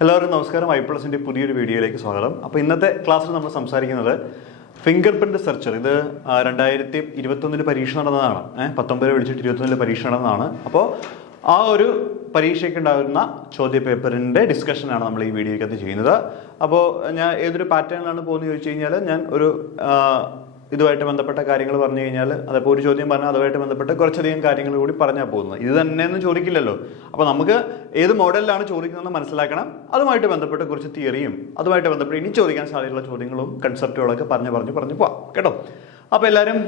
എല്ലാവർക്കും നമസ്കാരം. ഐപ്ലസിൻ്റെ പുതിയൊരു വീഡിയോയിലേക്ക് സ്വാഗതം. അപ്പോൾ ഇന്നത്തെ ക്ലാസ്സിൽ നമ്മൾ സംസാരിക്കുന്നത് ഫിംഗർ പ്രിൻറ്റ് സെർച്ചർ. ഇത് 2021 പരീക്ഷ നടന്നതാണ്. 19 വിളിച്ചിട്ട് 21 പരീക്ഷ നടന്നതാണ്. അപ്പോൾ ആ ഒരു പരീക്ഷയ്ക്ക് ഉണ്ടാകുന്ന ചോദ്യ പേപ്പറിൻ്റെ ഡിസ്കഷനാണ് നമ്മൾ ഈ വീഡിയോയ്ക്കകത്ത് ചെയ്യുന്നത്. അപ്പോൾ ഞാൻ ഏതൊരു പാറ്റേണിലാണ് പോകുന്നത് ചോദിച്ചു കഴിഞ്ഞാൽ ഞാൻ ഒരു ഇതുമായിട്ട് ബന്ധപ്പെട്ട കാര്യങ്ങൾ പറഞ്ഞു കഴിഞ്ഞാൽ അതപ്പോൾ ഒരു ചോദ്യം പറഞ്ഞാൽ അതുമായിട്ട് ബന്ധപ്പെട്ട് കുറച്ചധികം കാര്യങ്ങൾ കൂടി പറഞ്ഞാൽ പോകുന്നത്. ഇത് തന്നെയൊന്നും ചോദിക്കില്ലല്ലോ. അപ്പോൾ നമുക്ക് ഏത് മോഡലിലാണ് ചോദിക്കുന്നതെന്ന് മനസ്സിലാക്കണം. അതുമായിട്ട് ബന്ധപ്പെട്ട് കുറച്ച് തിയറിയും അതുമായിട്ട് ബന്ധപ്പെട്ട് ഇനി ചോദിക്കാൻ സാധ്യതയുള്ള ചോദ്യങ്ങളും കൺസെപ്റ്റുകളൊക്കെ പറഞ്ഞു പോവാം കേട്ടോ. അപ്പോൾ എല്ലാവരും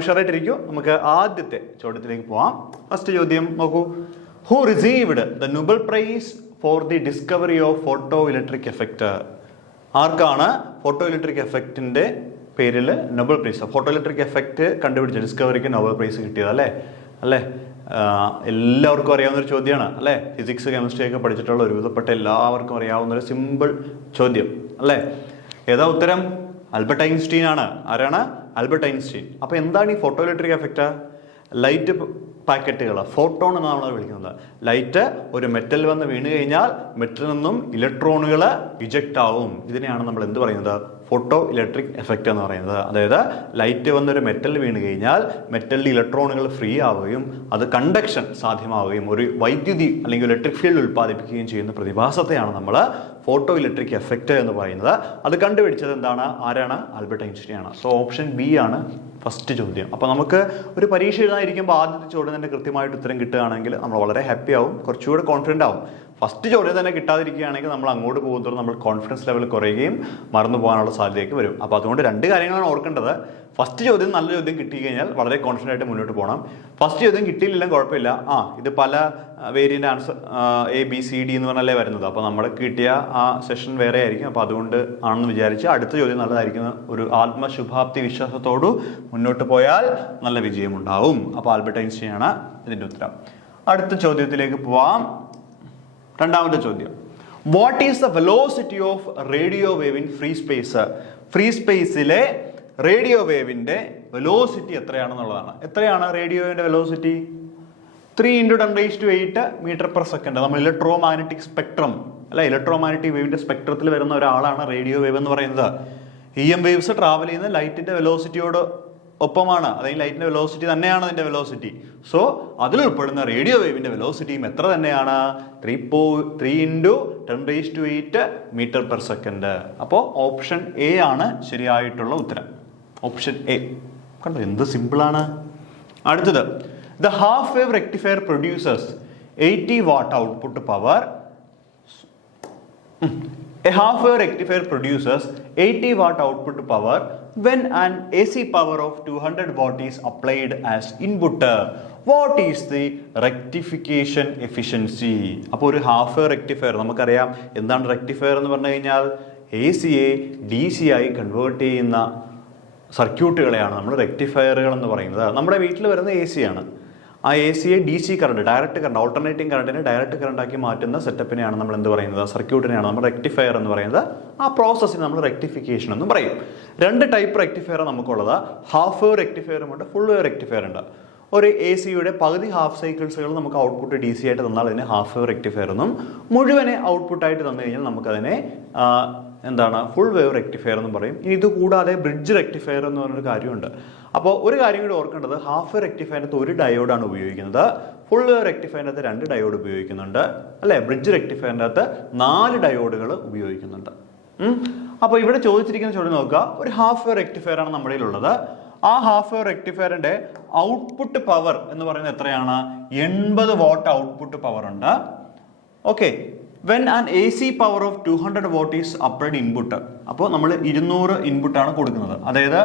ഉഷാറായിട്ടിരിക്കും. നമുക്ക് ആദ്യത്തെ ചോദ്യത്തിലേക്ക് പോവാം. ഫസ്റ്റ് ചോദ്യം നോക്കൂ. Who received the Nobel price for the discovery of photo electric effect? ആർക്കാണ് ഫോട്ടോ ഇലക്ട്രിക് എഫക്റ്റിൻ്റെ പേരിൽ Nobel price, photo electric effect കണ്ടുപിടിച്ച ഡിസ്കവറിക്ക് നൊബൽ പ്രൈസ് കിട്ടിയത് അല്ലേ? എല്ലാവർക്കും അറിയാവുന്നൊരു ചോദ്യമാണ് അല്ലേ? ഫിസിക്സ് കെമിസ്ട്രി ഒക്കെ പഠിച്ചിട്ടുള്ള ഒരുവിധപ്പെട്ട എല്ലാവർക്കും അറിയാവുന്നൊരു സിമ്പിൾ ചോദ്യം അല്ലേ? ഏതാ ഉത്തരം? ആൽബർട്ട് ഐൻസ്റ്റീൻ ആണ്. ആരാണ്? Albert Einstein. അപ്പോൾ എന്താണ് ഈ ഫോട്ടോ ഇലക്ട്രിക് എഫക്റ്റ്? ലൈറ്റ് പാക്കറ്റുകൾ, ഫോട്ടോൺ എന്നാണ് നമ്മൾ വിളിക്കുന്നത്. ലൈറ്റ് ഒരു മെറ്റൽ വന്ന് വീണ് കഴിഞ്ഞാൽ മെറ്റലിൽ നിന്നും ഇലക്ട്രോണുകൾ ഇജക്റ്റ് ആവും. ഇതിനെയാണ് നമ്മൾ എന്ത് പറയുന്നത്? ഫോട്ടോ ഇലക്ട്രിക് എഫക്റ്റ് എന്ന് പറയുന്നത്. അതായത് ലൈറ്റ് വന്നൊരു മെറ്റൽ വീണ് കഴിഞ്ഞാൽ മെറ്റലിൽ ഇലക്ട്രോണുകൾ ഫ്രീ ആവുകയും അത് കണ്ടക്ഷൻ സാധ്യമാവുകയും ഒരു വൈദ്യുതി അല്ലെങ്കിൽ ഇലക്ട്രിക് ഫീൽഡ് ഉൽപ്പാദിപ്പിക്കുകയും ചെയ്യുന്ന പ്രതിഭാസത്തെയാണ് നമ്മൾ ഫോട്ടോ ഇലക്ട്രിക് എഫക്റ്റ് എന്ന് പറയുന്നത്. അത് കണ്ടുപിടിച്ചത് എന്താണ്? ആരാണ്? ആൽബർട്ട് ഐൻസ്റ്റീൻ ആണ്. സോ ഓപ്ഷൻ ബി ആണ് ഫസ്റ്റ് ചോദ്യം. അപ്പോൾ നമുക്ക് ഒരു പരീക്ഷ എഴുതാതിരിക്കുമ്പോൾ ആദ്യത്തെ ചോദ്യം തന്നെ കൃത്യമായിട്ട് ഉത്തരം കിട്ടുകയാണെങ്കിൽ നമ്മൾ വളരെ ഹാപ്പി ആവും, കുറച്ചുകൂടെ കോൺഫിഡൻ്റ് ആവും. ഫസ്റ്റ് ചോദ്യം തന്നെ കിട്ടാതിരിക്കുകയാണെങ്കിൽ നമ്മൾ അങ്ങോട്ട് പോകുന്നതോടെ നമ്മൾ കോൺഫിഡൻസ് ലെവൽ കുറയുകയും മറന്നു പോകാനുള്ള സാധ്യതയൊക്കെ വരും. അപ്പോൾ അതുകൊണ്ട് രണ്ട് കാര്യങ്ങളാണ് ഓർക്കേണ്ടത്. ഫസ്റ്റ് ചോദ്യം നല്ല ചോദ്യം കിട്ടിക്കഴിഞ്ഞാൽ വളരെ കോൺഫിഡൻ്റ് ആയിട്ട് മുന്നോട്ട് പോകണം. ഫസ്റ്റ് ചോദ്യം കിട്ടിയില്ലെങ്കിലും കുഴപ്പമില്ല. ഇത് പല വേരിയൻ്റ് ആൻസർ ABCD എന്ന് പറഞ്ഞല്ലേ വരുന്നത്. അപ്പോൾ നമ്മുടെ കിട്ടിയ ആ സെഷൻ വേറെ ആയിരിക്കും. അപ്പോൾ അതുകൊണ്ട് ആണെന്ന് വിചാരിച്ച് അടുത്ത ചോദ്യം നല്ലതായിരിക്കുന്ന ഒരു ആത്മശുഭാപ്തി വിശ്വാസത്തോടു മുന്നോട്ട് പോയാൽ നല്ല വിജയമുണ്ടാവും. അപ്പോൾ ആൽബർട്ട് ഐൻസ്റ്റീൻ ആണ് ഇതിൻ്റെ ഉത്തരം. അടുത്ത ചോദ്യത്തിലേക്ക് പോവാം. രണ്ടാമത്തെ ചോദ്യം. What is the velocity of radio wave in free space? Free സ്പേസിലെ റേഡിയോ വേവിൻ്റെ വെലോസിറ്റി എത്രയാണെന്നുള്ളതാണ്. എത്രയാണ് റേഡിയോ വേവിൻ്റെ വെലോസിറ്റി? 3 × 10⁸ മീറ്റർ/സെക്കൻഡ്. നമ്മൾ ഇലക്ട്രോ മാഗ്നറ്റിക് സ്പെക്ട്രം അല്ലെ, ഇലക്ട്രോ മാഗ്നറ്റിക് വേവിൻ്റെ സ്പെക്ട്രത്തിൽ വരുന്ന ഒരാളാണ് റേഡിയോ വേവ് എന്ന് പറയുന്നത്. EM വേവ്സ് ട്രാവൽ ചെയ്യുന്ന ലൈറ്റിൻ്റെ വെലോസിറ്റിയോട് ഒപ്പമാണ്, അല്ലെങ്കിൽ ലൈറ്റിൻ്റെ വെലോസിറ്റി തന്നെയാണ് അതിൻ്റെ വെലോസിറ്റി. സോ അതിൽ ഉൾപ്പെടുന്ന റേഡിയോ വേവിൻ്റെ വെലോസിറ്റിയും എത്ര തന്നെയാണ്? 3 × 10⁸ മീറ്റർ/സെക്കൻഡ്. അപ്പോൾ ഓപ്ഷൻ എ ആണ് ശരിയായിട്ടുള്ള ഉത്തരം. Option A. കണ്ടോ എന്ത് സിമ്പിളാണ്. അടുത്തത്. The half wave rectifier producers 80 what output power. A half wave rectifier produces 80 watt output power when an AC power of 200 watt is applied as input. What is the rectification efficiency? അപ്പോൾ ഒരു half wave rectifier നമുക്കറിയാം. എന്താണ് rectifier എന്ന് പറഞ്ഞു കഴിഞ്ഞാൽ AC-യെ DC ആയി convert ചെയ്യുന്ന സർക്യൂട്ടുകളെയാണ് നമ്മൾ റെക്ടിഫയറുകൾ എന്ന് പറയുന്നത്. നമ്മുടെ വീട്ടിൽ വരുന്ന AC ആണ്. ആ AC-യെ DC current, direct current, alternating കറണ്ടിനെ ഡയറക്റ്റ് കറണ്ടാക്കി മാറ്റുന്ന സെറ്റപ്പിനെയാണ് നമ്മൾ എന്ത് പറയുന്നത്? സർക്യൂട്ടിനെയാണ് നമ്മൾ റെക്ടിഫയർ എന്ന് പറയുന്നത്. ആ പ്രോസസ്സിന് നമ്മൾ റെക്ടിഫിക്കേഷൻ എന്നും പറയും. രണ്ട് ടൈപ്പ് റെക്ടിഫയർ നമുക്കുള്ളത്. ഹാഫ് വേവ് റെക്ടിഫയറും ഉണ്ട്, ഫുൾ വേവ് റെക്ടിഫയർ ഉണ്ട്. ഒരു AC-യുടെ പകുതി ഹാഫ് സൈക്കിൾസുകൾ നമുക്ക് ഔട്ട്പുട്ട് DC ആയിട്ട് തന്നാൽ അതിനെ ഹാഫ് വേവ് റെക്ടിഫയർ എന്നും, മുഴുവനെ ഔട്ട്പുട്ടായിട്ട് തന്നു കഴിഞ്ഞാൽ നമുക്കതിനെ എന്താണ്? ഫുൾ വേവ് റെക്ടിഫയർ എന്നും പറയും. ഇനി ഇത് കൂടാതെ ബ്രിഡ്ജ് റെക്ടിഫയർ എന്ന് പറഞ്ഞൊരു കാര്യമുണ്ട്. അപ്പോൾ ഒരു കാര്യം കൂടി ഓർക്കേണ്ടത്, ഹാഫ് വേവ് റെക്ടിഫയറിനകത്ത് ഒരു ഡയോഡാണ് ഉപയോഗിക്കുന്നത്. ഫുൾ വേവ് റെക്ടിഫയറിനകത്ത് 2 ഡയോഡ് ഉപയോഗിക്കുന്നുണ്ട് അല്ലേ? ബ്രിഡ്ജ് റെക്ടിഫയറിനകത്ത് 4 ഡയോഡുകൾ ഉപയോഗിക്കുന്നുണ്ട്. അപ്പോൾ ഇവിടെ ചോദിച്ചിരിക്കുന്ന ചോദ്യം നോക്കുക. ഒരു ഹാഫ് വേവ് റെക്ടിഫയർ ആണ് നമ്മുടെ കയ്യിലുള്ളത്. ആ ഹാഫ് വേവ് റെക്ടിഫയറിന്റെ ഔട്ട്പുട്ട് പവർ എന്ന് പറയുന്നത് എത്രയാണ്? 80 വാട്ട് ഔട്ട്പുട്ട് പവർ ഉണ്ട്. Okay. When an AC power of 200 what is applied input. അപ്പോൾ നമ്മൾ 200 ഇൻപുട്ടാണ് കൊടുക്കുന്നത്. അതായത്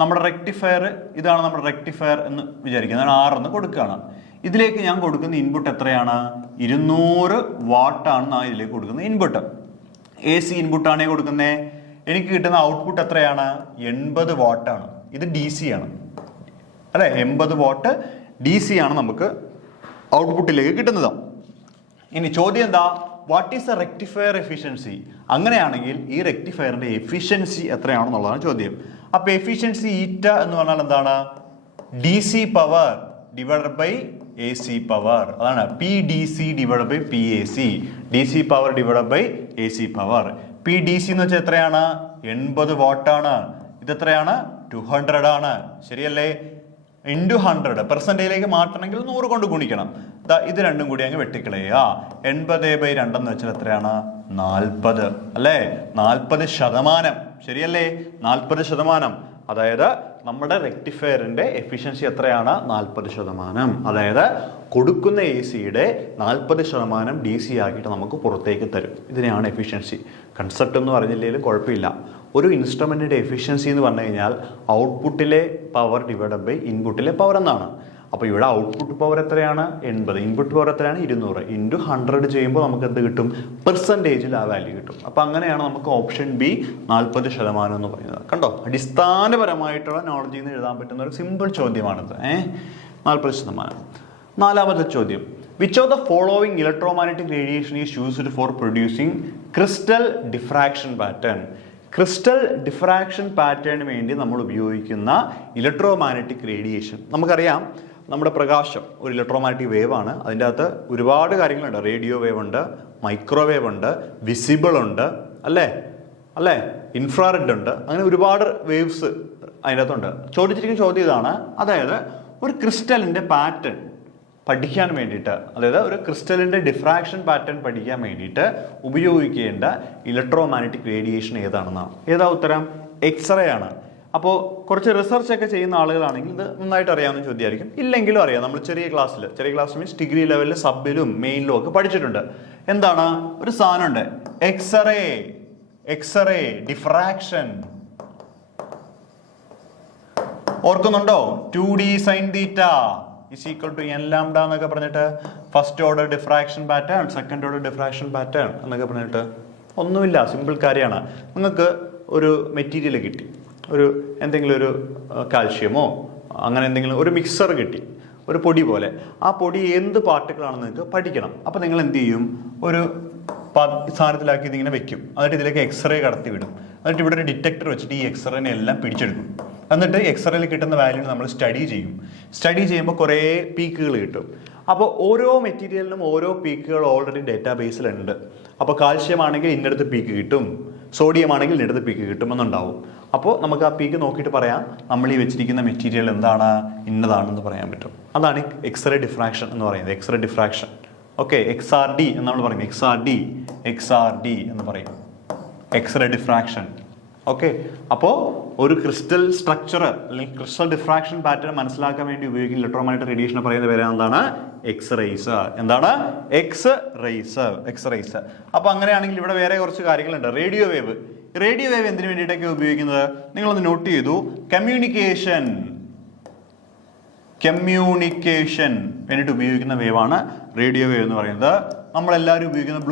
നമ്മുടെ റെക്ടിഫയർ ഇതാണ് നമ്മുടെ റെക്ടിഫയർ എന്ന് വിചാരിക്കുക. ഞാൻ 6 എന്ന് കൊടുക്കുകയാണ്. ഇതിലേക്ക് ഞാൻ കൊടുക്കുന്ന ഇൻപുട്ട് എത്രയാണ്? 200 വാട്ടാണ് ഞാൻ ഇതിലേക്ക് കൊടുക്കുന്ന ഇൻപുട്ട്. AC ഇൻപുട്ടാണ് കൊടുക്കുന്നത്. എനിക്ക് കിട്ടുന്ന ഔട്ട്പുട്ട് എത്രയാണ്? 80 വാട്ടാണ്. ഇത് DC ആണ് അല്ലേ? 80 വാട്ട് DC ആണ് നമുക്ക് ഔട്ട്പുട്ടിലേക്ക് കിട്ടുന്നത്. ഇനി ചോദ്യം എന്താ? What is the rectifier efficiency? അങ്ങനെയാണെങ്കിൽ ഈ റെക്ടിഫയറിന്റെ എഫിഷ്യൻസി എത്രയാണെന്നുള്ളതാണ് ചോദ്യം. അപ്പോൾ എഫിഷ്യൻസി ഈറ്റ എന്ന് പറഞ്ഞാൽ എന്താണ്? DC power divided by A C power. അതാണ് P D C divide by P A C. D C power divide by A C power. P D C എന്ന് വെച്ചാൽ എത്രയാണ്? 80 വാട്ടാണ്. ഇത് എത്രയാണ്? 200 ആണ്. ശരിയല്ലേ? ഇൻറ്റു 100 പെർസെൻറ്റേജിലേക്ക് മാറ്റണമെങ്കിൽ 100 കൊണ്ട് ഗുണിക്കണം. ഇത് രണ്ടും കൂടി അങ്ങ് വെട്ടിക്കളയുക. 80/2 എന്ന് വെച്ചാൽ എത്രയാണ്? 40 അല്ലേ? 40%. ശരിയല്ലേ? 40%. അതായത് നമ്മുടെ റെക്ടിഫയറിന്റെ എഫിഷ്യൻസി എത്രയാണ്? 40%. അതായത് കൊടുക്കുന്ന എ സിയുടെ 40% ഡി സി ആക്കിയിട്ട് നമുക്ക് പുറത്തേക്ക് തരും. ഇതിനെയാണ് എഫിഷ്യൻസി. കൺസെപ്റ്റ് ഒന്നും അറിഞ്ഞില്ലെങ്കിലും കുഴപ്പമില്ല. ഒരു ഇൻസ്ട്രുമെന്റിന്റെ എഫിഷ്യൻസി എന്ന് പറഞ്ഞു കഴിഞ്ഞാൽ ഔട്ട്പുട്ടിലെ പവർ ഡിവൈഡ് ബൈ ഇൻപുട്ടിലെ പവർ എന്നാണ്. അപ്പോൾ ഇവിടെ ഔട്ട്പുട്ട് പവർ എത്രയാണ്? 80. ഇൻപുട്ട് പവർ എത്രയാണ്? 200. ഇൻറ്റു 100 ചെയ്യുമ്പോൾ നമുക്ക് എന്ത് കിട്ടും? പെർസെൻറ്റേജിൽ ആ വാല്യൂ കിട്ടും. അപ്പോൾ അങ്ങനെയാണ് നമുക്ക് ഓപ്ഷൻ ബി 40% എന്ന് പറയുന്നത്. കണ്ടോ? അടിസ്ഥാനപരമായിട്ടുള്ള നോളജിൽ നിന്ന് എഴുതാൻ പറ്റുന്ന ഒരു സിമ്പിൾ ചോദ്യമാണിത്. 40%. നാലാമത്തെ ചോദ്യം. Which of the following electromagnetic radiation is used for producing crystal diffraction pattern? Crystal diffraction പാറ്റേണിന് വേണ്ടി നമ്മൾ ഉപയോഗിക്കുന്ന ഇലക്ട്രോമാഗ്നറ്റിക് റേഡിയേഷൻ, നമുക്കറിയാം നമ്മുടെ പ്രകാശം ഒരു ഇലക്ട്രോമാഗ്നറ്റിക് വേവ് ആണ്. അതിൻ്റെ അകത്ത് ഒരുപാട് കാര്യങ്ങളുണ്ട്. റേഡിയോ വേവ് ഉണ്ട്, മൈക്രോവേവ് ഉണ്ട്, വിസിബിൾ ഉണ്ട്, അല്ലേ? ഇൻഫ്രാറെഡ് ഉണ്ട്. അങ്ങനെ ഒരുപാട് വേവ്സ് അതിൻ്റെ അകത്തുണ്ട്. ചോദിച്ചിരിക്കുന്ന ചോദ്യം ഇതാണ്. അതായത് ഒരു ക്രിസ്റ്റലിൻ്റെ പാറ്റേൺ പഠിക്കാൻ വേണ്ടിയിട്ട്, അതായത് ഒരു ക്രിസ്റ്റലിൻ്റെ ഡിഫ്രാക്ഷൻ പാറ്റേൺ പഠിക്കാൻ വേണ്ടിയിട്ട് ഉപയോഗിക്കേണ്ട ഇലക്ട്രോമാഗ്നറ്റിക് റേഡിയേഷൻ ഏതാണെന്നാണ്. ഏതാ ഉത്തരം? എക്സ്റേ ആണ്. അപ്പോൾ കുറച്ച് റിസർച്ച് ഒക്കെ ചെയ്യുന്ന ആളുകളാണെങ്കിൽ ഇത് നന്നായിട്ട് അറിയാവുന്ന ചോദ്യമായിരിക്കും. ഇല്ലെങ്കിലും അറിയാം. നമ്മൾ ചെറിയ ക്ലാസ് മീൻസ് ഡിഗ്രി ലെവലിൽ സബിലും മെയിനിലും ഒക്കെ പഠിച്ചിട്ടുണ്ട്. എന്താണ്? ഒരു സാധനമുണ്ട്, എക്സ്റേ ഡിഫ്രാക്ഷൻ. ഓർക്കുന്നുണ്ടോ? 2D sin θ is equal to n lambda എന്നൊക്കെ പറഞ്ഞിട്ട് first order diffraction pattern, second order diffraction pattern എന്നൊക്കെ പറഞ്ഞിട്ട്. ഒന്നുമില്ല, സിമ്പിൾ കാര്യമാണ്. നിങ്ങൾക്ക് ഒരു മെറ്റീരിയൽ കിട്ടി, ഒരു എന്തെങ്കിലും ഒരു കാൽഷ്യമോ അങ്ങനെ എന്തെങ്കിലും ഒരു മിക്സർ കിട്ടി, ഒരു പൊടി പോലെ. ആ പൊടി എന്ത് പാർട്ടിക്കിളാണെന്ന് നിങ്ങൾക്ക് പഠിക്കണം. അപ്പോൾ നിങ്ങൾ എന്ത് ചെയ്യും? ഒരു സാധനത്തിലാക്കി ഇതിങ്ങനെ വെക്കും. എന്നിട്ട് ഇതിലേക്ക് എക്സ്റേ കടത്തി വിടും. എന്നിട്ട് ഇവിടെ ഒരു ഡിറ്റക്ടർ വെച്ചിട്ട് ഈ എക്സ്റേനെ എല്ലാം പിടിച്ചെടുക്കും. എന്നിട്ട് എക്സ്റേയിൽ കിട്ടുന്ന വാല്യൂന് നമ്മൾ സ്റ്റഡി ചെയ്യും. സ്റ്റഡി ചെയ്യുമ്പോൾ കുറേ പീക്കുകൾ കിട്ടും. അപ്പോൾ ഓരോ മെറ്റീരിയലിനും ഓരോ പീക്കുകൾ ഓൾറെഡി ഡേറ്റാ ബേസിലുണ്ട്. അപ്പോൾ കാൽഷ്യം ആണെങ്കിൽ ഇന്നടുത്ത് പീക്ക് കിട്ടും, സോഡിയം ആണെങ്കിൽ ഇന്നടുത്ത് പീക്ക് കിട്ടുമെന്നുണ്ടാവും. അപ്പോൾ നമുക്ക് ആ പീക്ക് നോക്കിയിട്ട് പറയാം നമ്മൾ ഈ വെച്ചിരിക്കുന്ന മെറ്റീരിയൽ എന്താണ്, ഇന്നതാണെന്ന് പറയാൻ പറ്റും. അതാണ് എക്സ്റേ ഡിഫ്രാക്ഷൻ എന്ന് പറയുന്നത്. X-ray diffraction. ഓക്കെ, XRD എന്ന് നമ്മൾ പറയും. XRD എന്ന് പറയും, എക്സ്റേ ഡിഫ്രാക്ഷൻ. ഓക്കെ, അപ്പോൾ ഒരു ക്രിസ്റ്റൽ സ്ട്രക്ചർ അല്ലെങ്കിൽ ക്രിസ്റ്റൽ ഡിഫ്രാക്ഷൻ പാറ്റേൺ മനസ്സിലാക്കാൻ വേണ്ടി ഉപയോഗിക്കുന്ന ഇലക്ട്രോമാഗ്നറ്റിക് റേഡിയേഷനെ പറയുന്ന പേര് എന്താണ്? എക്സ്റേസ്. എന്താണ്? എക്സ്റേസ്. അപ്പോൾ അങ്ങനെയാണെങ്കിൽ ഇവിടെ വേറെ കുറച്ച് കാര്യങ്ങളുണ്ട്. റേഡിയോ വേവ് എന്തിനു വേണ്ടിയിട്ടൊക്കെ ഉപയോഗിക്കുന്നത്? നിങ്ങളൊന്ന് നോട്ട് ചെയ്തു. കമ്മ്യൂണിക്കേഷൻ വേണ്ടിയിട്ട് ഉപയോഗിക്കുന്ന വേവാണ് റേഡിയോ വേവ് എന്ന് പറയുന്നത്. നമ്മളെല്ലാവരും ഉപയോഗിക്കുന്ന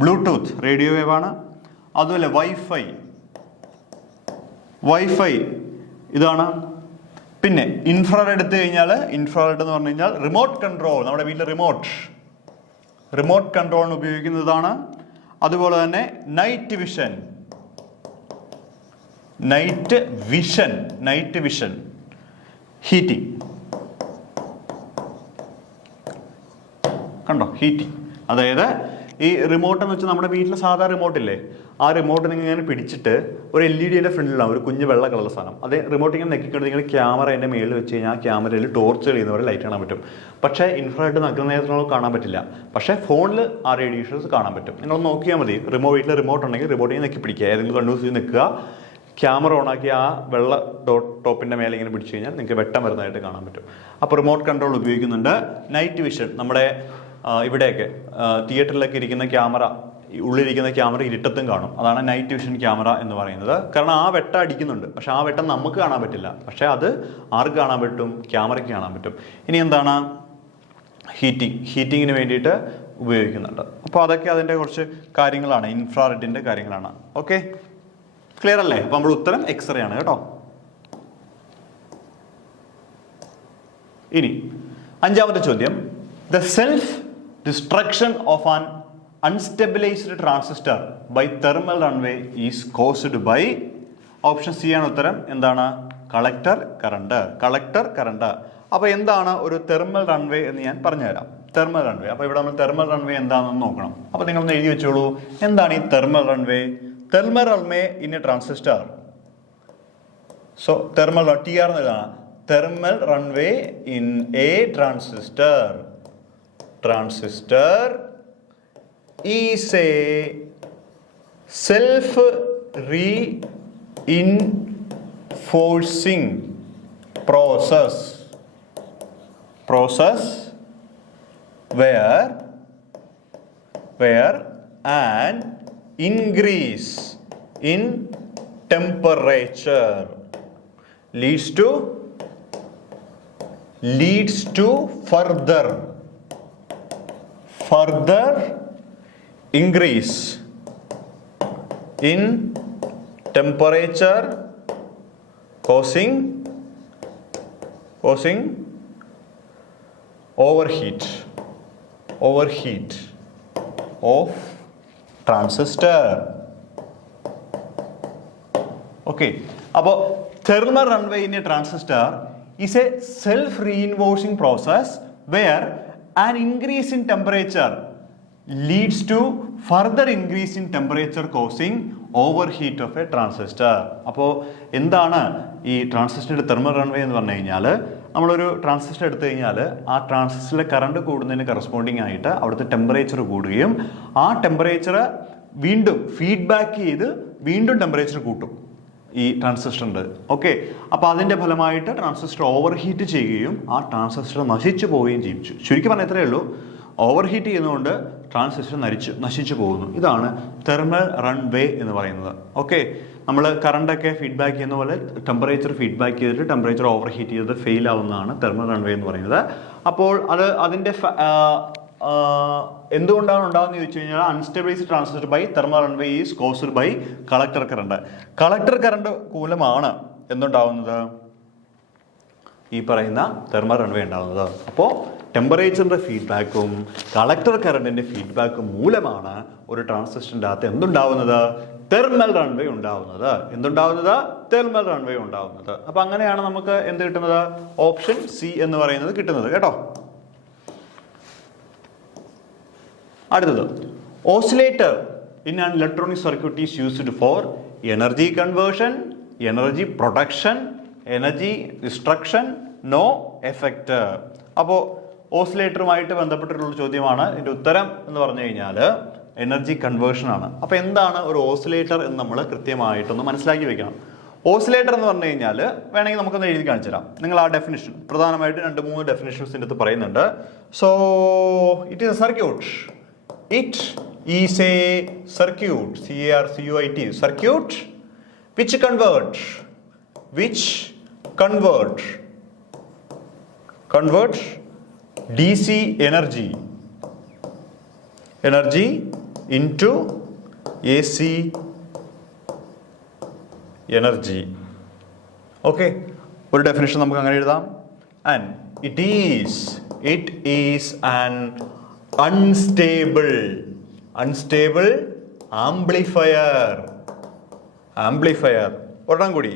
ബ്ലൂടൂത്ത് റേഡിയോ വേവ് ആണ്. അതുപോലെ വൈഫൈ ഇതാണ്. പിന്നെ ഇൻഫ്രാറെഡ് എടുത്തു കഴിഞ്ഞാൽ, ഇൻഫ്രാറെഡ് എന്ന് പറഞ്ഞു കഴിഞ്ഞാൽ റിമോട്ട് കൺട്രോൾ, നമ്മുടെ വീട്ടിലെ റിമോട്ട് കൺട്രോളിന് ഉപയോഗിക്കുന്നതാണ്. അതുപോലെ തന്നെ നൈറ്റ് വിഷൻ ഹീറ്റിംഗ്. കണ്ടോ? ഹീറ്റിംഗ്. അതായത് ഈ റിമോട്ട് എന്ന് വെച്ചാൽ നമ്മുടെ വീട്ടിലെ സാധാരണ റിമോട്ടില്ലേ, ആ റിമോട്ട് നിങ്ങൾ ഇങ്ങനെ പിടിച്ചിട്ട് ഒരു LED ഫ്രണ്ടിലാണ് ഒരു കുഞ്ഞ് വെള്ള കളർ സാധനം. അതേ റിമോട്ട് ഇങ്ങനെ നെക്കിക്കൊണ്ട് നിങ്ങൾ ക്യാമറ അതിൻ്റെ മേളിൽ വെച്ച് കഴിഞ്ഞാൽ ആ ക്യാമറയിൽ ടോർച്ച് ചെയ്യുന്നവരെ ലൈറ്റ് കാണാൻ പറ്റും. പക്ഷേ ഇൻഫ്രാറെഡ് നഗ്ന നേരത്തിനോട് കാണാൻ പറ്റില്ല. പക്ഷേ ഫോണിൽ ആ റേഡിയേഷൻസ് കാണാൻ പറ്റും. നിങ്ങൾ നോക്കിയാൽ മതി. വീട്ടിൽ റിമോട്ട് ഉണ്ടെങ്കിൽ റിമോട്ടിൽ നിൽക്കി പിടിക്കുക, ഏതെങ്കിലും കണ്ണൂസ് നിൽക്കുക, ക്യാമറ ഓണാക്കി ആ വെള്ള ടോപ്പിൻ്റെ മേലെ ഇങ്ങനെ പിടിച്ചു കഴിഞ്ഞാൽ നിങ്ങൾക്ക് വെട്ടം വരുന്നതായിട്ട് കാണാൻ പറ്റും. അപ്പോൾ റിമോട്ട് കൺട്രോൾ ഉപയോഗിക്കുന്നുണ്ട്. നൈറ്റ് വിഷൻ, നമ്മുടെ ഇവിടെയൊക്കെ തിയേറ്ററിലൊക്കെ ഇരിക്കുന്ന ക്യാമറ, ഉള്ളിലിരിക്കുന്ന ക്യാമറ ഇരുട്ടത്തും കാണും. അതാണ് നൈറ്റ് വിഷൻ ക്യാമറ എന്ന് പറയുന്നത്. കാരണം ആ വെട്ടം അടിക്കുന്നുണ്ട്, പക്ഷെ ആ വെട്ടം നമുക്ക് കാണാൻ പറ്റില്ല. പക്ഷെ അത് ആർക്ക് കാണാൻ പറ്റും? ക്യാമറയ്ക്ക് കാണാൻ പറ്റും. ഇനി എന്താണ്? ഹീറ്റിങ്ങിന് വേണ്ടിയിട്ട് ഉപയോഗിക്കുന്നുണ്ട്. അപ്പോൾ അതൊക്കെ അതിൻ്റെ കുറച്ച് കാര്യങ്ങളാണ്, ഇൻഫ്രാറെഡിൻ്റെ കാര്യങ്ങളാണ്. ഓക്കെ, ക്ലിയർ അല്ലേ? അപ്പോൾ നമ്മൾ ഉത്തരം എക്സ്റേ ആണ് കേട്ടോ. ഇനി അഞ്ചാമത്തെ ചോദ്യം. The self-destruction of an unstabilized transistor by thermal runaway is caused by, option C ആണ് ഉത്തരം. എന്താണ്? Collector current. അപ്പോൾ എന്താണ് ഒരു തെർമൽ റൺവേ എന്ന് ഞാൻ പറഞ്ഞുതരാം. തെർമൽ റൺവേ, അപ്പോൾ ഇവിടെ നമ്മൾ തെർമൽ റൺവേ എന്താണെന്ന് നോക്കണം. അപ്പോൾ നിങ്ങളൊന്ന് എഴുതി വെച്ചോളൂ, എന്താണ് ഈ thermal runaway? Thermal runaway in a transistor. So thermal TR എന്ന് എഴുതാണ്. Thermal runaway in a transistor. Transistor is a self reinforcing process where an increase in temperature leads to further increase in temperature causing overheat of transistor. Okay, അപ്പോൾ thermal runway in a transistor is a self-reinforcing process where an increase in temperature leads to further increase in temperature causing overheat of a transistor. അപ്പോൾ എന്താണ് ഈ ട്രാൻസിസ്റ്ററിൻ്റെ thermal runaway എന്ന് പറഞ്ഞു കഴിഞ്ഞാൽ, നമ്മളൊരു transistor എടുത്തു കഴിഞ്ഞാൽ ആ ട്രാൻസിസ്റ്ററിലെ കറണ്ട് കൂടുന്നതിന് കറസ്പോണ്ടിങ് ആയിട്ട് അവിടുത്തെ ടെമ്പറേച്ചർ കൂടുകയും ആ ടെമ്പറേച്ചർ വീണ്ടും ഫീഡ്ബാക്ക് ചെയ്ത് വീണ്ടും ടെമ്പറേച്ചർ കൂട്ടും ഈ ട്രാൻസിസ്റ്ററിൻ്റെ. ഓക്കെ, അപ്പോൾ അതിൻ്റെ ഫലമായിട്ട് ട്രാൻസിസ്റ്റർ ഓവർ ഹീറ്റ് ചെയ്യുകയും ആ ട്രാൻസിസ്റ്റർ നശിച്ചു പോവുകയും ചെയ്യും. ചുരുക്കി പറഞ്ഞാൽ ഇത്രയേ ഉള്ളൂ, ഓവർ ഹീറ്റ് ചെയ്യുന്നതുകൊണ്ട് ട്രാൻസിസ്റ്റർ നശിച്ചു പോകുന്നു. ഇതാണ് തെർമൽ റൺവേ എന്ന് പറയുന്നത്. ഓക്കെ, നമ്മൾ കറണ്ടൊക്കെ ഫീഡ്ബാക്ക് ചെയ്യുന്ന പോലെ ടെമ്പറേച്ചർ ഫീഡ്ബാക്ക് ചെയ്തിട്ട് ടെമ്പറേച്ചർ ഓവർ ഹീറ്റ് ചെയ്ത് ഫെയിൽ ആവുന്നതാണ് തെർമൽ റൺവേ എന്ന് പറയുന്നത്. അപ്പോൾ അതിൻ്റെ എന്തുകൊണ്ടാണ് ഉണ്ടാകുന്നത് ചോദിച്ചു കഴിഞ്ഞാൽ, unstabilized transistor by thermal runaway is caused by collector current. Collector current മൂലമാണ് എന്തുണ്ടാവുന്നത്? ഈ പറയുന്ന തെർമൽ റൺവേ ഉണ്ടാകുന്നത്. അപ്പോൾ ടെമ്പറേച്ചറിൻ്റെ ഫീഡ്ബാക്കും കളക്ടർ കറണ്ടിൻ്റെ ഫീഡ്ബാക്കും മൂലമാണ് ഒരു ട്രാൻസിസ്റ്ററിൻ്റെ അകത്ത് എന്തുണ്ടാവുന്നത്? തെർമൽ റൺവേ ഉണ്ടാവുന്നത്. തെർമൽ റൺവേ ഉണ്ടാവുന്നത്. അപ്പം അങ്ങനെയാണ് നമുക്ക് എന്ത് കിട്ടുന്നത്? ഓപ്ഷൻ സി എന്ന് പറയുന്നത് കിട്ടുന്നത് കേട്ടോ. അടുത്തത്, oscillator in an electronic circuit is used for energy conversion, energy production, energy destruction, no effect. അപ്പോൾ ഓസിലേറ്ററുമായിട്ട് ബന്ധപ്പെട്ടിട്ടുള്ള ചോദ്യമാണ്. ഇതിൻ്റെ ഉത്തരം എന്ന് പറഞ്ഞു കഴിഞ്ഞാൽ എനർജി കൺവേർഷൻ ആണ്. അപ്പോൾ എന്താണ് ഒരു ഓസിലേറ്റർ എന്ന് നമ്മൾ കൃത്യമായിട്ടൊന്ന് മനസ്സിലാക്കി വെക്കണം. ഓസിലേറ്റർ എന്ന് പറഞ്ഞു കഴിഞ്ഞാൽ വേണമെങ്കിൽ നമുക്കൊന്ന് എഴുതി കാണിച്ചു തരാം. നിങ്ങൾ ആ ഡെഫിനിഷൻ പ്രധാനമായിട്ട് 2-3 ഡെഫിനിഷൻസിൻ്റെ അടുത്ത് പറയുന്നുണ്ട്. So it is A circuit. It is A circuit, CARCUIT, circuit which convert DC energy into AC energy. Okay, ഒരു ഡെഫിനിഷൻ നമുക്ക് അങ്ങനെ എഴുതാം. And it is an unstable amplifier. ഒരെണ്ണം കൂടി,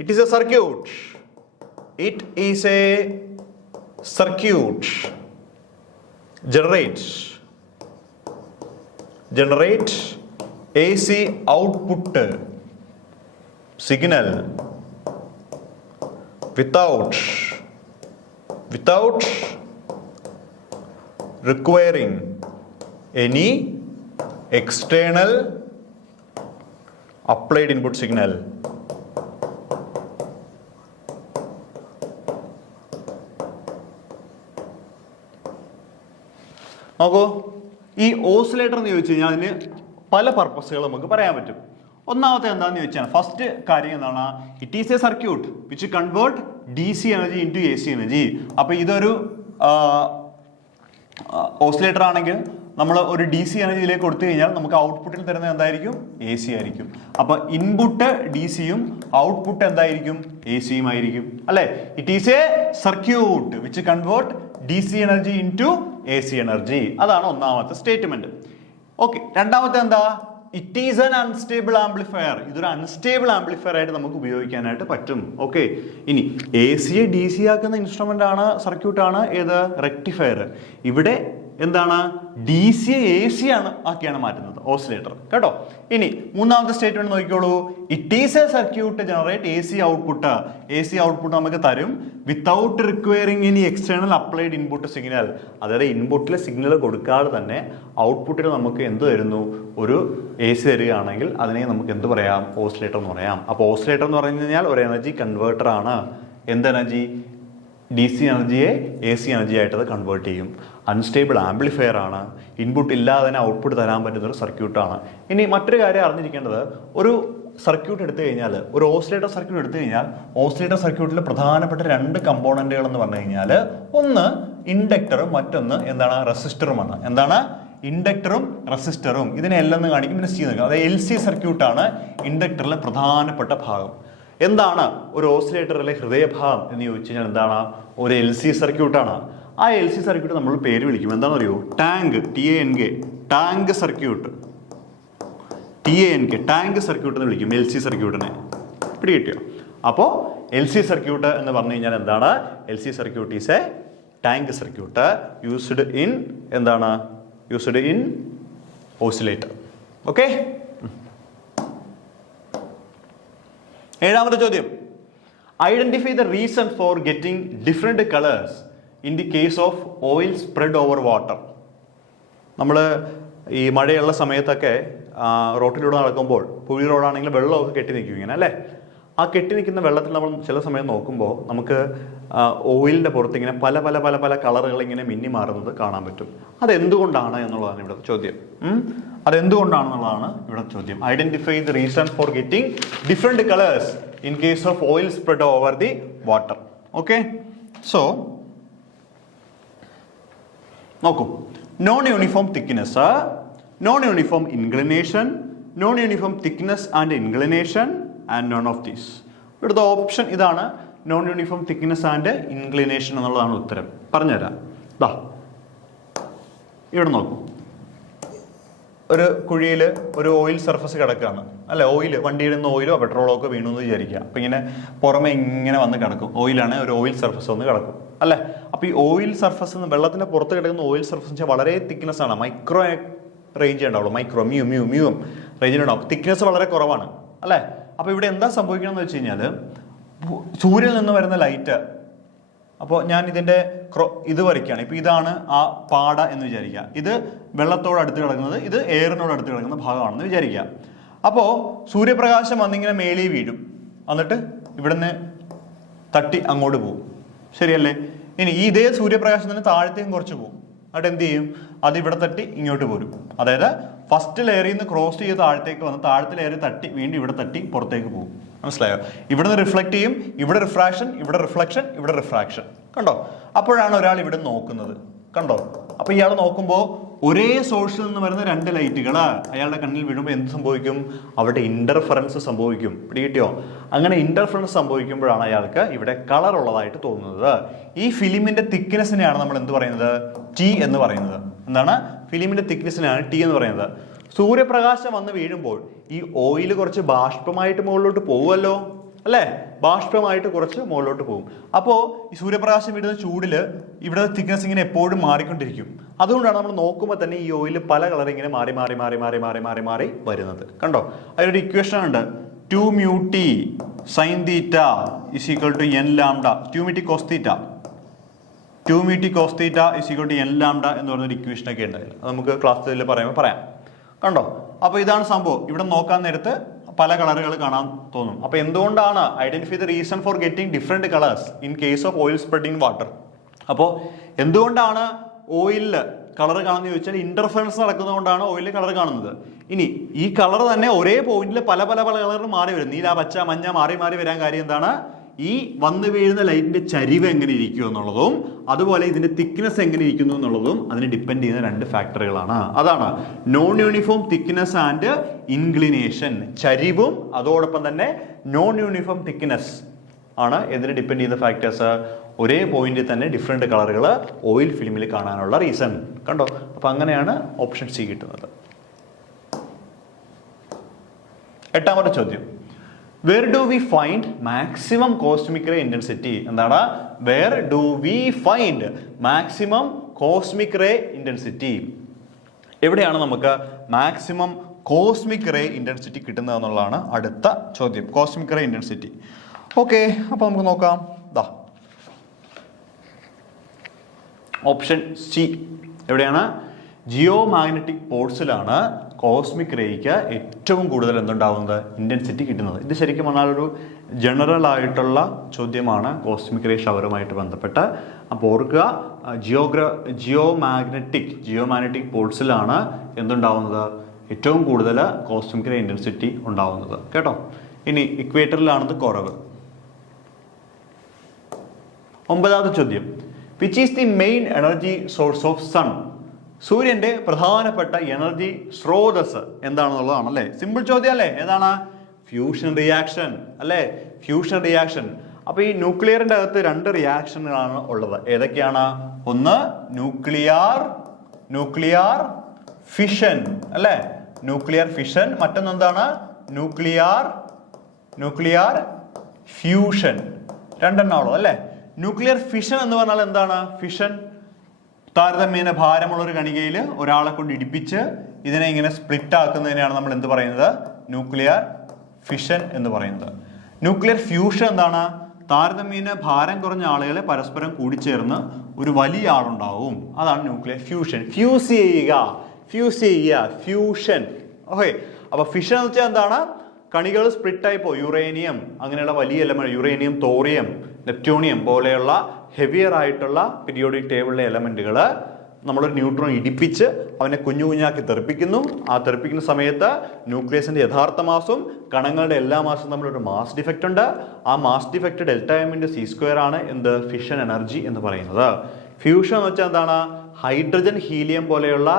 it is a circuit generate AC output signal without requiring any external applied input signal. നോക്കൂ, ഈ oscillator എന്ന് ചോദിച്ചു കഴിഞ്ഞാൽ അതിന് പല പർപ്പസുകൾ നമുക്ക് പറയാൻ പറ്റും. ഒന്നാമത്തെ എന്താണെന്ന് ചോദിച്ചാൽ, ഫസ്റ്റ് കാര്യം എന്താണ്? It is A circuit which convert DC energy into AC energy. അപ്പോൾ ഇതൊരു ഓസിലേറ്റർ ആണെങ്കിൽ നമ്മൾ ഒരു DC എനർജിയിലേക്ക് കൊടുത്തു കഴിഞ്ഞാൽ നമുക്ക് ഔട്ട്പുട്ടിൽ തരുന്നത് എന്തായിരിക്കും? AC ആയിരിക്കും. അപ്പോൾ ഇൻപുട്ട് DC-യും ഔട്ട്പുട്ട് എന്തായിരിക്കും? AC-യും ആയിരിക്കും അല്ലേ? It is A circuit which convert DC energy into AC energy. അതാണ് ഒന്നാമത്തെ സ്റ്റേറ്റ്മെന്റ്. ഓക്കെ, രണ്ടാമത്തെ എന്താ? It is an unstable amplifier. ഇതൊരു അൺസ്റ്റേബിൾ ആംപ്ലിഫയർ ആയിട്ട് നമുക്ക് ഉപയോഗിക്കാനായിട്ട് പറ്റും. ഓക്കെ, ഇനി എ സിയെ ഡി സി ആക്കുന്ന ഇൻസ്ട്രുമെന്റ് ആണ്, സർക്യൂട്ടാണ് ഏത്, റെക്ടിഫയർ. ഇവിടെ എന്താണ്, ഡി സി എ സി ആക്കിയാണ് മാറ്റുന്നത്, ഓസിലേറ്റർ. കേട്ടോ. ഇനി മൂന്നാമത്തെ സ്റ്റേറ്റ്മെന്റ് നോക്കിക്കോളൂ. It is A circuit generate A C output. A C output നമുക്ക് തരും without requiring any external applied input signal. അതായത് ഇൻപുട്ടിലെ സിഗ്നൽ കൊടുക്കാതെ തന്നെ ഔട്ട്പുട്ടിൽ നമുക്ക് എന്ത് തരുന്നു, ഒരു എ സി തരികയാണെങ്കിൽ അതിനെ നമുക്ക് എന്ത് പറയാം, ഓസിലേറ്റർ എന്ന് പറയാം. അപ്പോൾ ഓസിലേറ്റർ എന്ന് പറഞ്ഞു കഴിഞ്ഞാൽ ഒരു എനർജി കൺവേർട്ടർ ആണ്. എന്ത് എനർജി, ഡി സി എനർജിയെ എ സി എനർജി ആയിട്ട് അത് കൺവേർട്ട് ചെയ്യും. അൺസ്റ്റേബിൾ ആംപ്ലിഫയർ ആണ്. ഇൻപുട്ട് ഇല്ലാതെ തന്നെ ഔട്ട്പുട്ട് തരാൻ പറ്റുന്ന ഒരു സർക്യൂട്ടാണ്. ഇനി മറ്റൊരു കാര്യം അറിഞ്ഞിരിക്കേണ്ടത്, ഒരു സർക്യൂട്ട് എടുത്തു കഴിഞ്ഞാൽ, ഒരു ഓസിലേറ്റർ സർക്യൂട്ട് എടുത്തു കഴിഞ്ഞാൽ, ഓസിലേറ്റർ സർക്യൂട്ടിലെ പ്രധാനപ്പെട്ട രണ്ട് കമ്പോണന്റുകൾ എന്ന് പറഞ്ഞു കഴിഞ്ഞാൽ, ഒന്ന് ഇൻഡക്ടറും മറ്റൊന്ന് എന്താണ്, റെസിസ്റ്ററുമാണ്. എന്താണ്, ഇൻഡക്ടറും റെസിസ്റ്ററും. ഇതിനെ എൽ എന്ന് കാണിക്കും, പിന്നെ സി എന്ന് കാണിക്കും. അതായത് എൽ സി സർക്യൂട്ടാണ് ഇൻഡക്ടറിലെ പ്രധാനപ്പെട്ട ഭാഗം. എന്താണ് ഒരു ഓസിലേറ്ററിലെ ഹൃദയഭാഗം എന്ന് ചോദിച്ചു കഴിഞ്ഞാൽ എന്താണ്, ഒരു എൽ സി സർക്യൂട്ടാണ്. ആ എൽ സി സർക്യൂട്ട് നമ്മൾ പേര് വിളിക്കും, എന്താണെന്ന് അറിയോ, tank, TANK, tank circuit, TANK, tank circuit എന്ന് വിളിക്കും എൽ സി സർക്യൂട്ടിനെ. പിടികിട്ടിയോ? അപ്പോൾ എൽ സി സർക്യൂട്ട് എന്ന് പറഞ്ഞു കഴിഞ്ഞാൽ എന്താണ്, L C circuit is A tank circuit used in എന്താണ്, യൂസ്ഡ് ഇൻ ഓസിലേറ്റർ. ഓക്കെ. ഏഴാമത്തെ ചോദ്യം, identify the reason for getting different colours in the case of oil spread over water. നമ്മൾ ഈ മഴയുള്ള സമയത്തൊക്കെ റോട്ടിലൂടെ നടക്കുമ്പോൾ, പുഴി റോഡാണെങ്കിൽ വെള്ളമൊക്കെ കെട്ടി നിൽക്കും ഇങ്ങനെ അല്ലേ. ആ കെട്ടി നിൽക്കുന്ന വെള്ളത്തിൽ നമ്മൾ ചില സമയം നോക്കുമ്പോൾ നമുക്ക് ഓയിലിൻ്റെ പുറത്ത് ഇങ്ങനെ പല പല പല പല കളറുകൾ ഇങ്ങനെ മിന്നി മാറുന്നത് കാണാൻ പറ്റും. അതെന്തുകൊണ്ടാണ് എന്നുള്ളതാണ് ഇവിടെ ചോദ്യം. അതെന്തുകൊണ്ടാണെന്നുള്ളതാണ് ഇവിടെ ചോദ്യം. Identify the reason for getting different colours in case of oil spread over the water. Okay, so നോക്കൂ. Non uniform thickness, non uniform inclination, non uniform thickness and inclination and none of these. ഇവിടുത്തെ option ഇതാണ്, non uniform thickness and inclination എന്നുള്ളതാണ് ഉത്തരം. പറഞ്ഞുതരാം. ദാ ഇവിടെ നോക്കൂ. ഒരു കുഴിയിൽ ഒരു ഓയിൽ സർഫസ് കിടക്കുകയാണ് അല്ലെ. ഓയിൽ, വണ്ടിയിൽ നിന്ന് ഓയിലോ പെട്രോളോ ഒക്കെ വീണു എന്ന് വിചാരിക്കുക. അപ്പം ഇങ്ങനെ പുറമെ ഇങ്ങനെ വന്ന് കിടക്കും. ഓയിലാണ്, ഒരു ഓയിൽ സർഫസ് വന്ന് കിടക്കും അല്ലേ. അപ്പോൾ ഈ ഓയിൽ സർഫസ്, വെള്ളത്തിൻ്റെ പുറത്ത് കിടക്കുന്ന ഓയിൽ സർഫസ് വെച്ചാൽ വളരെ തിക്നെസ് ആണ്. മൈക്രോ റേഞ്ച് ഉണ്ടാവുള്ളൂ, മൈക്രോ മ്യൂ റേഞ്ചിലുണ്ടാവും. തിക്നെസ് വളരെ കുറവാണ് അല്ലേ. അപ്പോൾ ഇവിടെ എന്താ സംഭവിക്കണമെന്ന് വെച്ച് കഴിഞ്ഞാൽ, സൂര്യനിൽ നിന്ന് വരുന്ന ലൈറ്റ്, അപ്പോൾ ഞാൻ ഇതിൻ്റെ ഇത് വരയ്ക്കുകയാണ്. ഇപ്പോൾ ഇതാണ് ആ പാട എന്ന് വിചാരിക്കുക. ഇത് വെള്ളത്തോട് അടുത്ത് കിടക്കുന്നത്, ഇത് എയറിനോട് അടുത്ത് കിടക്കുന്ന ഭാഗമാണെന്ന് വിചാരിക്കുക. അപ്പോൾ സൂര്യപ്രകാശം വന്നിങ്ങനെ മേലി വീഴും, എന്നിട്ട് ഇവിടുന്ന് തട്ടി അങ്ങോട്ട് പോകും. ശരിയല്ലേ? ഇനി ഈ ഇതേ സൂര്യപ്രകാശം തന്നെ താഴത്തേക്കും കുറച്ച് പോകും. എന്നിട്ട് എന്ത് ചെയ്യും, അത് ഇവിടെ തട്ടി ഇങ്ങോട്ട് പോരും. അതായത് ഫസ്റ്റ് ലെയറിൽ നിന്ന് ക്രോസ് ചെയ്ത് താഴത്തേക്ക് വന്ന് താഴത്തെ ലെയറിൽ തട്ടി വീണ്ടും ഇവിടെ തട്ടി പുറത്തേക്ക് പോകും. മനസ്സിലായോ? ഇവിടുന്ന് റിഫ്ലക്ട് ചെയ്യും, ഇവിടെ റിഫ്രാക്ഷൻ, ഇവിടെ റിഫ്ലക്ഷൻ, ഇവിടെ റിഫ്രാക്ഷൻ. കണ്ടോ? അപ്പോഴാണ് ഒരാൾ ഇവിടെ നോക്കുന്നത്. കണ്ടോ? അപ്പൊ ഇയാൾ നോക്കുമ്പോൾ ഒരേ സോഴ്സിൽ നിന്ന് വരുന്ന രണ്ട് ലൈറ്റുകൾ അയാളുടെ കണ്ണിൽ വീഴുമ്പോൾ എന്ത് സംഭവിക്കും? അവിടെ ഇന്റർഫറൻസ് സംഭവിക്കും. പിടികിട്ടിയോ? അങ്ങനെ ഇന്റർഫറൻസ് സംഭവിക്കുമ്പോഴാണ് അയാൾക്ക് ഇവിടെ കളർ ഉള്ളതായിട്ട് തോന്നുന്നത്. ഈ ഫിലിമിന്റെ തിക്നെസ്സിനെയാണ് നമ്മൾ എന്ത് പറയുന്നത്? ടി എന്ന് പറയുന്നത്. എന്താണ്? ഫിലിമിന്റെ തിക്നെസ്സിനാണ് ടി എന്ന് പറയുന്നത്. സൂര്യപ്രകാശം വന്ന് വീഴുമ്പോൾ ഈ ഓയിൽ കുറച്ച് ബാഷ്പമായിട്ട് മുകളിലോട്ട് പോകുമല്ലോ അല്ലേ? ബാഷ്പമായിട്ട് കുറച്ച് മുകളിലോട്ട് പോകും. അപ്പോൾ ഈ സൂര്യപ്രകാശം വീഴുന്ന ചൂടിൽ ഇവിടെ തിക്നെസ് ഇങ്ങനെ എപ്പോഴും മാറിക്കൊണ്ടിരിക്കും. അതുകൊണ്ടാണ് നമ്മൾ നോക്കുമ്പോൾ തന്നെ ഈ ഓയിൽ പല കളർ ഇങ്ങനെ മാറി മാറി മാറി മാറി മാറി മാറി മാറി വരുന്നത്. കണ്ടോ? അതിലൊരു ഇക്വേഷൻ ഉണ്ട്, 2μt sin theta is equal to n lambda, 2μt cos theta, 2μt cos theta is equal to n lambda എന്ന് പറഞ്ഞൊരു ഇക്വേഷൻ ഒക്കെ ഉണ്ട്. അത് നമുക്ക് ക്ലാസ്സിൽ പറയുമ്പോൾ പറയാം. കണ്ടോ? അപ്പോൾ ഇതാണ് സംഭവം. ഇവിടെ നോക്കാൻ നേരത്ത് പല കളറുകൾ കാണാൻ തോന്നും. അപ്പോൾ എന്തുകൊണ്ടാണ് identify the reason for getting different colours in case of oil spread in water. അപ്പോൾ എന്തുകൊണ്ടാണ് ഓയിലിൽ കളർ കാണുന്നത് ചോദിച്ചാൽ ഇന്റർഫറൻസ് നടക്കുന്നതുകൊണ്ടാണ് ഓയിലിൽ കളർ കാണുന്നത്. ഇനി ഈ കളർ തന്നെ ഒരേ പോയിന്റിൽ പല പല പല കളറിൽ മാറി വരും. നീല, പച്ച, മഞ്ഞ മാറി മാറി വരാൻ കാര്യം എന്താണ്? ഈ വന്നു വീഴുന്ന ലൈറ്റിന്റെ ചരിവ് എങ്ങനെ ഇരിക്കും എന്നുള്ളതും അതുപോലെ ഇതിന്റെ തിക്നെസ് എങ്ങനെ ഇരിക്കുന്നു എന്നുള്ളതും അതിന് ഡിപ്പെൻഡ് ചെയ്യുന്ന രണ്ട് ഫാക്ടറുകളാണ്. അതാണ് non uniform thickness and inclination. ചരിവും അതോടൊപ്പം തന്നെ നോൺ യൂണിഫോം തിക്നെസ് ആണ് ഇതിന് ഡിപ്പെൻഡ് ചെയ്യുന്ന ഫാക്ടേഴ്സ്. ഒരേ പോയിന്റിൽ തന്നെ ഡിഫറെന്റ് കളറുകൾ ഓയിൽ ഫിലിമിൽ കാണാനുള്ള റീസൺ. കണ്ടോ? അപ്പൊ അങ്ങനെയാണ് ഓപ്ഷൻ സി കിട്ടുന്നത്. 8ാമത്തെ ചോദ്യം, where do we find maximum cosmic ray intensity? എന്താണ്? Where do we find maximum cosmic ray intensity? എവിടെയാണ് നമുക്ക് മാക്സിമം കോസ്മിക് റേ ഇന്റൻസിറ്റി കിട്ടുന്നത് എന്നുള്ളതാണ് അടുത്ത ചോദ്യം. Cosmic ray intensity. ഓക്കെ, അപ്പോൾ നമുക്ക് നോക്കാം. ഓപ്ഷൻ സി എവിടെയാണ്? ജിയോ മാഗ്നറ്റിക് പോർട്സിലാണ് കോസ്മിക് റേയ്ക്ക് ഏറ്റവും കൂടുതൽ എന്തുണ്ടാവുന്നത്? ഇന്റൻസിറ്റി കിട്ടുന്നത്. ഇത് ശരിക്കും പറഞ്ഞാൽ ഒരു ജനറൽ ആയിട്ടുള്ള ചോദ്യമാണ് കോസ്മിക് റേ ഷവറുമായിട്ട് ബന്ധപ്പെട്ട്. അപ്പോൾ ഓർക്കുക, ജിയോ മാഗ്നറ്റിക് പോർട്സിലാണ് എന്തുണ്ടാവുന്നത്? ഏറ്റവും കൂടുതൽ കോസ്മിക് റേ ഇന്റൻസിറ്റി ഉണ്ടാവുന്നത് കേട്ടോ. ഇനി ഇക്വേറ്ററിലാണത് കുറവ്. 9ാമത്തെ ചോദ്യം, which is the main energy source of sun? സൂര്യന്റെ പ്രധാനപ്പെട്ട എനർജി സ്രോതസ് എന്താണെന്നുള്ളതാണ് അല്ലേ? സിമ്പിൾ ചോദ്യം അല്ലേ? ഏതാണ്? ഫ്യൂഷൻ റിയാക്ഷൻ അല്ലേ? Fusion reaction. അപ്പൊ ഈ ന്യൂക്ലിയറിന്റെ അകത്ത് 2 റിയാക്ഷനുകളാണ് ഉള്ളത്. ഏതൊക്കെയാണ്? ഒന്ന് ന്യൂക്ലിയർ ഫിഷൻ അല്ലേ? Nuclear fission. മറ്റൊന്നെന്താണ്? Nuclear fusion. 2 എണ്ണമുള്ളത് അല്ലേ? ന്യൂക്ലിയർ ഫിഷൻ എന്ന് പറഞ്ഞാൽ എന്താണ്? ഫിഷൻ താരതമ്യേന ഭാരമുള്ള ഒരു കണികയിൽ ഒരാളെ കൊണ്ട് ഇടിപ്പിച്ച് ഇതിനെ ഇങ്ങനെ സ്പ്ലിറ്റ് ആക്കുന്നതിനെയാണ് നമ്മൾ എന്ത് പറയുന്നത്? ന്യൂക്ലിയർ ഫിഷൻ എന്ന് പറയുന്നത്. ന്യൂക്ലിയർ ഫ്യൂഷൻ എന്താണ്? താരതമ്യേന ഭാരം കുറഞ്ഞ ആളുകളെ പരസ്പരം കൂടിച്ചേർന്ന് ഒരു വലിയ ആളുണ്ടാവും. അതാണ് ന്യൂക്ലിയർ ഫ്യൂഷൻ. ഫ്യൂസ് ചെയ്യുക ഫ്യൂഷൻ. ഓക്കെ, അപ്പൊ ഫിഷൻ എന്ന് വെച്ചാൽ എന്താണ്? കണികൾ സ്പ്ലിറ്റ് ആയിപ്പോ യുറേനിയം അങ്ങനെയുള്ള വലിയ എലമെന്റ്, യുറേനിയം, തോറിയം, നെപ്റ്റ്യൂണിയം പോലെയുള്ള ഹെവിയർ ആയിട്ടുള്ള പീരിയോഡിക് ടേബിളിലെ എലമെന്റുകൾ നമ്മളൊരു ന്യൂട്രോൺ ഇടിപ്പിച്ച് അവനെ കുഞ്ഞു കുഞ്ഞാക്കി തെറിപ്പിക്കുന്നു. ആ തെറിപ്പിക്കുന്ന സമയത്ത് ന്യൂക്ലിയസിന്റെ യഥാർത്ഥ മാസും കണങ്ങളുടെ എല്ലാ മാസും തമ്മിലൊരു മാസ് ഡിഫക്റ്റ് ഉണ്ട്. ആ മാസ് ഡിഫക്റ്റ് Δm/c² ആണ് എന്ത്? ഫിഷൻ എനർജി എന്ന് പറയുന്നത്. ഫ്യൂഷൻ എന്ന് വെച്ചാൽ എന്താണ്? ഹൈഡ്രജൻ, ഹീലിയം പോലെയുള്ള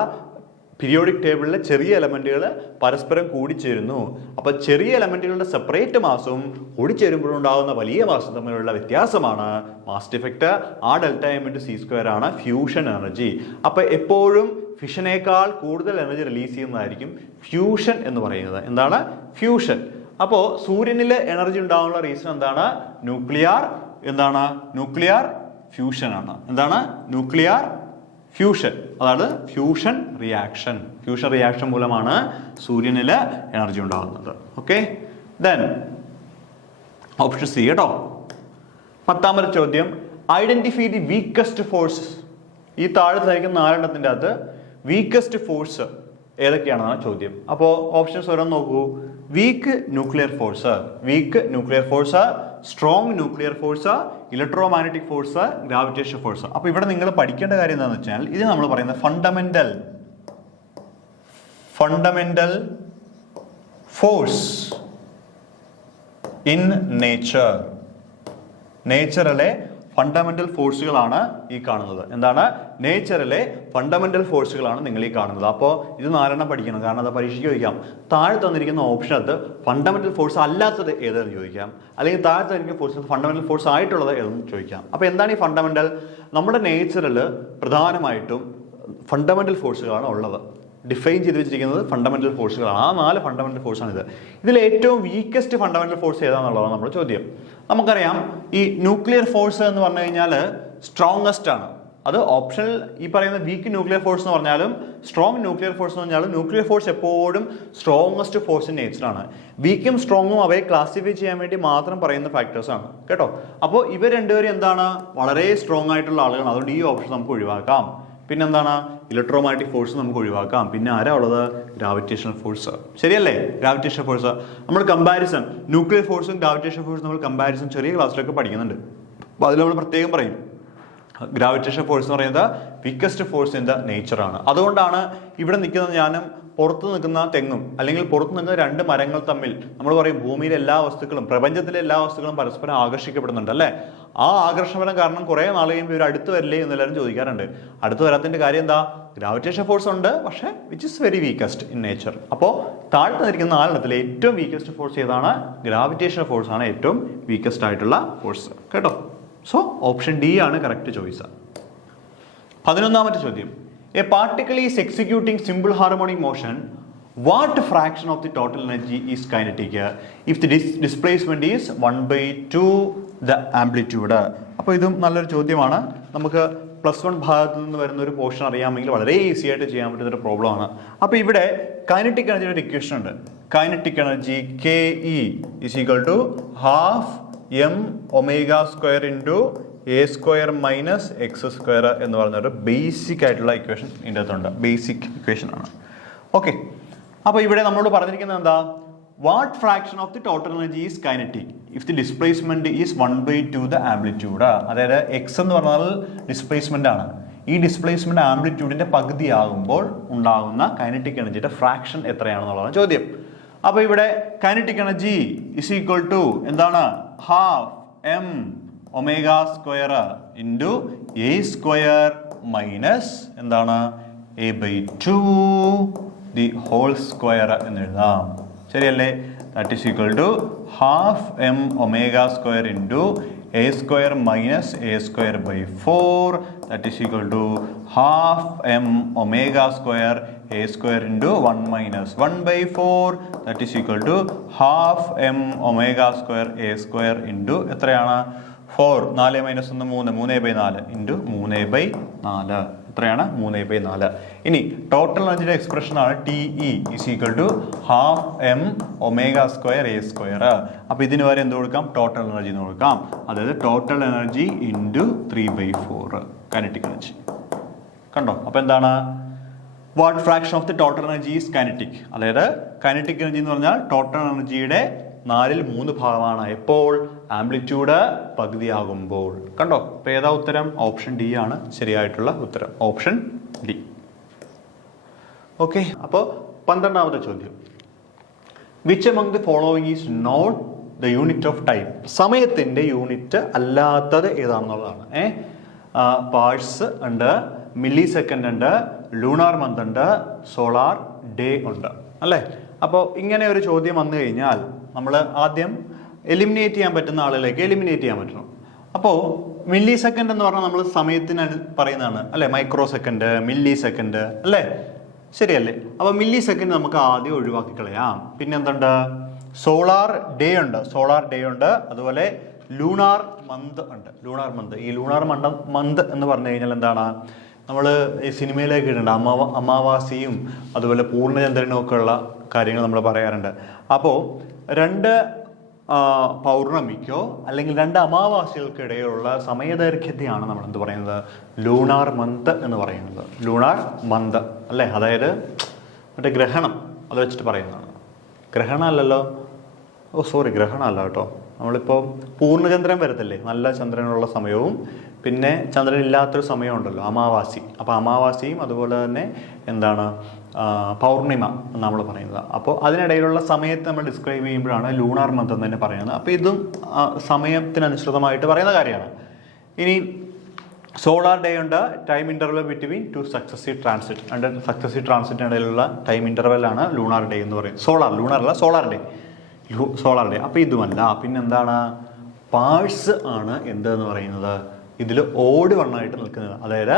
പീരിയോഡിക് ടേബിളിലെ ചെറിയ എലമെന്റുകൾ പരസ്പരം കൂടിച്ചേരുന്നു. അപ്പോൾ ചെറിയ എലമെന്റുകളുടെ സെപ്പറേറ്റ് മാസും കൂടിച്ചേരുമ്പോഴുണ്ടാകുന്ന വലിയ മാസും തമ്മിലുള്ള വ്യത്യാസമാണ് മാസ് ഡിഫക്റ്റ്. ആ Δm/c² ആണ് ഫ്യൂഷൻ എനർജി. അപ്പോൾ എപ്പോഴും ഫിഷനേക്കാൾ കൂടുതൽ എനർജി റിലീസ് ചെയ്യുന്നതായിരിക്കും ഫ്യൂഷൻ എന്ന് പറയുന്നത്. എന്താണ്? ഫ്യൂഷൻ. അപ്പോൾ സൂര്യനിൽ എനർജി ഉണ്ടാകാനുള്ള റീസൺ എന്താണ്? ന്യൂക്ലിയർ ഫ്യൂഷൻ ആണ്. എന്താണ്? Nuclear fusion. അതാണ് ഫ്യൂഷൻ റിയാക്ഷൻ മൂലമാണ് സൂര്യനിൽ എനർജി ഉണ്ടാകുന്നത്. ഓക്കെ, ദെൻ ഓപ്ഷൻ സി കേട്ടോ. 10ാമത്തെ ചോദ്യം, ഐഡന്റിഫൈ ദി വീക്കസ്റ്റ് ഫോഴ്സ്. ഈ താഴെ തന്നിരിക്കുന്ന 4 എണ്ണത്തിന്റെ അകത്ത് വീക്കസ്റ്റ് ഫോഴ്സ് ഏതൊക്കെയാണെന്നാണ് ചോദ്യം. അപ്പോൾ ഓപ്ഷൻസ് ഓരോന്ന് നോക്കൂ. Weak nuclear force, strong nuclear force, electromagnetic force, gravitation force. അപ്പൊ ഇവിടെ നിങ്ങൾ പഠിക്കേണ്ട കാര്യം എന്താണെന്ന് വെച്ചാൽ, ഇത് നമ്മൾ പറയുന്നത് ഫണ്ടമെന്റൽ ഫോഴ്സ് ഇൻ നേച്ചറിലെ ഫണ്ടമെന്റൽ ഫോഴ്സുകളാണ് ഈ കാണുന്നത്. എന്താണ്? നേച്ചറിലെ ഫണ്ടമെന്റൽ ഫോഴ്സുകളാണ് നിങ്ങൾ ഈ കാണുന്നത്. അപ്പോൾ ഇത് 4 എണ്ണം പഠിക്കണം, കാരണം അത് പരീക്ഷയ്ക്ക് ചോദിക്കാം. താഴെ തന്നിരിക്കുന്ന ഓപ്ഷനകത്ത് ഫണ്ടമെന്റൽ ഫോഴ്സ് അല്ലാത്തത് ഏതെന്ന് ചോദിക്കാം, അല്ലെങ്കിൽ താഴെ തന്നിരിക്കുന്ന ഫോഴ്സ് ഫണ്ടമെന്റൽ ഫോഴ്സ് ആയിട്ടുള്ളത് ഏതെന്ന് ചോദിക്കാം. അപ്പോൾ എന്താണ് ഈ ഫണ്ടമെന്റൽ? നമ്മുടെ നേച്ചറിൽ പ്രധാനമായിട്ടും ഫണ്ടമെന്റൽ ഫോഴ്സുകളാണ് ഉള്ളത്. ഡിഫൈൻ ചെയ്ത് വെച്ചിരിക്കുന്നത് ഫണ്ടമെന്റൽ ഫോഴ്സുകളാണ്. ആ 4 ഫണ്ടമെന്റൽ ഫോഴ്സാണ് ഇത്. ഇതിൽ ഏറ്റവും വീക്കസ്റ്റ് ഫണ്ടമെന്റൽ ഫോഴ്സ് ഏതാണെന്നുള്ളതാണ് നമ്മുടെ ചോദ്യം. നമുക്കറിയാം, ഈ ന്യൂക്ലിയർ ഫോഴ്സ് എന്ന് പറഞ്ഞു കഴിഞ്ഞാൽ സ്ട്രോങ്ങസ്റ്റ് ആണ്. അത് ഓപ്ഷണൽ. ഈ പറയുന്ന വീക്ക് ന്യൂക്ലിയർ ഫോഴ്സ് എന്ന് പറഞ്ഞാലും സ്ട്രോങ് ന്യൂക്ലിയർ ഫോഴ്സ് എന്ന് പറഞ്ഞാലും ന്യൂക്ലിയർ ഫോഴ്സ് എപ്പോഴും സ്ട്രോങ്ങസ്റ്റ് ഫോഴ്സ് ഇൻ നേച്ചറാണ്. വീക്കും സ്ട്രോങ്ങും അവയെ ക്ലാസിഫൈ ചെയ്യാൻ വേണ്ടി മാത്രം പറയുന്ന ഫാക്ടേഴ്സ് ആണ് കേട്ടോ. അപ്പോൾ ഇവർ രണ്ടുപേരും എന്താണ്? വളരെ സ്ട്രോങ് ആയിട്ടുള്ള ആളുകളാണ്. അതുകൊണ്ട് ഈ ഓപ്ഷൻ നമുക്ക് ഒഴിവാക്കാം. പിന്നെന്താണ്? ഇലക്ട്രോമാഗ്നറ്റിക് ഫോഴ്സ് നമുക്ക് ഒഴിവാക്കാം. പിന്നെ ആരാ ഉള്ളത്? Gravitational force. ശരിയല്ലേ? ഗ്രാവിറ്റേഷണൽ ഫോഴ്സ് നമ്മൾ കമ്പാരിസൺ, ന്യൂക്ലിയർ ഫോഴ്സും ഗ്രാവിറ്റേഷണൽ ഫോഴ്സും നമ്മൾ കമ്പാരിസൺ ചെറിയ ക്ലാസ്സിലൊക്കെ പഠിക്കുന്നുണ്ട്. അപ്പോൾ അതിൽ നമ്മൾ പ്രത്യേകം പറയും ഗ്രാവിറ്റേഷൻ ഫോഴ്സ് എന്ന് പറയുന്നത് weakest force in the nature ആണ്. അതുകൊണ്ടാണ് ഇവിടെ നിൽക്കുന്ന ഞാനും പുറത്ത് നിൽക്കുന്ന തെങ്ങും അല്ലെങ്കിൽ പുറത്ത് നിൽക്കുന്ന 2 മരങ്ങൾ തമ്മിൽ നമ്മൾ പറയും ഭൂമിയിലെ എല്ലാ വസ്തുക്കളും, പ്രപഞ്ചത്തിലെ എല്ലാ വസ്തുക്കളും പരസ്പരം ആകർഷിക്കപ്പെടുന്നുണ്ട് അല്ലേ? ആ ആകർഷണം കാരണം കുറേ നാൾ കഴിയുമ്പോൾ ഇവർ അടുത്ത് വരില്ലേ എന്നെല്ലാവരും ചോദിക്കാറുണ്ട്. അടുത്ത് വരാത്തതിൻ്റെ കാര്യം എന്താ? ഗ്രാവിറ്റേഷൻ ഫോഴ്സ് ഉണ്ട്, പക്ഷേ which is very weakest in nature. അപ്പോൾ താഴെ നിൽക്കുന്ന 4 എണ്ണത്തിലെ ഏറ്റവും വീക്കസ്റ്റ് ഫോഴ്സ് ഏതാണ്? ഗ്രാവിറ്റേഷൻ ഫോഴ്സ് ആണ് ഏറ്റവും വീക്കസ്റ്റ് ആയിട്ടുള്ള ഫോഴ്സ് കേട്ടോ. സോ ഓപ്ഷൻ ഡി ആണ് കറക്റ്റ് ചോയ്സ്. 11ാമത്തെ ചോദ്യം, A particle is executing simple harmonic motion What fraction of the total energy is kinetic if the displacement is 1/2 the amplitude? അപ്പോൾ ഇതും നല്ലൊരു ചോദ്യമാണ്. നമുക്ക് +1 ഭാഗത്ത് നിന്ന് വരുന്ന ഒരു പോർഷൻ അറിയാമെങ്കിൽ വളരെ ഈസി ആയിട്ട് ചെയ്യാൻ പറ്റുന്ന ഒരു പ്രോബ്ലം ആണ്. അപ്പോൾ ഇവിടെ കൈനറ്റിക് എനർജിയുടെ ഒരു ഇക്വേഷൻ ഉണ്ട്. Kinetic energy KE is equal to ½ m² a² - x² എന്ന് പറഞ്ഞൊരു ബേസിക് ആയിട്ടുള്ള ഇക്വേഷൻ ഇതിൻ്റെ അകത്തുണ്ട്. ബേസിക് ഇക്വേഷൻ ആണ്. ഓക്കെ, അപ്പോൾ ഇവിടെ നമ്മളോട് പറഞ്ഞിരിക്കുന്നത് എന്താ? What fraction of the total energy is kinetic if the displacement is 1/2 the amplitude. അതായത് എക്സ് എന്ന് പറഞ്ഞാൽ ഡിസ്പ്ലേസ്മെന്റ് ആണ്. ഈ ഡിസ്പ്ലേസ്മെന്റ് ആംപ്ലിറ്റ്യൂഡിന്റെ പകുതി ആകുമ്പോൾ ഉണ്ടാകുന്ന കൈനറ്റിക് എനർജിയുടെ ഫ്രാക്ഷൻ എത്രയാണെന്നുള്ളതാണ് ചോദ്യം. അപ്പോൾ ഇവിടെ kinetic energy is equal to എന്താണ്? ½ m² a² - എന്താണ്? a/2 ദി ഹോൾ സ്ക്വയർ എന്ന് എഴുതാം. ശരിയല്ലേ? That is equal to ½ m² a² - a²/4 that is equal to ½ m² a² × 1 - 1/4 that is equal to ½ m² a² എത്രയാണ്? 4 4 - 1 3 3/4 3/4 എത്രയാണ്? 3/4. ഇനി ടോട്ടൽ എനർജിയുടെ expression ആണ് TE is equal to ½ m² a². അപ്പോൾ ഇതിന് വരെ എന്ത് കൊടുക്കാം? ടോട്ടൽ എനർജി എന്ന് കൊടുക്കാം. അതായത് total energy into 3/4 kinetic energy. കണ്ടോ? അപ്പോൾ എന്താണ്? What fraction of the total energy is kinetic. അതായത് കൈനറ്റിക് എനർജി എന്ന് പറഞ്ഞാൽ ടോട്ടൽ എനർജിയുടെ 4/3 ഭാഗമാണ്. എപ്പോൾ? ആംപ്ലിറ്റ്യൂഡ് പകുതിയാകുമ്പോൾ. കണ്ടോ? അപ്പോൾ ഏതാ ഉത്തരം? ഓപ്ഷൻ ഡി ആണ് ശരിയായിട്ടുള്ള ഉത്തരം. Option D. ഓക്കെ, അപ്പോൾ 12ാമത്തെ ചോദ്യം. Which among the following is not the unit of time? സമയത്തിന്റെ യൂണിറ്റ് അല്ലാത്തത് ഏതാണെന്നുള്ളതാണ്. പാഴ്സ് ഉണ്ട്, മില്ലി സെക്കൻഡ് ഉണ്ട്, ലൂണാർ മന്ത് ഉണ്ട്, സോളാർ ഡേ ഉണ്ട്, അല്ലേ? അപ്പോൾ ഇങ്ങനെ ഒരു ചോദ്യം വന്നു കഴിഞ്ഞാൽ നമ്മൾ ആദ്യം എലിമിനേറ്റ് ചെയ്യാൻ പറ്റുന്ന ആളുകളിലേക്ക് എലിമിനേറ്റ് ചെയ്യാൻ പറ്റണം. അപ്പോൾ മില്ലി സെക്കൻഡ് എന്ന് പറഞ്ഞാൽ നമ്മൾ സമയത്തിന് പറയുന്നതാണ്, അല്ലേ? മൈക്രോ സെക്കൻഡ്, മില്ലി സെക്കൻഡ്, അല്ലേ? ശരിയല്ലേ? അപ്പോൾ മില്ലി സെക്കൻഡ് നമുക്ക് ആദ്യം ഒഴിവാക്കി കളയാം. പിന്നെ എന്തുണ്ട്? സോളാർ ഡേ ഉണ്ട്, അതുപോലെ ലൂണാർ മന്ത് ഉണ്ട്. ഈ ലൂണാർ മന്ത് എന്ന് പറഞ്ഞു കഴിഞ്ഞാൽ എന്താണ്? നമ്മൾ ഈ സിനിമയിലേക്ക് ഇടുന്നുണ്ട്, അമാവാസിയും അതുപോലെ പൂർണ്ണചന്ദ്രനും ഒക്കെ ഉള്ള കാര്യങ്ങൾ നമ്മൾ പറയാറുണ്ട്. അപ്പോൾ 2 പൗർണമിക്കോ അല്ലെങ്കിൽ 2 അമാവാസികൾക്കിടയിലുള്ള സമയദൈർഘ്യത്തെയാണ് നമ്മൾ എന്ത് പറയുന്നത്? ലൂണാർ മന്ത് എന്ന് പറയുന്നത്. ലൂണാർ മന്ത്, അല്ലേ? അതായത് മറ്റേ ഗ്രഹണം അത് വെച്ചിട്ട് പറയുന്നതാണ്. ഗ്രഹണം അല്ലല്ലോ, ഗ്രഹണം അല്ല കേട്ടോ. നമ്മളിപ്പോൾ പൂർണ്ണചന്ദ്രൻ വരത്തില്ലേ, നല്ല ചന്ദ്രനുള്ള സമയവും പിന്നെ ചന്ദ്രൻ ഇല്ലാത്തൊരു സമയമുണ്ടല്ലോ, അമാവാസി. അപ്പോൾ അമാവാസിയും അതുപോലെ തന്നെ എന്താണ്? പൗർണിമ എന്ന് നമ്മൾ പറയുന്നത്. അപ്പോൾ അതിനിടയിലുള്ള സമയത്ത് നമ്മൾ ഡിസ്ക്രൈബ് ചെയ്യുമ്പോഴാണ് ലൂണാർ മന്ത് എന്ന് തന്നെ പറയുന്നത്. അപ്പോൾ ഇതും സമയത്തിനനുസൃതമായിട്ട് പറയുന്ന കാര്യമാണ്. ഇനി സോളാർ ഡേ ഉണ്ട്, time interval between 2 successive transit. Successive ട്രാൻസിറ്റിനിടയിലുള്ള ടൈം ഇൻ്റർവെല്ലാണ് ലൂണാർ ഡേ എന്ന് പറയുന്നത്. ലൂണാർ അല്ല, സോളാർ ഡേ. അപ്പോൾ ഇതുമല്ല. പിന്നെന്താണ്? പാഴ്സ് ആണ് എന്തെന്ന് പറയുന്നത്? ഇതിൽ ഓട് വണ്ണമായിട്ട് നിൽക്കുന്നത്. അതായത്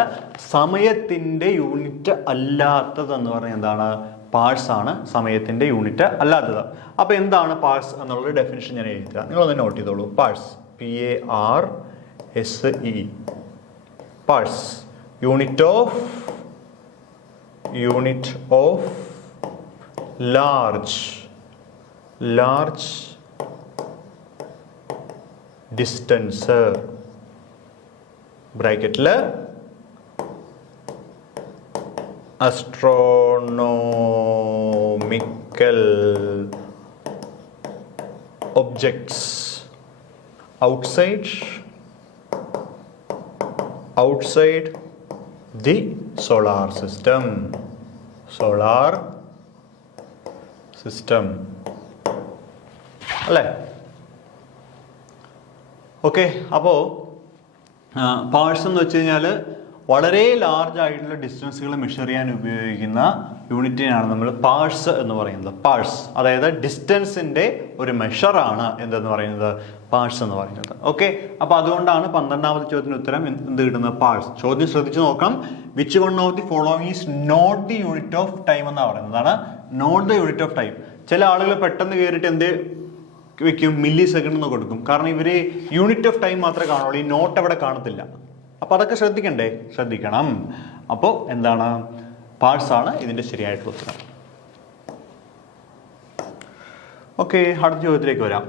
സമയത്തിൻ്റെ യൂണിറ്റ് അല്ലാത്തതെന്ന് പറഞ്ഞാൽ എന്താണ്? പാഴ്സ് ആണ് സമയത്തിൻ്റെ യൂണിറ്റ് അല്ലാത്തത്. അപ്പോൾ എന്താണ് പാഴ്സ് എന്നുള്ളൊരു ഡെഫിനിഷൻ ഞാൻ എഴുതുക, നിങ്ങളൊന്ന് നോട്ട് ചെയ്തോളൂ. Parse, PARSE, parse, unit of large distance, ബ്രാക്കറ്റിൽ astronomical objects outside the solar system. അല്ലേ? ഓക്കെ, അപ്പോൾ പാഴ്സ് എന്ന് വെച്ച് കഴിഞ്ഞാൽ വളരെ ലാർജ് ആയിട്ടുള്ള ഡിസ്റ്റൻസുകൾ മെഷർ ചെയ്യാൻ ഉപയോഗിക്കുന്ന യൂണിറ്റിനാണ് നമ്മൾ പാഴ്സ് എന്ന് പറയുന്നത്. പാഴ്സ്, അതായത് ഡിസ്റ്റൻസിന്റെ ഒരു മെഷറാണ് എന്തെന്ന് പറയുന്നത്, പാഴ്സ് എന്ന് പറയുന്നത്. ഓക്കെ, അപ്പൊ അതുകൊണ്ടാണ് 12ാമത്തെ ചോദ്യത്തിന് ഉത്തരം എന്ത് കിട്ടുന്നത്, പാഴ്സ്. ചോദ്യം ശ്രദ്ധിച്ചു നോക്കാം. Which one of the following is not the unit of time എന്നാണ് പറയുന്നത്. അതാണ് not the unit of time. ചില ആളുകൾ പെട്ടെന്ന് കയറിയിട്ട് എന്ത് വെക്കും, മില്ലി സെക്കൻഡ് എന്ന് കൊടുക്കും. കാരണം ഇവര് യൂണിറ്റ് ഓഫ് ടൈം മാത്രമേ കാണുള്ളൂ, ഈ നോട്ട് അവിടെ കാണത്തില്ല. അപ്പൊ അതൊക്കെ ശ്രദ്ധിക്കണ്ടേ, ശ്രദ്ധിക്കണം. അപ്പോൾ എന്താണ്, പാഴ്സ് ആണ് ഇതിന്റെ ശരിയായിട്ടുള്ള ഉത്തരം. ഓക്കെ, അടുത്ത ചോദ്യത്തിലേക്ക് വരാം.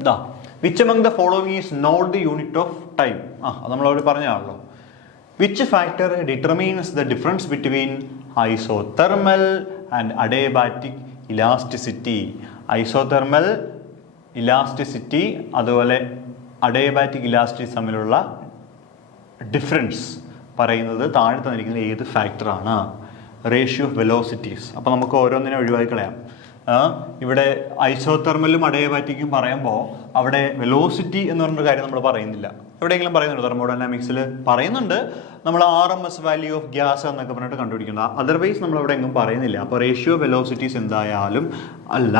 ഇതാ, which among the following is not the unit of time? അത് നമ്മളവിടെ പറഞ്ഞാണല്ലോ. Which factor determines the difference between isothermal and adiabatic elasticity? Isothermal elasticity അതുപോലെ അഡയബാറ്റിക് ഇലാസ്റ്റിസിറ്റി തമ്മിലുള്ള ഡിഫറൻസ് പറയുന്നത് താഴെ തന്നിരിക്കുന്ന ഏത് ഫാക്ടറാണ്? Ratio of velocities. അപ്പോൾ നമുക്ക് ഓരോന്നിനെ ഒഴിവാക്കി കളയാം. ഇവിടെ ഐസോതെർമലും അഡയബാറ്റിക്കും പറയുമ്പോൾ അവിടെ വെലോസിറ്റി എന്ന് പറഞ്ഞൊരു കാര്യം നമ്മൾ പറയുന്നില്ല. എവിടെയെങ്കിലും പറയുന്നുണ്ട്? തെർമോഡൈനാമിക്സിൽ പറയുന്നുണ്ട്, നമ്മൾ RMS വാല്യൂ ഓഫ് ഗ്യാസ് എന്നൊക്കെ പറഞ്ഞിട്ട് കണ്ടുപിടിക്കുന്നത്. അതർവൈസ് നമ്മൾ അവിടെ എങ്ങും പറയുന്നില്ല. അപ്പോൾ റേഷ്യോ വെലോസിറ്റീസ് എന്തായാലും അല്ല.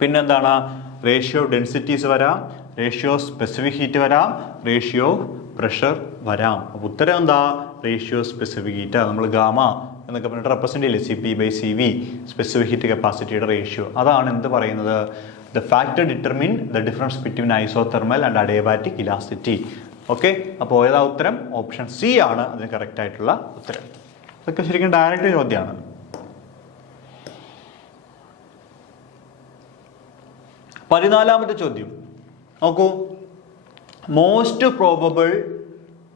പിന്നെന്താണ്? റേഷ്യോ ഡെൻസിറ്റീസ് വരാം, റേഷ്യോ സ്പെസിഫിക് ഹീറ്റ് വരാം, റേഷ്യോ പ്രഷർ വരാം. അപ്പോൾ ഉത്തരം എന്താ? Ratio specific heat. നമ്മൾ ഗാമ എന്നൊക്കെ പറഞ്ഞിട്ട് റെപ്രസെൻ്റ് ചെയ്യില്ലേ, CP/CV, സ്പെസിഫിക് ഹീറ്റ് കപ്പാസിറ്റിയുടെ റേഷ്യോ. അതാണ് എന്ത് പറയുന്നത്? The factor determine the difference between isothermal and adiabatic elasticity. Okay, അപ്പോൾ ഏതാ ഉത്തരം? ഓപ്ഷൻ C ആണ് അതിന് കറക്റ്റ് ആയിട്ടുള്ള ഉത്തരം. ഇതൊക്കെ ശരിക്കും ഡയറക്റ്റ് ചോദ്യമാണ്. 14ാമത്തെ ചോദ്യം നോക്കൂ. Most probable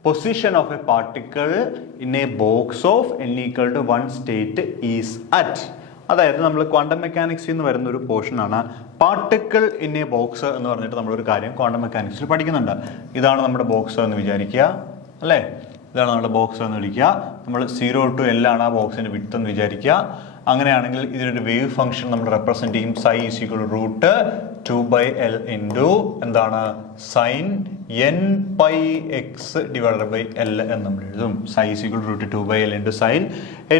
position of a particle in a box of n = 1 state is at. അതായത് നമ്മൾ ക്വാണ്ടം മെക്കാനിക്സിൽ നിന്ന് വരുന്ന ഒരു പോർഷനാണ് പാർട്ടിക്കിൾ ഇൻ എ ബോക്സ് എന്ന് പറഞ്ഞിട്ട് നമ്മളൊരു കാര്യം ക്വാണ്ടം മെക്കാനിക്സിൽ പഠിക്കുന്നുണ്ട്. ഇതാണ് നമ്മുടെ ബോക്സ് എന്ന് വിചാരിക്കുക, അല്ലേ? ഇതാണ് നമ്മുടെ ബോക്സ് എന്ന് വിളിക്കുക. നമ്മൾ 0 to L ആണ് ആ ബോക്സിന്റെ വിഡ്ത്ത് എന്ന് വിചാരിക്കുക. അങ്ങനെയാണെങ്കിൽ ഇതിനൊരു വേവ് ഫംഗ്ഷൻ നമ്മൾ റെപ്രസെന്റ് ചെയ്യും. ψ = √2/L ഇൻറ്റു എന്താണ്, സൈൻ nπx/L എന്ന് നമ്മൾ എഴുതും. ψ = √2/L ഇൻറ്റു സൈൻ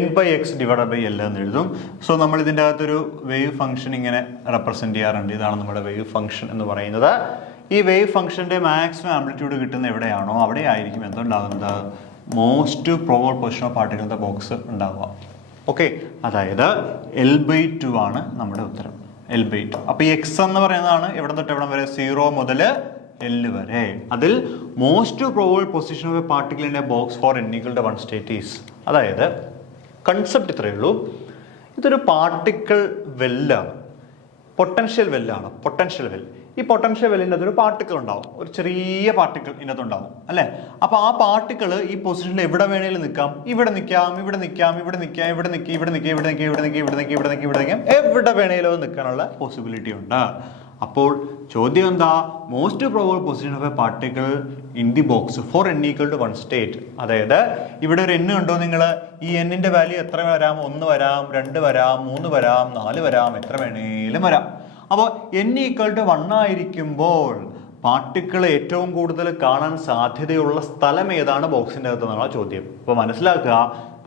nπx/L എന്ന് എഴുതും. സോ നമ്മൾ ഇതിൻ്റെ അകത്തൊരു വേവ് ഫംഗ്ഷൻ ഇങ്ങനെ റെപ്രസെന്റ് ചെയ്യാറുണ്ട്. ഇതാണ് നമ്മുടെ വേവ് ഫംഗ്ഷൻ എന്ന് പറയുന്നത്. ഈ വേവ് ഫംഗ്ഷന്റെ മാക്സിമം ആംപ്ലിറ്റ്യൂഡ് കിട്ടുന്ന എവിടെയാണോ അവിടെ ആയിരിക്കും എന്തുണ്ടാകുന്നത്, most probable position of particle in the box ഉണ്ടാവുക. ഓക്കെ, അതായത് L/2 ആണ് നമ്മുടെ ഉത്തരം. L/2. അപ്പോൾ ഈ എക്സ് എന്ന് പറയുന്നതാണ് എവിടെ തൊട്ട് എവിടെ വരെ, 0 മുതൽ L വരെ. അതിൽ most probable position of a particle in a box for n = 1 state is. അതായത് കൺസെപ്റ്റ് ഇത്രയേ ഉള്ളൂ. ഇതൊരു പാർട്ടിക്കിൾ വെല്ലാണ്, പൊട്ടൻഷ്യൽ വെല്ലാണ്. പൊട്ടൻഷ്യൽ വെൽ, ഈ പൊട്ടൻഷ്യൽ വെല്ലിൻ്റെ അതൊരു പാർട്ടിക്കിൾ ഉണ്ടാവും, ഒരു ചെറിയ പാർട്ടിക്കിൾ ഇതിനകത്ത് ഉണ്ടാവും, അല്ലേ? അപ്പോൾ ആ പാർട്ടിക്കിൾ ഈ പൊസിഷനിൽ എവിടെ വേണേലും നിൽക്കാം. ഇവിടെ നിൽക്കാം, ഇവിടെ നിൽക്കാം, ഇവിടെ നിൽക്കാം, ഇവിടെ നിൽക്കാം, ഇവിടെ നിൽക്കാം, ഇവിടെ നിൽക്കാം, ഇവിടെ നിൽക്കാം, ഇവിടെ നിൽക്കാം, ഇവിടെ നിൽക്കാം, ഇവിടെ നിൽക്കാം, എവിടെ വേണേലും നിൽക്കാനുള്ള പോസിബിലിറ്റി ഉണ്ട്. അപ്പോൾ ചോദ്യം എന്താ? Most probable position of a particle in the box for n = 1 state. അതായത് ഇവിടെ ഒരു n ഉണ്ടോ നിങ്ങൾ? ഈ n-ന്റെ വാല്യൂ എത്ര വരാം? 1 വരാം, 2 വരാം, 3 വരാം, 4 വരാം, എത്ര വേണേലും വരാം. അപ്പോൾ n = 1 ആയിരിക്കുമ്പോൾ പാർട്ടിക്കിൾ ഏറ്റവും കൂടുതൽ കാണാൻ സാധ്യതയുള്ള സ്ഥലം ഏതാണ് ബോക്സിൻ്റെ അകത്ത് എന്നാണ് ചോദ്യം. അപ്പോൾ മനസ്സിലാക്കുക,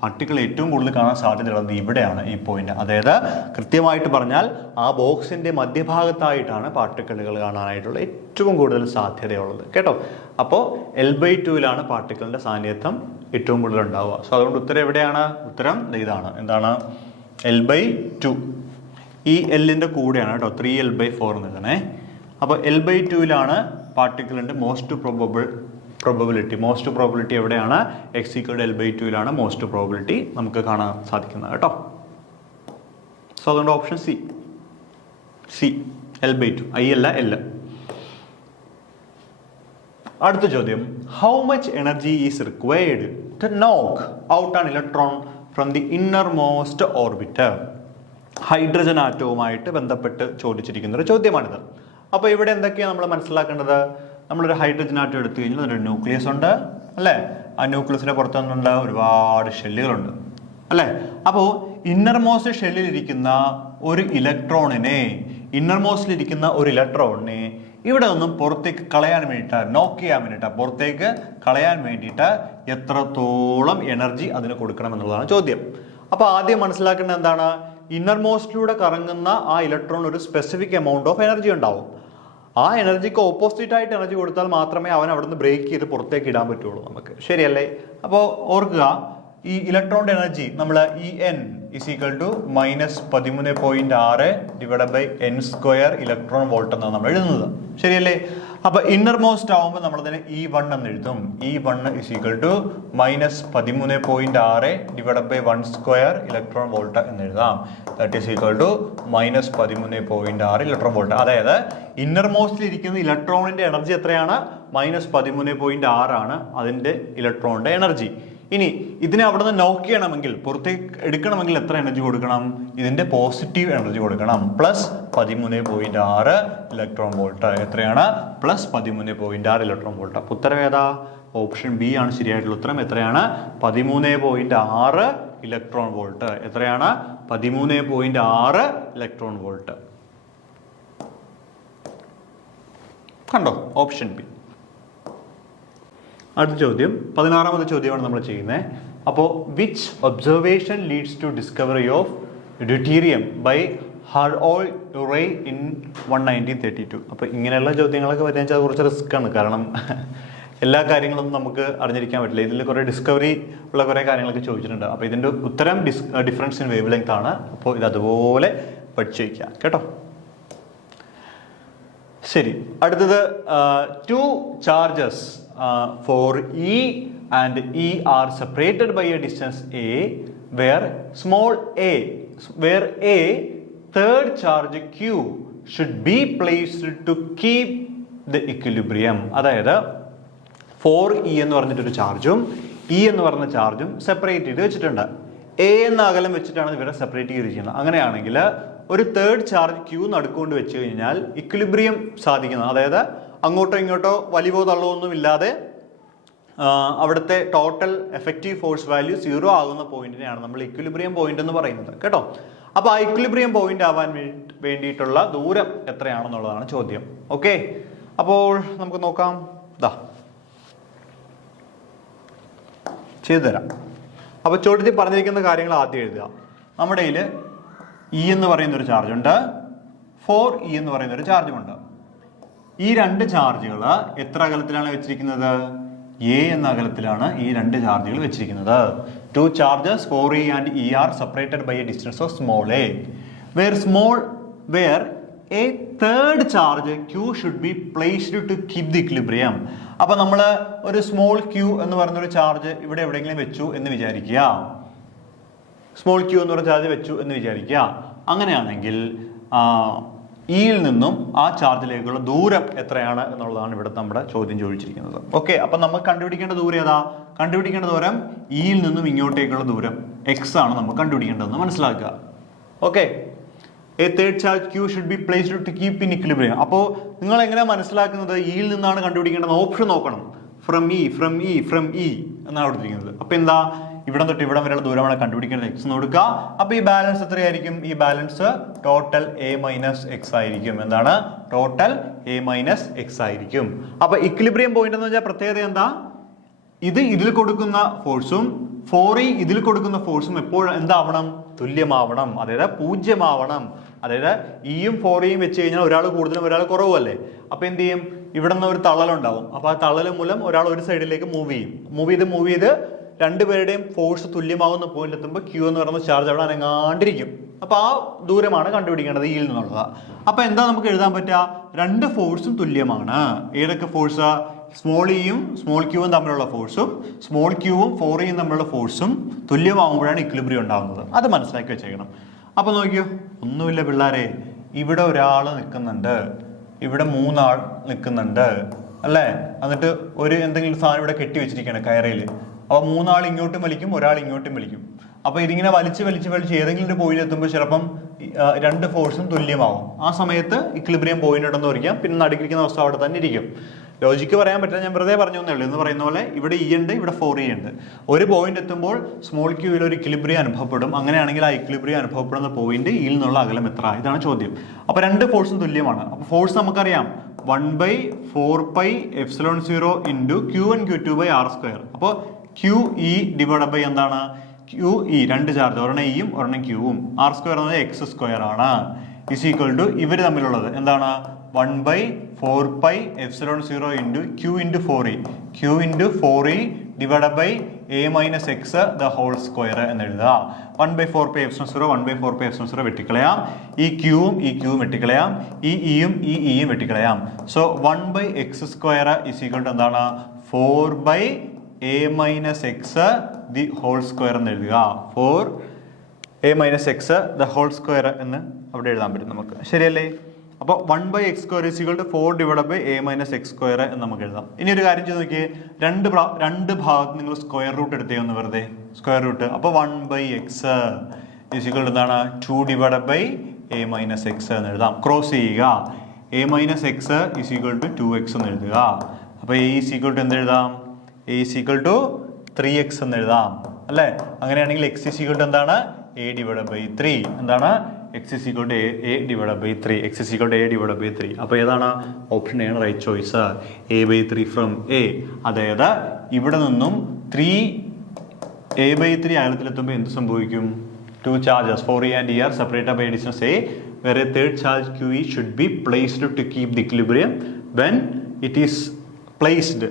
പാർട്ടിക്കിൾ ഏറ്റവും കൂടുതൽ കാണാൻ സാധ്യതയുള്ളത് ഇവിടെയാണ്, ഈ പോയിന്റ്. അതായത് കൃത്യമായിട്ട് പറഞ്ഞാൽ ആ ബോക്സിന്റെ മധ്യഭാഗത്തായിട്ടാണ് പാർട്ടിക്കിളുകൾ കാണാനായിട്ടുള്ള ഏറ്റവും കൂടുതൽ സാധ്യതയുള്ളത്, കേട്ടോ. അപ്പോൾ L/2 പാർട്ടിക്കിളിന്റെ സാന്നിധ്യം ഏറ്റവും കൂടുതൽ ഉണ്ടാവുക. സോ അതുകൊണ്ട് ഉത്തരം എവിടെയാണ്? ഉത്തരം ഇതാണ്. എന്താണ്? L/2. ഈ L-ന്റെ കൂടെയാണ് കേട്ടോ 3L/4 എഴുതണേ. അപ്പോൾ L/2 പാർട്ടിക്കിളിന്റെ മോസ്റ്റ് പ്രോബബിലിറ്റി എവിടെയാണ്? x = L/2 മോസ്റ്റ് പ്രോബബിലിറ്റി നമുക്ക് കാണാൻ സാധിക്കുന്നത്, കേട്ടോ. സോ അതുകൊണ്ട് ഓപ്ഷൻ സി L/2, I അല്ല L. അടുത്ത ചോദ്യം. How much energy is required to knock out an electron from the innermost orbiter? Hydrogen ആറ്റവുമായിട്ട് ബന്ധപ്പെട്ട് ചോദിച്ചിരിക്കുന്ന ഒരു ചോദ്യമാണിത്. അപ്പോൾ ഇവിടെ എന്തൊക്കെയാണ് നമ്മൾ മനസ്സിലാക്കേണ്ടത്? നമ്മളൊരു ഹൈഡ്രജൻ ആറ്റം എടുത്തു കഴിഞ്ഞാൽ അതിൻ്റെ ന്യൂക്ലിയസ് ഉണ്ട്, അല്ലേ? ആ ന്യൂക്ലിയസിൻ്റെ പുറത്തുനിന്നുണ്ട് ഒരുപാട് ഷെല്ലുകളുണ്ട്, അല്ലേ? അപ്പോൾ ഇന്നർമോസ്റ്റ് ഷെല്ലിലിരിക്കുന്ന ഒരു ഇലക്ട്രോണിനെ ഇവിടെ നിന്നും പുറത്തേക്ക് കളയാൻ വേണ്ടിയിട്ട്, നോക്ക് ചെയ്യാൻ വേണ്ടിയിട്ട്, പുറത്തേക്ക് കളയാൻ വേണ്ടിയിട്ട് എത്രത്തോളം എനർജി അതിന് കൊടുക്കണം എന്നുള്ളതാണ് ചോദ്യം. അപ്പോൾ ആദ്യം മനസ്സിലാക്കേണ്ടത് എന്താണ്? ഇന്നർ മോസ്റ്റിലൂടെ കറങ്ങുന്ന ആ ഇലക്ട്രോൺ ഒരു സ്പെസിഫിക് എമൗണ്ട് ഓഫ് എനർജി ഉണ്ടാവും. ആ എനർജിക്ക് ഓപ്പോസിറ്റ് ആയിട്ട് എനർജി കൊടുത്താൽ മാത്രമേ അവൻ അവിടുന്ന് ബ്രേക്ക് ചെയ്ത് പുറത്തേക്ക് ഇടാൻ പറ്റുള്ളൂ നമുക്ക്. ശരിയല്ലേ? അപ്പോൾ ഓർക്കുക, ഈ ഇലക്ട്രോണിന്റെ എനർജി നമ്മൾ En = -13.6 / n² ഇലക്ട്രോൺ വോൾട്ട് എന്നാണ് നമ്മൾ എഴുതുന്നത്. ശരിയല്ലേ? അപ്പൊ ഇന്നർ മോസ്റ്റ് ആവുമ്പോൾ നമ്മൾ അതിനെ E1 എന്ന് എഴുതും. E1 = -13.6 / 1² ഇലക്ട്രോൺ വോൾട്ട് എന്ന് എഴുതാം. That is equal to -13.6 electron volt. അതായത് ഇന്നർ മോസ്റ്റിൽ ഇരിക്കുന്ന ഇലക്ട്രോണിന്റെ എനർജി എത്രയാണ്? -13.6 ആണ് അതിന്റെ ഇലക്ട്രോണിന്റെ എനർജി. ഇനി ഇതിനെ അവിടെ നിന്ന് നോക്ക് ചെയ്യണമെങ്കിൽ, പുറത്തേക്ക് എടുക്കണമെങ്കിൽ എത്ര എനർജി കൊടുക്കണം? ഇതിന്റെ പോസിറ്റീവ് എനർജി കൊടുക്കണം. +13.6 ഇലക്ട്രോൺ വോൾട്ട്. എത്രയാണ്? +13.6 ഇലക്ട്രോൺ വോൾട്ട്. അപ്പോൾ ഉത്തരം ഏതാ? ഓപ്ഷൻ ബി ആണ് ശരിയായിട്ടുള്ള ഉത്തരം. എത്രയാണ്? 13.6 ഇലക്ട്രോൺ വോൾട്ട്. എത്രയാണ്? 13.6 ഇലക്ട്രോൺ വോൾട്ട്. കണ്ടോ? Option B. അടുത്ത ചോദ്യം 16ാമത്തെ ചോദ്യമാണ് നമ്മൾ ചെയ്യുന്നത്. അപ്പോൾ which observation leads to discovery of deuterium by Harold Urey ഇൻ 1932? അപ്പോൾ ഇങ്ങനെയുള്ള ചോദ്യങ്ങളൊക്കെ വരുന്ന വെച്ചാൽ കുറച്ച് റിസ്ക് ആണ്. കാരണം എല്ലാ കാര്യങ്ങളൊന്നും നമുക്ക് അറിഞ്ഞിരിക്കാൻ പറ്റില്ല. ഇതിൽ കുറേ ഡിസ്കവറി ഉള്ള കുറേ കാര്യങ്ങളൊക്കെ ചോദിച്ചിട്ടുണ്ട്. അപ്പോൾ ഇതിൻ്റെ ഉത്തരം ഡിഫറൻസ് ഇൻ വേവ് ലെങ്ത് ആണ്. അപ്പോൾ ഇത് അതുപോലെ പഠിച്ചു വയ്ക്കുക കേട്ടോ. ശരി, അടുത്തത് 2 charges for E and E are separated by a distance A, where a third charge Q should be placed to keep the equilibrium. അതായത് 4E എന്ന് പറഞ്ഞിട്ടൊരു ചാർജും E എന്ന് പറഞ്ഞ ചാർജും സെപ്പറേറ്റ് ചെയ്ത് വെച്ചിട്ടുണ്ട്. A എന്ന അകലം വെച്ചിട്ടാണ് ഇവരെ സെപ്പറേറ്റ് ചെയ്തിരിക്കുന്നത്. അങ്ങനെയാണെങ്കിൽ ഒരു തേർഡ് ചാർജ് Q നടുക്കൊണ്ട് വെച്ച് കഴിഞ്ഞാൽ ഇക്വിലിബ്രിയം സാധിക്കുന്നത്, അതായത് അങ്ങോട്ടോ ഇങ്ങോട്ടോ വലിവോ തള്ളോ ഒന്നും ഇല്ലാതെ അവിടുത്തെ ടോട്ടൽ എഫക്റ്റീവ് ഫോഴ്സ് വാല്യൂ 0 ആകുന്ന പോയിന്റിനെയാണ് നമ്മൾ ഇക്വിലിബ്രിയം പോയിന്റ് എന്ന് പറയുന്നത് കേട്ടോ. അപ്പോൾ ആ ഇക്വിലിബ്രിയം പോയിന്റ് ആവാൻ വേണ്ടിയിട്ടുള്ള ദൂരം എത്രയാണെന്നുള്ളതാണ് ചോദ്യം. ഓക്കെ, അപ്പോൾ നമുക്ക് നോക്കാം. ചെയ്തു തരാം. അപ്പോൾ ചോദ്യത്തിൽ പറഞ്ഞിരിക്കുന്ന കാര്യങ്ങൾ ആദ്യം എഴുതുക. നമ്മുടെ കയ്യിൽ E എന്ന് പറയുന്നൊരു ചാർജുണ്ട്, 4E എന്ന് പറയുന്നൊരു ചാർജുമുണ്ട്. ഈ രണ്ട് ചാർജുകൾ എത്ര അകലത്തിലാണ് വെച്ചിരിക്കുന്നത്? A എന്ന അകലത്തിലാണ് ഈ രണ്ട് ചാർജുകൾ വെച്ചിരിക്കുന്നത്. 2 charges 4E and E are separated by a distance of small a, where a third charge Q should be placed to keep the equilibrium. അപ്പോൾ നമ്മൾ ഒരു സ്മോൾ Q എന്ന് പറയുന്നൊരു ചാർജ് ഇവിടെ എവിടെയെങ്കിലും വെച്ചു എന്ന് വിചാരിക്കുക. സ്മോൾ Q എന്ന് പറഞ്ഞ ചാർജ് വെച്ചു എന്ന് വിചാരിക്കുക. അങ്ങനെയാണെങ്കിൽ ഇയിൽ നിന്നും ആ ചാർജിലേക്കുള്ള ദൂരം എത്രയാണ് എന്നുള്ളതാണ് ഇവിടെ നമ്മുടെ ചോദ്യം ചോദിച്ചിരിക്കുന്നത്. ഓക്കെ, അപ്പൊ നമുക്ക് കണ്ടുപിടിക്കേണ്ട ദൂരം ഏതാ? കണ്ടുപിടിക്കേണ്ട ദൂരം ഇയിൽ നിന്നും ഇങ്ങോട്ടേക്കുള്ള ദൂരം x ആണ് നമുക്ക് കണ്ടുപിടിക്കേണ്ടതെന്ന് മനസ്സിലാക്കുക. Okay, a third charge Q should be placed to keep in equilibrium. അപ്പോൾ നിങ്ങൾ എങ്ങനെയാണ് മനസ്സിലാക്കുന്നത്? ഇയിൽ നിന്നാണ് കണ്ടുപിടിക്കേണ്ടത്. ഓപ്ഷൻ നോക്കണം. ഫ്രം ഇ എന്നാണ് കൊടുത്തിരിക്കുന്നത്. അപ്പൊ എന്താ? ഇവിടെ തൊട്ട് ഇവിടെ വരെയുള്ള ദൂരമാണ് കണ്ടുപിടിക്കേണ്ടത്. x എന്ന് കൊടുക്കുക. അപ്പൊ ഈ ബാലൻസ് എത്രയായിരിക്കും? ഈ ബാലൻസ് ടോട്ടൽ a - x ആയിരിക്കും. എന്താണ്? ടോട്ടൽ a - x ആയിരിക്കും. അപ്പൊ ഇക്വിലിബ്രിയം പോയിന്റ് എന്ന് വെച്ചാൽ പ്രത്യേകത എന്താ? ഇതിൽ കൊടുക്കുന്ന ഫോഴ്സും 4E ഇതിൽ കൊടുക്കുന്ന ഫോഴ്സും എപ്പോഴും എന്താവണം? തുല്യമാവണം, അതായത് 0 ആവണം. അതായത് ഇയും 4Eയും വെച്ച് കഴിഞ്ഞാൽ ഒരാൾ കൂടുതലും ഒരാൾ കുറവല്ലേ. അപ്പൊ എന്ത് ചെയ്യും? ഇവിടെ നിന്ന് ഒരു തള്ളലുണ്ടാവും. അപ്പൊ ആ തള്ളൽ മൂലം ഒരാൾ ഒരു സൈഡിലേക്ക് മൂവ് ചെയ്ത് രണ്ടുപേരുടെയും ഫോഴ്സ് തുല്യമാവുന്ന പോയിന്റ് എത്തുമ്പോൾ Q എന്ന് പറയുന്ന ചാർജ് അവിടെ അനങ്ങാണ്ടിരിക്കും. അപ്പൊ ആ ദൂരമാണ് കണ്ടുപിടിക്കേണ്ടത് ഇയിൽ നിന്നുള്ളത്. അപ്പൊ എന്താ നമുക്ക് എഴുതാൻ പറ്റുക? രണ്ട് ഫോഴ്സും തുല്യമാണ്. ഏതൊക്കെ ഫോഴ്സ്? സ്മോൾ ഇയും സ്മോൾ ക്യൂവും തമ്മിലുള്ള ഫോഴ്സും സ്മോൾ ക്യൂവും 4Eയും തമ്മിലുള്ള ഫോഴ്സും തുല്യമാകുമ്പോഴാണ് ഇക്വിലിബ്രിയം ഉണ്ടാകുന്നത്. അത് മനസ്സിലാക്കി വെച്ചേക്കണം. അപ്പൊ നോക്കിയോ, ഒന്നുമില്ല പിള്ളേരെ, ഇവിടെ ഒരാൾ നിൽക്കുന്നുണ്ട്, ഇവിടെ 3 ആൾ നിൽക്കുന്നുണ്ട് അല്ലേ? എന്നിട്ട് ഒരു എന്തെങ്കിലും സാധനം ഇവിടെ കെട്ടി വെച്ചിരിക്കുകയാണ് കയറയിൽ. അപ്പോൾ 3 ആൾ ഇങ്ങോട്ടും വലിക്കും, ഒരാൾ ഇങ്ങോട്ടും വലിക്കും. അപ്പോൾ ഇതിങ്ങനെ വലിച്ച് ഏതെങ്കിലും ഒരു പോയിന്റ് എത്തുമ്പോൾ ചിലപ്പം രണ്ട് ഫോഴ്സും തുല്യമാവും. ആ സമയത്ത് ഇക്വിലിബ്രിയം പോയിന്റ് ഉണ്ടെന്ന് വരിക്കാം. പിന്നെ നടുക്കിരിക്കുന്ന അവസ്ഥ അവിടെ തന്നെ ഇരിക്കും. ലോജിക്ക് പറയാൻ പറ്റില്ല, ഞാൻ വെറുതെ പറഞ്ഞു എന്നേ ഉള്ളൂ. എന്ന് പറയുന്ന പോലെ ഇവിടെ ഇ ഉണ്ട്, ഇവിടെ 4e ഉണ്ട്. ഒരു പോയിന്റ് എത്തുമ്പോൾ സ്മോൾ ക്യൂവിൽ ഒരു ഇക്വിലിബ്രിയം അനുഭവപ്പെടും. അങ്ങനെയാണെങ്കിൽ ആ ഇക്വിലിബ്രിയം അനുഭവപ്പെടുന്ന പോയിന്റ് ഇയിൽ നിന്നുള്ള അകലം എത്ര? ഇതാണ് ചോദ്യം. അപ്പോൾ രണ്ട് ഫോഴ്സും തുല്യമാണ്. അപ്പോൾ ഫോഴ്സ് നമുക്കറിയാം 1/4πε0 ഇൻറ്റു Q1 Q2/r². അപ്പോൾ QE ഡിവൈഡ് ബൈ എന്താണ്? QE രണ്ട് ചാർജ്, ഒരെണ്ണം ഇയും ഒരെണ്ണം ക്യൂവും. r² എന്നത് x² ആണ്. ഇസ് ഈക്വൽ ടു ഇവർ തമ്മിലുള്ളത് എന്താണ്? 1/4πε0 into Q into 4e. Q into 4e divide by a minus x the whole square എന്ന് എഴുതുക. 1/4πε0 1/4πε0 വെട്ടിക്കളയാം. ഈ ക്യൂവും ഈ ക്യൂവും വെട്ടിക്കളയാം. ഈ ഇയും ഈ ഇയും വെട്ടിക്കളയാം. So 1/x² is equal to എന്താണ്? 4/a minus x the whole square എന്ന് എഴുതുക. 4a minus x the whole square എന്ന് അവിടെ എഴുതാൻ പറ്റും നമുക്ക്. ശരിയല്ലേ? അപ്പോൾ 1/x² is equal to 4 divided by a minus x² എന്ന് നമുക്ക് എഴുതാം. ഇനി ഒരു കാര്യം ചെയ്ത് നോക്കിയേ, രണ്ട് ഭാഗത്ത് നിങ്ങൾ സ്ക്വയർ റൂട്ട് എടുത്തേ ഒന്ന് വെറുതെ സ്ക്വയർ റൂട്ട്. അപ്പോൾ 1/x is equal to എന്താണ്? 2 divided by a minus x എന്ന് എഴുതാം. ക്രോസ് ചെയ്യുക. a minus x is equal to 2x എന്ന് എഴുതുക. അപ്പോൾ a is equal to എന്ത് എഴുതാം? a is equal to 3x എന്ന് എഴുതാം അല്ലേ? അങ്ങനെയാണെങ്കിൽ x is equal to എന്താണ്? a divided by 3. എന്താണ്? x is equal to a divided by 3. x is equal to a divided by 3. അപ്പോൾ ഏതാണ്? ഓപ്ഷൻ എ ആണ് right choice. a/3 from a. അതായത് ഇവിടെ നിന്നും 3a/3 അകലത്തിലെത്തുമ്പോൾ എന്ത് സംഭവിക്കും? 2 charges 4e and e are separated by a distance a, where a third charge QE should be placed to keep the equilibrium when it is placed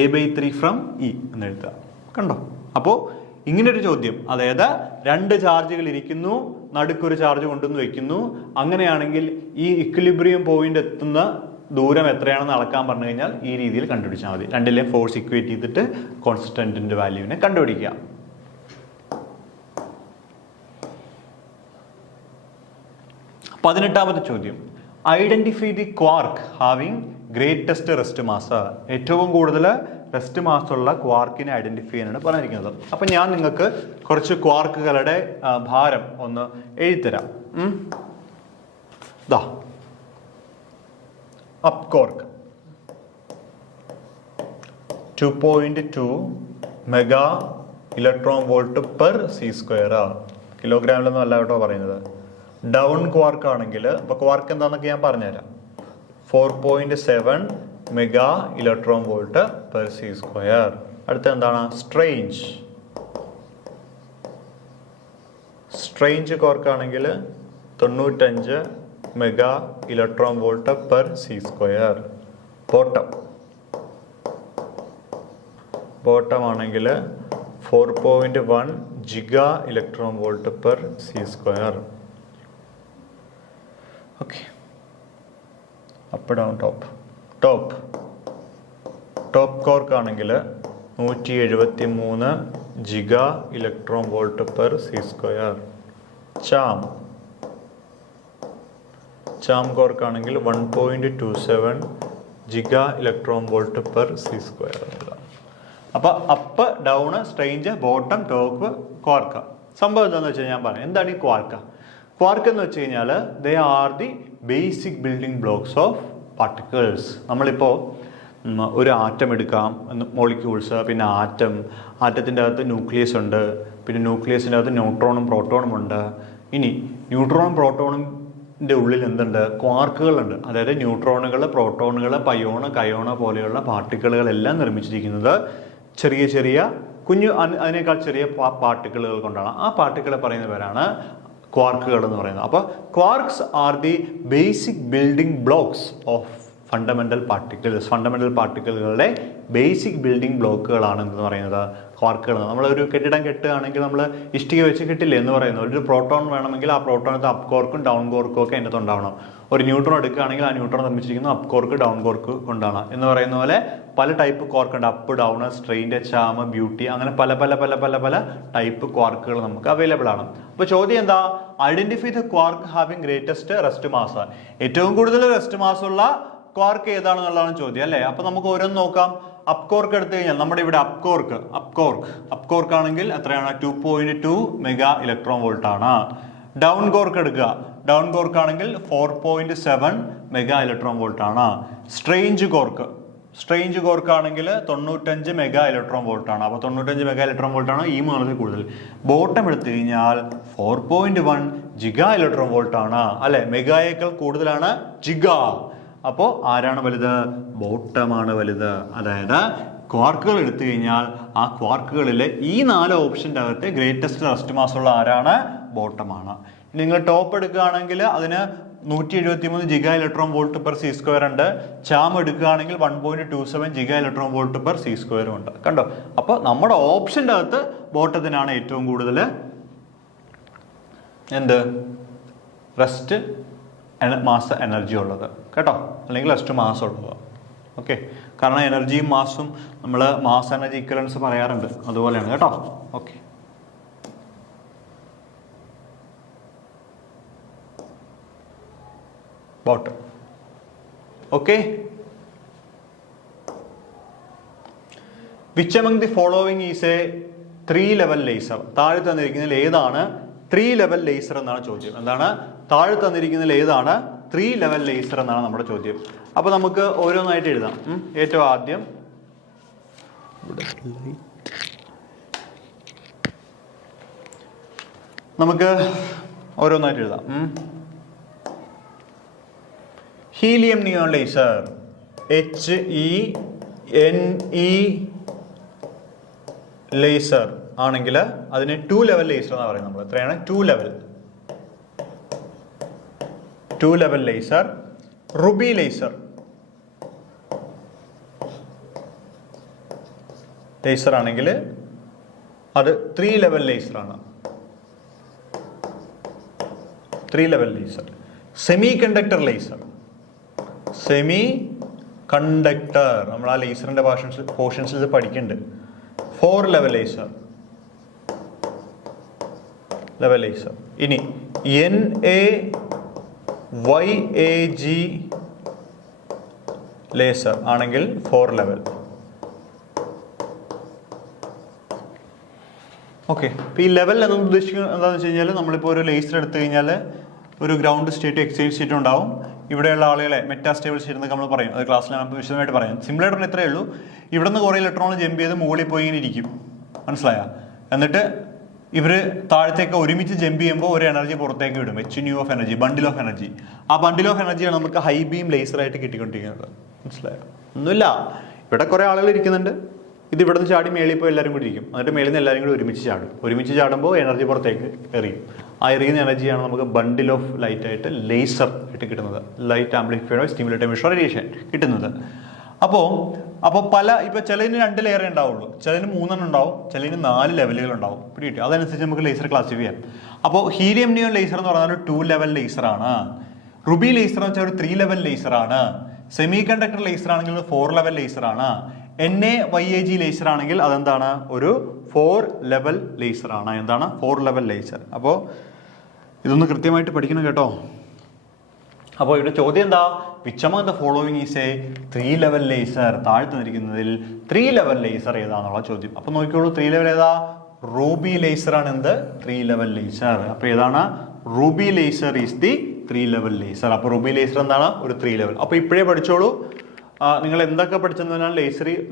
a/3 from e എന്ന് എഴുതുക. കണ്ടോ? അപ്പോൾ ഇങ്ങനൊരു ചോദ്യം, അതായത് രണ്ട് ചാർജുകൾ ഇരിക്കുന്നു, നടുക്കൊരു ചാർജ് കൊണ്ടുവന്ന് വെക്കുന്നു. അങ്ങനെയാണെങ്കിൽ ഈ ഇക്വിലിബ്രിയം പോയിന്റ് എത്തുന്ന ദൂരം എത്രയാണെന്ന് അളക്കാൻ പറഞ്ഞു കഴിഞ്ഞാൽ ഈ രീതിയിൽ കണ്ടുപിടിച്ചാൽ മതി. രണ്ടിലെ ഫോഴ്സ് ഇക്വേറ്റ് ചെയ്തിട്ട് കോൺസ്റ്റന്റിന്റെ വാല്യൂവിനെ കണ്ടുപിടിക്കുക. പതിനെട്ടാമത്തെ ചോദ്യം, identify the quark having greatest rest mass. ഏറ്റവും കൂടുതൽ റെസ്റ്റ് മാസ് ഉള്ള ക്വാർക്കിനെ ഐഡന്റിഫൈ ചെയ്യാനാണ് പറഞ്ഞിരിക്കുന്നത്. അപ്പം ഞാൻ നിങ്ങൾക്ക് കുറച്ച് ക്വാർക്കുകളുടെ ഭാരം ഒന്ന് എഴുതിത്തരാം. ദാ up quark 2.2 mega electron volt per c². കിലോഗ്രാമിലൊന്നും അല്ല കേട്ടോ പറയുന്നത്. ഡൗൺ ക്വാർക്ക് ആണെങ്കിൽ, അപ്പോൾ ക്വാർക്ക് എന്താണെന്നൊക്കെ ഞാൻ പറഞ്ഞുതരാം. 4.7 mega electron volt per c². അടുത്ത എന്താണ്? സ്ട്രേഞ്ച് ക്വാർക്ക് ആണെങ്കിൽ 95 mega electron volt per c². Bottom ആണെങ്കിൽ 4.1 giga electron volt per c². Okay. Up down top quark ആണെങ്കിൽ 173 giga electron volt per c². Charm quark ആണെങ്കിൽ 1.27 giga electron volt per c². അപ്പോൾ up down strange bottom top quark. സംഭവം എന്താണെന്ന് വെച്ച് കഴിഞ്ഞാൽ ഞാൻ പറയാം. എന്താണ് ഈ ക്വാർക്ക്? ക്വാർക്ക് എന്ന് വെച്ച് കഴിഞ്ഞാൽ they are the basic building blocks of particles. നമ്മളിപ്പോൾ ഒരു ആറ്റം എടുക്കാം, മോളിക്യൂൾസ്, പിന്നെ ആറ്റത്തിൻ്റെ അകത്ത് ന്യൂക്ലിയസ് ഉണ്ട്, പിന്നെ ന്യൂക്ലിയസിൻ്റെ അകത്ത് ന്യൂട്രോണും പ്രോട്ടോണും ഉണ്ട്. ഇനി ന്യൂട്രോണും പ്രോട്ടോണിൻ്റെ ഉള്ളിൽ എന്തുണ്ട്? ക്വാർക്കുകളുണ്ട്. അതായത് ന്യൂട്രോണുകൾ, പ്രോട്ടോണുകൾ, കയോണ് പോലെയുള്ള പാർട്ടിക്കിളുകളെല്ലാം നിർമ്മിച്ചിരിക്കുന്നത് ചെറിയ ചെറിയ അതിനേക്കാൾ ചെറിയ പാർട്ടിക്കിളുകൾ കൊണ്ടാണ്. ആ പാർട്ടിക്കിളെ പറയുന്ന പേരാണ് ക്വാർക്കുകൾ എന്ന് പറയുന്നത്. അപ്പോൾ quarks are the basic building blocks of fundamental പാർട്ടിക്കിളുകളുടെ ബേസിക് ബിൽഡിംഗ് ബ്ലോക്കുകളാണ് എന്ന് പറയുന്നത് ക്വാർക്കുകൾ. നമ്മളൊരു കെട്ടിടം കെട്ടുകയാണെങ്കിൽ നമ്മൾ ഇഷ്ടിക വെച്ച് കിട്ടില്ലേ എന്ന് പറയുന്നത്. ഒരു പ്രോട്ടോൺ വേണമെങ്കിൽ ആ പ്രോട്ടോണത്ത് അപ്പ് കോർക്കും ഡൗൺ കോർക്കും ഒക്കെ അതിൻ്റെ ഉണ്ടാവണം. ഒരു ന്യൂട്രോൺ എടുക്കുകയാണെങ്കിൽ ആ ന്യൂട്രോൺ നിർമ്മിച്ചിരിക്കുന്ന അപ്പ് കോർക്ക് ഡൗൺ കോർക്ക് കൊണ്ടാണ് എന്ന് പറയുന്ന പോലെ പല ടൈപ്പ് ക്വാർക്ക് ഉണ്ട്. Up, down, strange, charm, beauty, അങ്ങനെ പല പല പല പല പല ടൈപ്പ് ക്വാർക്കുകൾ നമുക്ക് അവൈലബിൾ ആണ്. അപ്പോൾ ചോദ്യം എന്താ? Identify the quark having greatest rest mass. ഏറ്റവും കൂടുതൽ റെസ്റ്റ് മാസ് ഉള്ള ക്വാർക്ക് ഏതാണെന്നുള്ളതാണ് ചോദ്യം അല്ലേ? അപ്പോൾ നമുക്ക് ഓരോന്ന് നോക്കാം. അപ്പ് കോർക്ക് എടുത്തു കഴിഞ്ഞാൽ നമ്മുടെ ഇവിടെ അപ്പ് കോർക്ക് ആണെങ്കിൽ എത്രയാണ്? 2.2 മെഗാ ഇലക്ട്രോൺ വോൾട്ട് ആണ്. ഡൗൺ കോർക്ക് എടുക്കുക. ഡൗൺ കോർക്ക് ആണെങ്കിൽ 4.7 മെഗാ ഇലക്ട്രോൺ വോൾട്ട് ആണ്. സ്ട്രേഞ്ച് കോർക്ക് സ്ട്രേഞ്ച് കോർക്ക് ആണെങ്കിൽ 95 മെഗാ ഇലക്ട്രോൺ വോൾട്ട് ആണ്. അപ്പോൾ 95 മെഗാ ഇലക്ട്രോൺ വോൾട്ട് ആണ് ഈ മൂന്നെണ്ണത്തിൽ കൂടുതൽ. ബോട്ടം എടുത്തു കഴിഞ്ഞാൽ 4.1 ജിഗാ ഇലക്ട്രോൺ വോൾട്ട് ആണ് അല്ലെ, മെഗായേക്കാൾ കൂടുതലാണ് ജിഗാ. അപ്പോൾ ആരാണ് വലുത്? ബോട്ടമാണ് വലുത്. അതായത് ക്വാർക്കുകൾ എടുത്തു കഴിഞ്ഞാൽ ആ ക്വാർക്കുകളിലെ ഈ 4 ഓപ്ഷൻ്റെ അകത്ത് ഗ്രേറ്റസ്റ്റ് റെസ്റ്റ് മാസ് ഉള്ള ആരാണ്? ബോട്ടമാണ്. നിങ്ങൾ ടോപ്പ് എടുക്കുകയാണെങ്കിൽ അതിന് 173 giga electron volt per C square ഉണ്ട്. ചാം എടുക്കുകയാണെങ്കിൽ 1.27 giga electron volt per C സ്ക്വയറും ഉണ്ട്. കണ്ടോ? അപ്പോൾ നമ്മുടെ ഓപ്ഷൻ്റെ അകത്ത് ബോട്ടത്തിനാണ് ഏറ്റവും കൂടുതൽ എന്ത് റെസ്റ്റ് മാസ് എനർജി ഉള്ളത് കേട്ടോ, അല്ലെങ്കിൽ റെസ്റ്റ് മാസ് ഉള്ളത്. ഓക്കെ, കാരണം എനർജിയും മാസും നമ്മൾ മാസ് എനർജി ഇക്വലൻസ് പറയാറുണ്ട്, അതുപോലെയാണ് കേട്ടോ. Okay, bottom. Okay, which among the following is a 3 level laser? താഴെ തന്നിരിക്കുന്നതിൽ ഏതാണ് 3 level laser എന്നാണ് ചോദ്യം. എന്താണ് താഴെ തന്നിരിക്കുന്നതിൽ ഏതാണ് 3 level laser എന്നാണ് നമ്മുടെ ചോദ്യം. അപ്പോൾ നമുക്ക് ഓരോന്നായിട്ട് എഴുതാം. ഏറ്റവും ആദ്യം നമുക്ക് ഓരോന്നായിട്ട് എഴുതാം. Helium neon laser HENE laser ആണെങ്കിൽ അതിന് 2 ലെവൽ ലേസർ എന്നാണ് പറയുന്നത്. നമ്മൾ എത്രയാണ്? 2 ലെവൽ ലേസർ. റുബി ലേസർ ആണെങ്കിൽ അത് 3 ലെവൽ ലേസർ ആണ്. 3 ലെവൽ ലേസർ. സെമി കണ്ടക്ടർ നമ്മൾ ആ ലേസറിന്റെ പോർഷൻസിൽ ഇത് പഠിക്കുന്നുണ്ട്. 4 ലെവൽ ലേസർ. ഇനി NaYAG ലേസർ ആണെങ്കിൽ 4 ലെവൽ. ഓക്കെ, ഇപ്പോൾ ഈ ലെവൽ എന്ന് ഉദ്ദേശിക്കുന്നത് എന്താണെന്ന് വെച്ച് കഴിഞ്ഞാൽ നമ്മളിപ്പോൾ ഒരു ലേസർ എടുത്തു കഴിഞ്ഞാൽ ഒരു ഗ്രൗണ്ട് സ്റ്റേറ്റ് എക്സൈറ്റ് സ്റ്റേറ്റ് ഉണ്ടാവും. ഇവിടെയുള്ള ആളുകളെ മെറ്റാസ്റ്റേബിൾ സ്റ്റേറ്റ് എന്നൊക്കെ നമ്മൾ പറയും. അത് ക്ലാസ്സിൽ നമുക്ക് വിശദമായിട്ട് പറയാം. സിമ്പിളായിട്ട് ഇത്രയേ ഉള്ളൂ. ഇവിടെ നിന്ന് കുറേ ഇലക്ട്രോൺ ജമ്പ് ചെയ്ത് മുകളിൽ പോയി ഇങ്ങനെ ഇരിക്കും, മനസ്സിലായ? എന്നിട്ട് ഇവർ താഴത്തേക്ക് ഒരുമിച്ച് ജമ്പ് ചെയ്യുമ്പോൾ ഒരു എനർജി പുറത്തേക്ക് വിടും, HNU of energy, bundle of energy. ആ ബണ്ടിൽ ഓഫ് എനർജിയാണ് നമുക്ക് ഹൈ ബീം ലേസറായിട്ട് കിട്ടിക്കൊണ്ടിരിക്കുന്നത്, മനസ്സിലായോ? ഒന്നുമില്ല, ഇവിടെ കുറേ ആളുകൾ ഇരിക്കുന്നുണ്ട്. ഇത് ഇവിടെ നിന്ന് ചാടി മേളിൽ പോയി എല്ലാവരും കൂടി ഇരിക്കും. എന്നിട്ട് മേളിൽ നിന്ന് എല്ലാവരും കൂടി ഒരുമിച്ച് ചാടുമ്പോൾ എനർജി പുറത്തേക്ക് എറിയും. ആ എറിയുന്ന എനർജിയാണ് നമുക്ക് ബണ്ടിൽ ഓഫ് ലൈറ്റ് ആയിട്ട് ലേസർ ആയിട്ട് കിട്ടുന്നത്, light amplified stimulated emission radiation കിട്ടുന്നത്. അപ്പോൾ ഇപ്പോൾ ചിലതിന് 2 ലെയറേ ഉണ്ടാവുള്ളൂ, ചിലതിന് 3 ഉണ്ടാവും, ചിലതിന് 4 ലെവലുകൾ ഉണ്ടാവും. പിടികിട്ടി? അതനുസരിച്ച് നമുക്ക് ലേസർ ക്ലാസിഫൈ ചെയ്യാം. അപ്പോൾ ഹീലിയം നിയോൺ ലേസർ എന്ന് പറഞ്ഞാൽ 2 ലെവൽ ലേസറാണ്. റുബി ലേസർ എന്ന് വെച്ചാൽ ഒരു 3 ലെവൽ ലേസറാണ്. സെമി കണ്ടക്ടർ ലേസർ ആണെങ്കിൽ 4 ലെവൽ ലേസറാണ്. NaYAG ലേസർ ആണെങ്കിൽ അതെന്താണ്? ഒരു 4 ലെവൽ ലേസറാണ്. എന്താണ്? 4 ലെവൽ ലേസർ. അപ്പോൾ ഇതൊന്ന് കൃത്യമായിട്ട് പഠിക്കണം കേട്ടോ. അപ്പോൾ ഇവിടെ ചോദ്യം എന്താ? Which among the following is a 3 level laser? താഴെ തന്നിരിക്കുന്നതിൽ 3 ലെവൽ ലേസർ ഏതാണെന്നുള്ള ചോദ്യം. അപ്പോൾ നോക്കിക്കോളൂ, 3 ലെവൽ ഏതാ? റൂബി ലേസർ ആണ്. എന്ത്? 3 ലെവൽ ലേസർ. അപ്പോൾ ഏതാണ്? Ruby laser is the 3 level laser. അപ്പോൾ റൂബി ലേസർ എന്താണ്? ഒരു 3 ലെവൽ. അപ്പോൾ ഇപ്പോഴേ പഠിച്ചോളൂ. നിങ്ങൾ എന്തൊക്കെ പഠിച്ചെന്നാൽ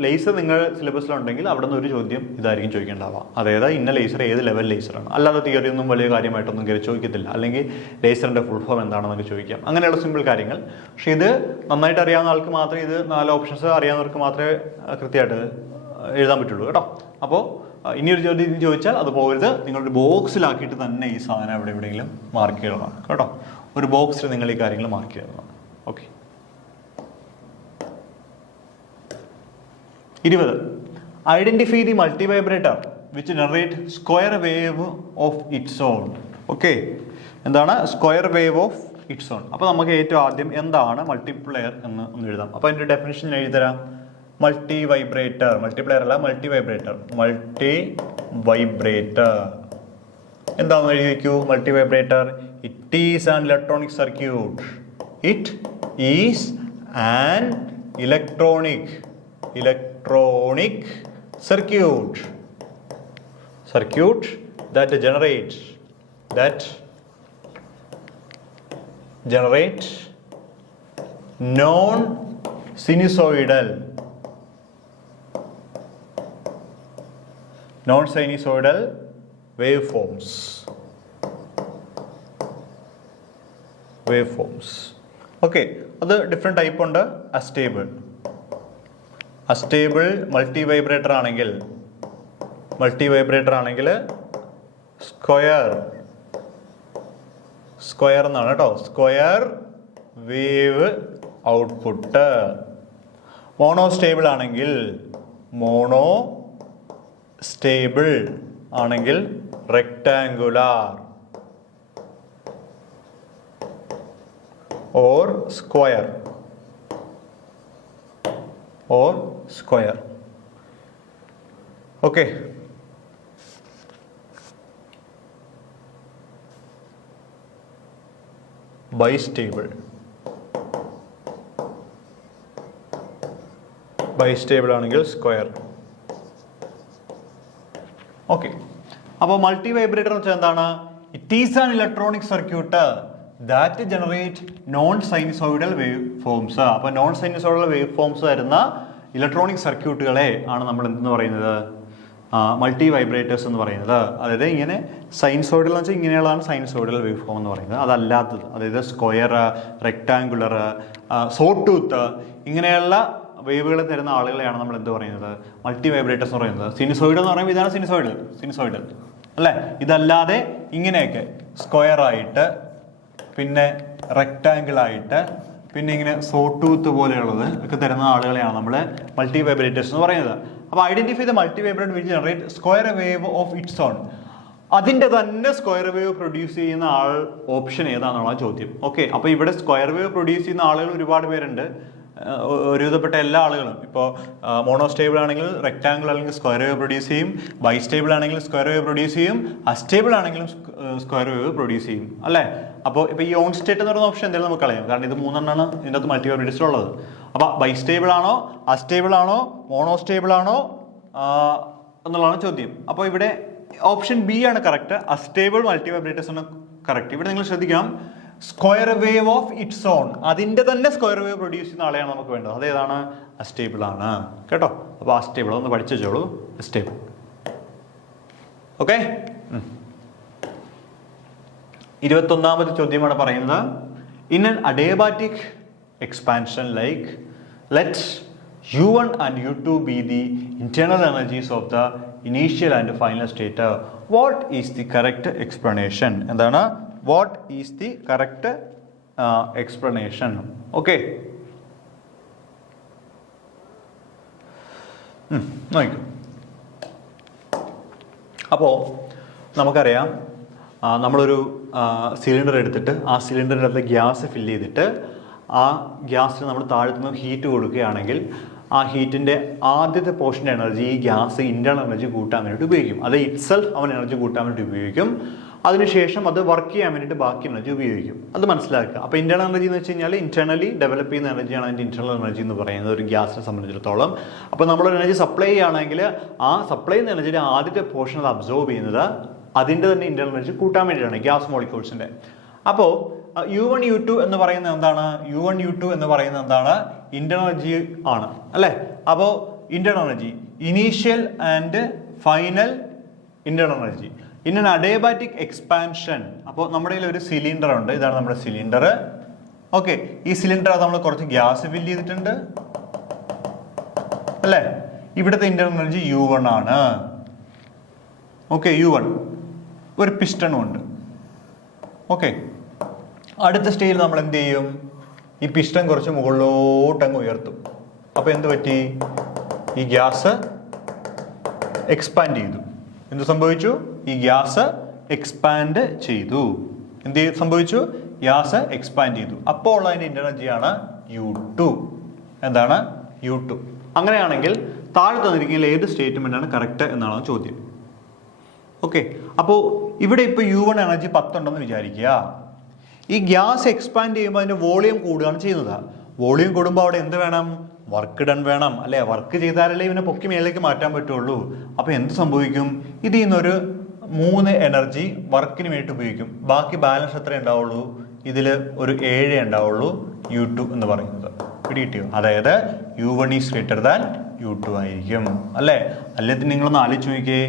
ലേസർ നിങ്ങൾ സിലബസിലുണ്ടെങ്കിൽ അവിടെ നിന്ന് ഒരു ചോദ്യം ഇതായിരിക്കും ചോദിക്കേണ്ടാവുക. അതായത് ഇന്ന ലേസർ ഏത് ലെവൽ ലേസറാണ്. അല്ലാതെ തിയറി ഒന്നും വലിയ കാര്യമായിട്ടൊന്നും ചോദിക്കത്തില്ല. അല്ലെങ്കിൽ ലേസറിൻ്റെ ഫുൾ ഫോം എന്താണെന്നൊക്കെ ചോദിക്കാം. അങ്ങനെയുള്ള സിമ്പിൾ കാര്യങ്ങൾ. പക്ഷേ ഇത് നന്നായിട്ട് അറിയാവുന്ന ആൾക്ക് മാത്രമേ, ഇത് 4 ഓപ്ഷൻസ് അറിയാവുന്നവർക്ക് മാത്രമേ കൃത്യമായിട്ട് എഴുതാൻ പറ്റുള്ളൂ കേട്ടോ. അപ്പോൾ ഇനിയൊരു ചോദ്യം ചോദിച്ചാൽ അത് പോകരുത്. നിങ്ങളൊരു ബോക്സിലാക്കിയിട്ട് തന്നെ ഈ സാധനം എവിടെയെങ്കിലും മാർക്ക് ചെയ്യണം കേട്ടോ. ഒരു ബോക്സിൽ നിങ്ങൾ ഈ കാര്യങ്ങൾ മാർക്ക് ചെയ്യണം. Okay. 20. Identify the multivibrator which generate square wave of its own. Okay, എന്താണ് square wave of its own? അപ്പോൾ നമുക്ക് ഏറ്റവും ആദ്യം എന്താണ് മൾട്ടിപ്ലെയർ എന്ന് ഒന്ന് എഴുതാം. അപ്പോൾ അതിൻ്റെ ഡെഫിനിഷൻ എഴുതരാം. മൾട്ടി വൈബ്രേറ്റർ, മൾട്ടിപ്ലെയർ അല്ല, മൾട്ടി വൈബ്രേറ്റർ. എന്താണെന്ന് എഴുതി വയ്ക്കൂ. Multivibrator, it is an electronic circuit. It is an electronic circuit that generates non-sinusoidal non sinusoidal waveforms. Okay, അത് ഡിഫറെൻറ്റ് ടൈപ്പ് ഉണ്ട്. അസ്റ്റേബിൾ മൾട്ടി വൈബ്രേറ്റർ ആണെങ്കിൽ square എന്നാണ് കേട്ടോ, square wave output. Monostable ആണെങ്കിൽ rectangular or square. Okay, bistable ആണെങ്കിൽ സ്ക്വയർ. Okay, അപ്പോൾ multivibrator എന്ന് വെച്ചാൽ എന്താണ്? It is an electronic circuit that generate non-sinusoidal waveforms. അപ്പോൾ നോൺ സൈനുസോയിഡൽ വേവ് ഫോംസ് വരുന്ന ഇലക്ട്രോണിക് സർക്യൂട്ടുകളെ ആണ് നമ്മൾ എന്തെന്ന് പറയുന്നത്? മൾട്ടി വൈബ്രേറ്റേഴ്സ് എന്ന് പറയുന്നത്. അതായത് ഇങ്ങനെ സൈനുസോയിഡൽ എന്ന് വെച്ചാൽ ഇങ്ങനെയുള്ളതാണ് സൈനുസോയിഡൽ വേവ് ഫോം എന്ന് പറയുന്നത്. അതല്ലാത്തത്, അതായത് സ്ക്വയർ, റെക്ടാങ്കുലർ, സോട്ടൂത്ത് ഇങ്ങനെയുള്ള വേവുകൾ തരുന്ന ആളുകളെയാണ് നമ്മൾ എന്ത് പറയുന്നത്? മൾട്ടി വൈബ്രേറ്റേഴ്സ് എന്ന് പറയുന്നത്. സിനുസോയിഡൽ എന്ന് പറയുമ്പോൾ ഇതാണ് സിനുസോയിഡൽ അല്ലേ? ഇതല്ലാതെ ഇങ്ങനെയൊക്കെ സ്ക്വയർ ആയിട്ട്, പിന്നെ റെക്ടാങ്കിൾ ആയിട്ട്, പിന്നെ ഇങ്ങനെ സോട്ടൂത്ത് പോലെയുള്ളത് ഒക്കെ തരുന്ന ആളുകളെയാണ് നമ്മൾ മൾട്ടി വൈബ്രേറ്റേഴ്സ് എന്ന് പറയുന്നത്. അപ്പോൾ identify the multi vibrator which generate square wave of its on. അതിൻ്റെ തന്നെ സ്ക്വയർ വേവ് പ്രൊഡ്യൂസ് ചെയ്യുന്ന ഓപ്ഷൻ ഏതാണെന്നുള്ള ചോദ്യം. ഓക്കെ, അപ്പോൾ ഇവിടെ സ്ക്വയർ വേവ് പ്രൊഡ്യൂസ് ചെയ്യുന്ന ആളുകൾ ഒരുപാട് പേരുണ്ട്. ഒരുവിധപ്പെട്ട എല്ലാ ആളുകളും. ഇപ്പോൾ മോണോസ്റ്റേബിൾ ആണെങ്കിൽ റെക്ടാങ്കിൾ അല്ലെങ്കിൽ സ്ക്വയർ വേവ് പ്രൊഡ്യൂസ് ചെയ്യും, ബൈസ്റ്റേബിൾ ആണെങ്കിൽ സ്ക്വയർ വേവ് പ്രൊഡ്യൂസ് ചെയ്യും, അസ്റ്റേബിൾ ആണെങ്കിലും സ്ക്വയർ വേവ് പ്രൊഡ്യൂസ് ചെയ്യും അല്ലേ? അപ്പോൾ ഇപ്പോൾ ഈ ഓൺ സ്റ്റേറ്റ് എന്ന് പറയുന്ന ഓപ്ഷൻ എന്തായാലും നമുക്ക് കളയാം, കാരണം ഇത് മൂന്നെണ്ണമാണ് ഇതിൻ്റെ അകത്ത് മൾട്ടി വൈബ്രേറ്റേഴ്സ് ഉള്ളത്. അപ്പോൾ ബൈസ്റ്റേബിൾ ആണോ, അസ്റ്റേബിൾ ആണോ, മോണോസ്റ്റേബിൾ ആണോ എന്നുള്ളതാണ് ചോദ്യം. അപ്പോൾ ഇവിടെ ഓപ്ഷൻ ബി ആണ് കറക്റ്റ്. അസ്റ്റേബിൾ മൾട്ടി വൈബ്രേറ്റേഴ്സ് ആണ് കറക്റ്റ്. ഇവിടെ നിങ്ങൾ ശ്രദ്ധിക്കണം, square wave of its on, അതിൻ്റെ തന്നെ സ്ക്വയർ വേവ് പ്രൊഡ്യൂസ് ചെയ്യുന്ന ആളെയാണ് നമുക്ക് വേണ്ടത്. അതേതാണ്? അസ്റ്റേബിൾ ആണ് കേട്ടോ. അപ്പോൾ അസ്റ്റേബിൾ ഒന്ന് പഠിച്ചു വെച്ചോളൂ, അസ്റ്റേബിൾ. ഓക്കെ, 21ാമത്തെ ചോദ്യമാണ് പറയുന്നത്. In an adiabatic expansion like let U1 and U2 be the internal energies of the initial and final state. What is the correct explanation? എന്താണ്? What is the correct explanation? Okay. നോക്കൂ. അപ്പോൾ നമുക്കറിയാം, നമ്മളൊരു cylinder എടുത്തിട്ട് ആ സിലിണ്ടറിൻ്റെ അകത്ത് gas fill ചെയ്തിട്ട് ആ ഗ്യാസിന് നമ്മൾ താഴത്തു നിന്ന് ഹീറ്റ് കൊടുക്കുകയാണെങ്കിൽ ആ ഹീറ്റിൻ്റെ ആദ്യത്തെ പോർഷൻ്റെ എനർജി ഈ ഗ്യാസ് ഇൻറ്റേർണൽ എനർജി കൂട്ടാൻ വേണ്ടിയിട്ട് ഉപയോഗിക്കും. അത് ഇറ്റ്സെൽഫ് അവൻ എനർജി കൂട്ടാൻ വേണ്ടി ഉപയോഗിക്കും. അതിനുശേഷം അത് വർക്ക് ചെയ്യാൻ വേണ്ടിയിട്ട് ബാക്കി എനർജി ഉപയോഗിക്കും. അത് മനസ്സിലാക്കുക. അപ്പോൾ ഇൻറ്റേർണൽ എനർജി എന്ന് വെച്ച് കഴിഞ്ഞാൽ ഇൻറ്റേർണലി ഡെവലപ്പ് ചെയ്യുന്ന എനർജിയാണ് അതിൻ്റെ ഇൻറ്റേർണൽ എനർജി എന്ന് പറയുന്നത് ഒരു ഗ്യാസിനെ സംബന്ധിച്ചിടത്തോളം. അപ്പോൾ നമ്മളൊരു എനർജി സപ്ലൈ ചെയ്യുകയാണെങ്കിൽ ആ സപ്ലൈ ചെയ്യുന്ന എനർജിയുടെ ആദ്യത്തെ പോർഷൻ അത് അബ്സോർബ് ചെയ്യുന്നത് അതിൻ്റെ തന്നെ ഇൻറ്റേർണൽ എനർജി കൂട്ടാൻ വേണ്ടിയിട്ടാണ്, ഗ്യാസ് മോളിക്യൂൾസിൻ്റെ. അപ്പോൾ U1 U2 എന്ന് പറയുന്നത് എന്താണ്? U1 U2 എന്ന് പറയുന്നത് എന്താണ്? ഇൻറ്റേർണൽ എനർജി ആണ് അല്ലേ? അപ്പോൾ internal energy initial and final internal energy in an adiabatic expansion. അപ്പോൾ നമ്മുടെ കയ്യിൽ ഒരു സിലിണ്ടർ ഉണ്ട്, ഇതാണ് നമ്മുടെ സിലിണ്ടർ. ഓക്കെ, ഈ സിലിണ്ടർ നമ്മൾ കുറച്ച് ഗ്യാസ് ഫില്ല് ചെയ്തിട്ടുണ്ട് അല്ലേ? ഇവിടുത്തെ ഇൻറ്റേർണൽ എനർജി U1 ആണ്. Okay, U1. ഒരു പിസ്റ്റണും ഉണ്ട്. ഓക്കെ, അടുത്ത സ്റ്റേജിൽ നമ്മൾ എന്ത് ചെയ്യും? ഈ പിസ്റ്റൺ കുറച്ച് മുകളിലോട്ടങ്ങ് ഉയർത്തും. അപ്പോൾ എന്ത് പറ്റി? ഈ ഗ്യാസ് എക്സ്പാൻഡ് ചെയ്തു. എന്ത് സംഭവിച്ചു? ഈ ഗ്യാസ് എക്സ്പാൻഡ് ചെയ്തു. എന്ത് സംഭവിച്ചു? ഗ്യാസ് എക്സ്പാൻഡ് ചെയ്തു. അപ്പോൾ ഉള്ള അതിൻ്റെ എനർജിയാണ് U2. എന്താണ്? U2. അങ്ങനെയാണെങ്കിൽ താഴെ തന്നിരിക്കുന്ന ഏത് സ്റ്റേറ്റ്മെൻ്റാണ് കറക്റ്റ് എന്നാണ് ചോദ്യം. ഓക്കെ, അപ്പോൾ ഇവിടെ ഇപ്പോൾ U1 എനർജി 10 ഉണ്ടെന്ന് വിചാരിക്കുക. ഈ ഗ്യാസ് എക്സ്പാൻഡ് ചെയ്യുമ്പോൾ അതിൻ്റെ വോളിയം കൂടുകയാണ് ചെയ്യുന്നത്. വോളിയം കൂടുമ്പോൾ അവിടെ എന്ത് വേണം? വർക്ക് ഡൺ വേണം അല്ലേ? വർക്ക് ചെയ്താലല്ലേ ഇവനെ പൊക്കി മേലേക്ക് മാറ്റാൻ പറ്റുള്ളൂ. അപ്പോൾ എന്ത് സംഭവിക്കും? ഇതിൽ നിന്നൊരു 3 എനർജി വർക്കിന് വേണ്ടിയിട്ട് ഉപയോഗിക്കും. ബാക്കി ബാലൻസ് എത്ര ഉണ്ടാവുള്ളൂ? ഇതിൽ ഒരു 7 ഉണ്ടാവുള്ളൂ U2 എന്ന് പറയുന്നത്. പിടികിട്ടിയോ? അതായത് U1 is greater than U2 ആയിരിക്കും അല്ലേ? അല്ലെങ്കിൽ നിങ്ങളൊന്ന് ആലോചിച്ച് നോക്കിയേ,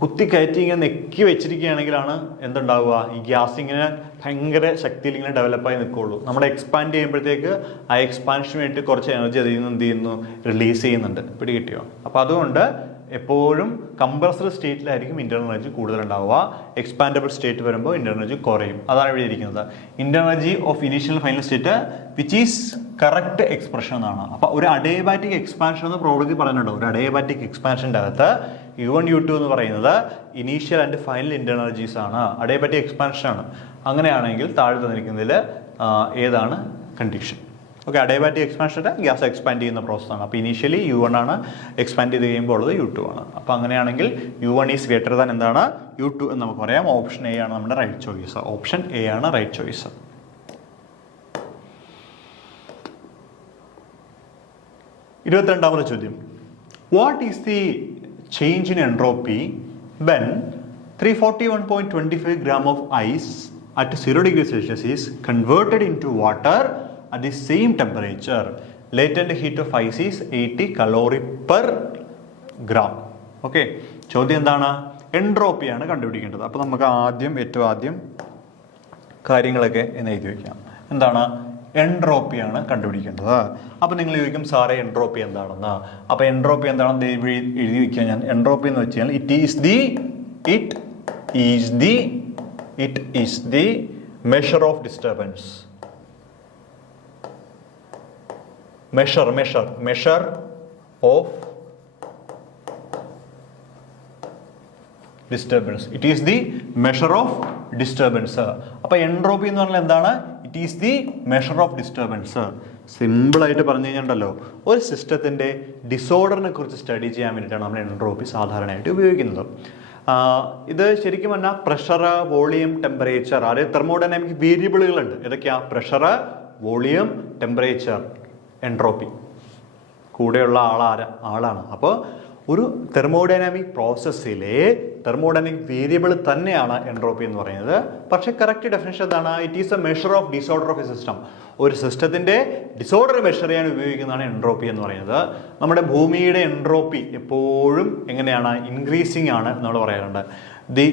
കുത്തി കയറ്റി ഇങ്ങനെ നെക്കി വെച്ചിരിക്കുകയാണെങ്കിലാണ് എന്തുണ്ടാവുക? ഈ ഗ്യാസ് ഇങ്ങനെ ഭയങ്കര ശക്തിയിൽ ഇങ്ങനെ ഡെവലപ്പായി നിൽക്കുകയുള്ളൂ. നമ്മൾ എക്സ്പാൻഡ് ചെയ്യുമ്പോഴത്തേക്ക് ആ എക്സ്പാൻഷന് വേണ്ടി കുറച്ച് എനർജി അതിൽ നിന്ന് എന്ത് ചെയ്യുന്നു? റിലീസ് ചെയ്യുന്നുണ്ട്. പിടികിട്ടിയോ? അപ്പോൾ അതുകൊണ്ട് എപ്പോഴും കംപ്രസ്ഡ് സ്റ്റേറ്റിലായിരിക്കും ഇന്റർണൽ എനർജി കൂടുതലുണ്ടാവുക. എക്സ്പാൻഡബിൾ സ്റ്റേറ്റ് വരുമ്പോൾ ഇന്റർണൽ എനർജി കുറയും. അതാണ് ഇവിടെ ഇരിക്കുന്നത്. Internal energy of initial final state which is correct expression എന്നാണ്. അപ്പോൾ ഒരു അഡയബാറ്റിക് എക്സ്പാൻഷൻ എന്ന് പ്രോബ്ലത്തിൽ പറയുന്നുണ്ട്. ഒരു അഡയബാറ്റിക് എക്സ്പാൻഷൻ്റെ അകത്ത് U1 U2 എന്ന് പറയുന്നത് initial and final internal energies ആണ്, അഡയബാറ്റിക് എക്സ്പാൻഷൻ ആണ്. അങ്ങനെയാണെങ്കിൽ താഴെ തന്നിരിക്കുന്നതിൽ ഏതാണ് കണ്ടീഷൻ? ഓക്കെ, അഡയബാറ്റിക് എക്സ്പാൻഷൻ്റെ ഗ്യാസ് എക്സ്പാൻഡ് ചെയ്യുന്ന പ്രോസസ്സാണ്. അപ്പോൾ ഇനീഷ്യലി U1 ആണ്, എക്സ്പാൻഡ് ചെയ്ത് കഴിയുമ്പോൾ ഉള്ളത് U2 ആണ്. അപ്പോൾ അങ്ങനെയാണെങ്കിൽ U1 ഈസ് ഗ്രേറ്റർ ദാൻ എന്താണ്? U2 എന്ന് നമുക്ക് പറയാം. ഓപ്ഷൻ എ ആണ് നമ്മുടെ റൈറ്റ് ചോയ്സ്. ഓപ്ഷൻ എ ആണ് റൈറ്റ് ചോയ്സ്. 22ാമത്തെ ചോദ്യം, what is the change in entropy when 341.25 gram of ice at 0 degree Celsius is converted into water at the same temperature? Latent heat of ice is 80 calorie per gram. Okay, ചോദ്യം എന്താണ്? എൻട്രോപ്പിയാണ് കണ്ടുപിടിക്കേണ്ടത്. അപ്പോൾ നമുക്ക് ഏറ്റവും ആദ്യം കാര്യങ്ങളൊക്കെ എന്ന് എഴുതി വയ്ക്കാം. എന്താണ്? എൻട്രോപ്പിയാണ് കണ്ടുപിടിക്കേണ്ടത്. അപ്പോൾ നിങ്ങൾ ചോദിക്കും, സാറേ എൻട്രോപ്പി എന്താണെന്ന്. അപ്പോൾ എൻട്രോപ്പി എന്താണെന്ന് എഴുതി വയ്ക്കുക ഞാൻ. എൻട്രോപ്പി എന്ന് വെച്ച് കഴിഞ്ഞാൽ it is the measure of disturbance. measure of disturbance. It is the measure of disturbance. അപ്പോൾ എൻട്രോപ്പി എന്ന് പറഞ്ഞാൽ എന്താണ്? It is the measure of disturbance. സിമ്പിളായിട്ട് പറഞ്ഞു കഴിഞ്ഞിട്ടുണ്ടല്ലോ, ഒരു സിസ്റ്റത്തിൻ്റെ ഡിസോർഡറിനെ കുറിച്ച് സ്റ്റഡി ചെയ്യാൻ വേണ്ടിയിട്ടാണ് നമ്മൾ എൻട്രോപ്പി സാധാരണയായിട്ട് ഉപയോഗിക്കുന്നത്. ഇത് ശരിക്കും പറഞ്ഞാൽ പ്രഷർ, വോളിയം, ടെമ്പറേച്ചർ, അതായത് തെർമോഡൈനാമിക് വേരിയബിളുകളുണ്ട്. ഏതൊക്കെയാണ്? Pressure, volume, temperature, entropy. കൂടെയുള്ള ആളാണ്. അപ്പോൾ ഒരു തെർമോഡൈനാമിക് പ്രോസസ്സിലെ തെർമോഡൈനാമിക് വേരിയബിൾ തന്നെയാണ് എൻട്രോപ്പി എന്ന് പറയുന്നത്. പക്ഷേ കറക്റ്റ് ഡെഫിനേഷൻ എന്താണ്? It is A measure of disorder of A system. ഒരു സിസ്റ്റത്തിൻ്റെ ഡിസോർഡർ മെഷർ ചെയ്യാൻ ഉപയോഗിക്കുന്നതാണ് എൻട്രോപ്പി എന്ന് പറയുന്നത്. നമ്മുടെ ഭൂമിയുടെ എൻട്രോപ്പി എപ്പോഴും എങ്ങനെയാണ്? ഇൻക്രീസിങ് ആണ് നമ്മൾ പറയാറുണ്ട്. The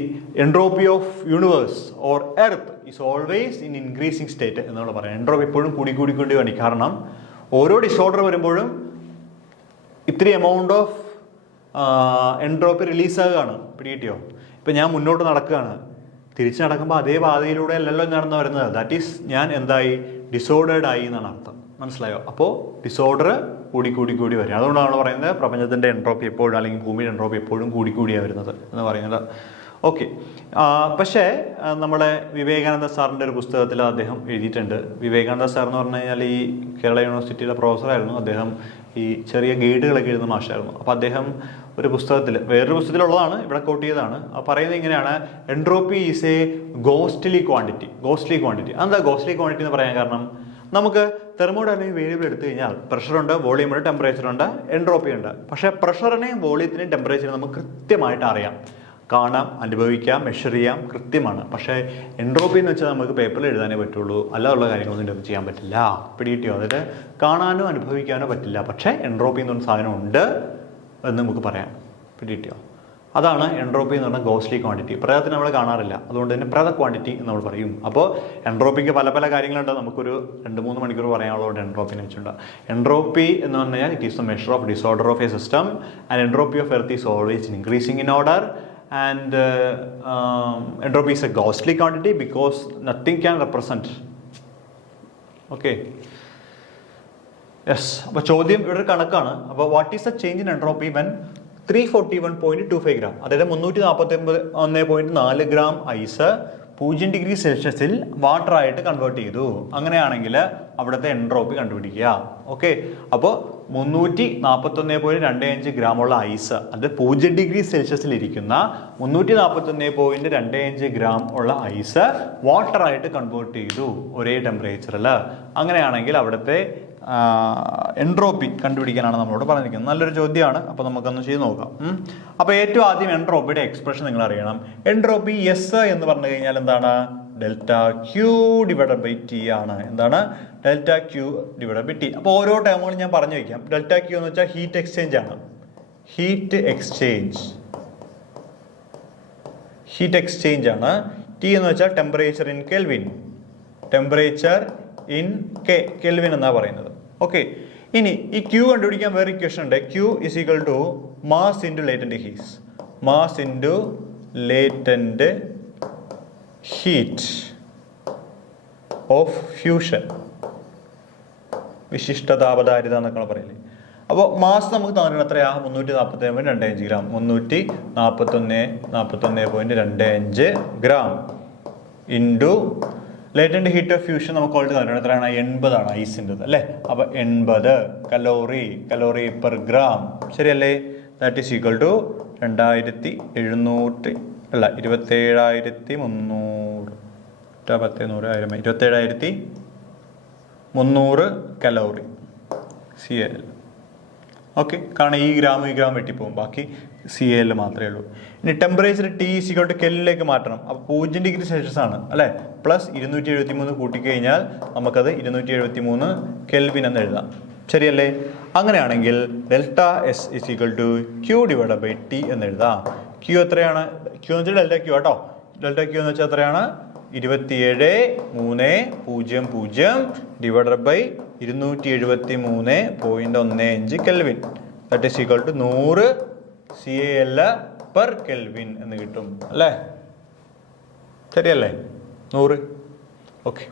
entropy of universe or earth is always in increasing state എന്നാണ് പറയുന്നത്. എൻട്രോപ്പി എപ്പോഴും കൂടി വേണ്ടി. കാരണം ഓരോ ഡിസോർഡർ വരുമ്പോഴും ഇത്തിരി എമൗണ്ട് ഓഫ് എൻട്രോപ്പി റിലീസാകുകയാണ്. പിടികിട്ടിയോ? ഇപ്പം ഞാൻ മുന്നോട്ട് നടക്കുകയാണ്, തിരിച്ച് നടക്കുമ്പോൾ അതേ പാതയിലൂടെ അല്ലല്ലോ നടന്നു വരുന്നത്. ദാറ്റ് ഈസ് ഞാൻ എന്തായി? ഡിസോർഡേഡ് ആയി എന്നാണ് അർത്ഥം. മനസ്സിലായോ? അപ്പോൾ ഡിസോർഡർ കൂടി വരും. അതുകൊണ്ടാണ് പറയുന്നത് പ്രപഞ്ചത്തിൻ്റെ എൻട്രോപ്പി എപ്പോഴും, അല്ലെങ്കിൽ ഭൂമിയുടെ എൻട്രോപ്പി എപ്പോഴും കൂടിയാണ് വരുന്നത് എന്ന് പറയുന്നത്. ഓക്കെ, പക്ഷേ നമ്മുടെ വിവേകാനന്ദ സാറിൻ്റെ ഒരു പുസ്തകത്തിൽ അദ്ദേഹം എഴുതിയിട്ടുണ്ട്. വിവേകാനന്ദ സാർ എന്ന് പറഞ്ഞു കഴിഞ്ഞാൽ ഈ കേരള യൂണിവേഴ്സിറ്റിയിലെ പ്രൊഫസറായിരുന്നു. അദ്ദേഹം ഈ ചെറിയ ഗൈഡുകളൊക്കെ എഴുതുന്ന മാഷായിരുന്നു. അപ്പോൾ അദ്ദേഹം ഒരു പുസ്തകത്തിൽ, വേറൊരു പുസ്തകത്തിലുള്ളതാണ്, ഇവിടെ കോട്ട് ചെയ്തതാണ്, പറയുന്നത് ഇങ്ങനെയാണ്: entropy is A ghostly quantity. എന്താ ഗോസ്റ്റ്ലി ക്വാണ്ടിറ്റി എന്ന് പറയാൻ കാരണം? നമുക്ക് തെർമോഡൈനാമിക് വേരിയബിൾ എടുത്തു കഴിഞ്ഞാൽ പ്രഷറുണ്ട്, വോളിയമുണ്ട്, ടെമ്പറേച്ചറുണ്ട്, എൻട്രോപ്പി ഉണ്ട്. പക്ഷേ പ്രഷറിനെയും വോളിയത്തിനെയും ടെമ്പറേച്ചറിനെയും നമുക്ക് കൃത്യമായിട്ട് അറിയാം, കാണാം, അനുഭവിക്കാം, മെഷർ ചെയ്യാം, കൃത്യമാണ്. പക്ഷേ എൻട്രോപ്പി എന്ന് വെച്ചാൽ നമുക്ക് പേപ്പറിൽ എഴുതാനേ പറ്റുള്ളൂ, അല്ലാതുള്ള കാര്യങ്ങളൊന്നും ഇതിനകത്ത് ചെയ്യാൻ പറ്റില്ല. പിടികിട്ടിയോ? അതായത് കാണാനോ അനുഭവിക്കാനോ പറ്റില്ല. പക്ഷേ എൻട്രോപ്പി എന്ന് പറഞ്ഞ സാധനം ഉണ്ട് എന്ന് നമുക്ക് പറയാം. പിടികിട്ടിയോ? അതാണ് എൻട്രോപ്പി എന്ന് പറഞ്ഞാൽ ഗോസ്റ്റ്ലി ക്വാണ്ടിറ്റി. പ്രേതത്തിന് നമ്മൾ കാണാറില്ല, അതുകൊണ്ട് തന്നെ പ്രേത ക്വാണ്ടിറ്റി എന്ന് നമ്മൾ പറയും. അപ്പോൾ എൻട്രോപ്പിക്ക് പല കാര്യങ്ങളുണ്ട്. നമുക്കൊരു 2-3 മണിക്കൂർ പറയാനുള്ളതുകൊണ്ട് എൻട്രോപ്പിനെ വെച്ചിട്ടുണ്ട്. എൻട്രോപ്പി എന്ന് പറഞ്ഞു കഴിഞ്ഞാൽ it is the measure of disorder of A system and entropy of earth is always increasing in order. And entropy is a ghostly quantity because nothing can represent. Okay. Yes. അപ്പോൾ ചോദ്യം ഇവിടെ കണക്കാണ്. അപ്പോൾ what is the change in entropy when 341.25 gram, അതായത് 341.4 gram ice 0 degree സെൽഷ്യസിൽ water ആയിട്ട് convert ചെയ്തു. അങ്ങനെയാണെങ്കിൽ അവിടുത്തെ എൻട്രോപ്പി കണ്ടുപിടിക്കുക. ഓക്കെ, അപ്പോൾ 341.25 ഗ്രാമുള്ള ഐസ്, അത് 0 ഡിഗ്രി സെൽഷ്യസിൽ ഇരിക്കുന്ന 341.25 ഗ്രാം ഉള്ള ഐസ് വാട്ടർ ആയിട്ട് കൺവേർട്ട് ചെയ്തു ഒരേ ടെമ്പറേച്ചറിൽ. അങ്ങനെയാണെങ്കിൽ അവിടുത്തെ എൻട്രോപ്പി കണ്ടുപിടിക്കാനാണ് നമ്മളോട് പറഞ്ഞിരിക്കുന്നത്. നല്ലൊരു ചോദ്യമാണ്. അപ്പോൾ നമുക്കൊന്ന് ചെയ്ത് നോക്കാം. അപ്പോൾ ഏറ്റവും ആദ്യം എൻട്രോപ്പിയുടെ എക്സ്പ്രഷൻ നിങ്ങൾ അറിയണം. എൻട്രോപ്പി എസ് എന്ന് പറഞ്ഞു കഴിഞ്ഞാൽ എന്താണ്? Delta Q divided by T ആണ്. എന്താണ്? Delta Q divided by T. അപ്പോൾ ഓരോ ടേമുകളും ഞാൻ പറഞ്ഞു വയ്ക്കാം. ഡെൽറ്റ ക്യൂ എന്ന് വെച്ചാൽ ഹീറ്റ് എക്സ്ചേഞ്ച് ആണ്. ഹീറ്റ് എക്സ്ചേഞ്ച് ആണ്. ടി എന്ന് വെച്ചാൽ temperature in kelvin. Temperature in kelvin എന്നാണ് പറയുന്നത്. ഓക്കെ. ഇനി ഈ ക്യൂ കണ്ടുപിടിക്കാൻ വേറെ ഇക്വേഷൻ ഉണ്ട്. Q is equal to mass into latent heat. Mass into latent heat of fusion. വിശിഷ്ട താപധാരിത എന്നൊക്കെ പറയില്ലേ. അപ്പോൾ മാസ് നമുക്ക് തന്നിട്ടുണ്ട് എത്രയാ? 347.25 gram. 341.25 gram into latent heat of fusion നമുക്ക് ഓൾറെഡി തന്നിട്ടുണ്ട്. എത്രയാണ്? 80 ആണ് ഐസിൻ്റെത് അല്ലേ. അപ്പോൾ 80 കലോറി പെർ ഗ്രാം. ശരിയല്ലേ? ദാറ്റ് ഈസ് ഈക്വൽ ടു 27,300 അല്ല 27,300 കലോറി CAL. ഓക്കെ. കാരണം ഈ ഗ്രാം വെട്ടിപ്പോകും. ബാക്കി CAL മാത്രമേ ഉള്ളൂ. ഇനി ടെമ്പറേച്ചർ T ഈക്വൽ ടു കെല്ലിലേക്ക് മാറ്റണം. അപ്പോൾ 0 ഡിഗ്രി സെൽഷ്യസ് ആണ് അല്ലേ. പ്ലസ് 273 കൂട്ടിക്കഴിഞ്ഞാൽ നമുക്കത് 273 കെൽവിൻ എന്ന് എഴുതാം. ശരിയല്ലേ? അങ്ങനെയാണെങ്കിൽ delta S is equal to Q divided by T എന്ന് എഴുതാം. ക്യൂ എത്രയാണ്? ക്യൂ എന്ന് വെച്ചാൽ ഡെൽറ്റ ക്യൂ കേട്ടോ. ഡെൽറ്റ ക്യൂ എന്ന് വെച്ചാൽ എത്രയാണ്? 27,300 divided by 273.15 kelvin. That is equal to 100 CAL per kelvin എന്ന് കിട്ടും അല്ലേ. ശരിയല്ലേ? 100. ഓക്കെ.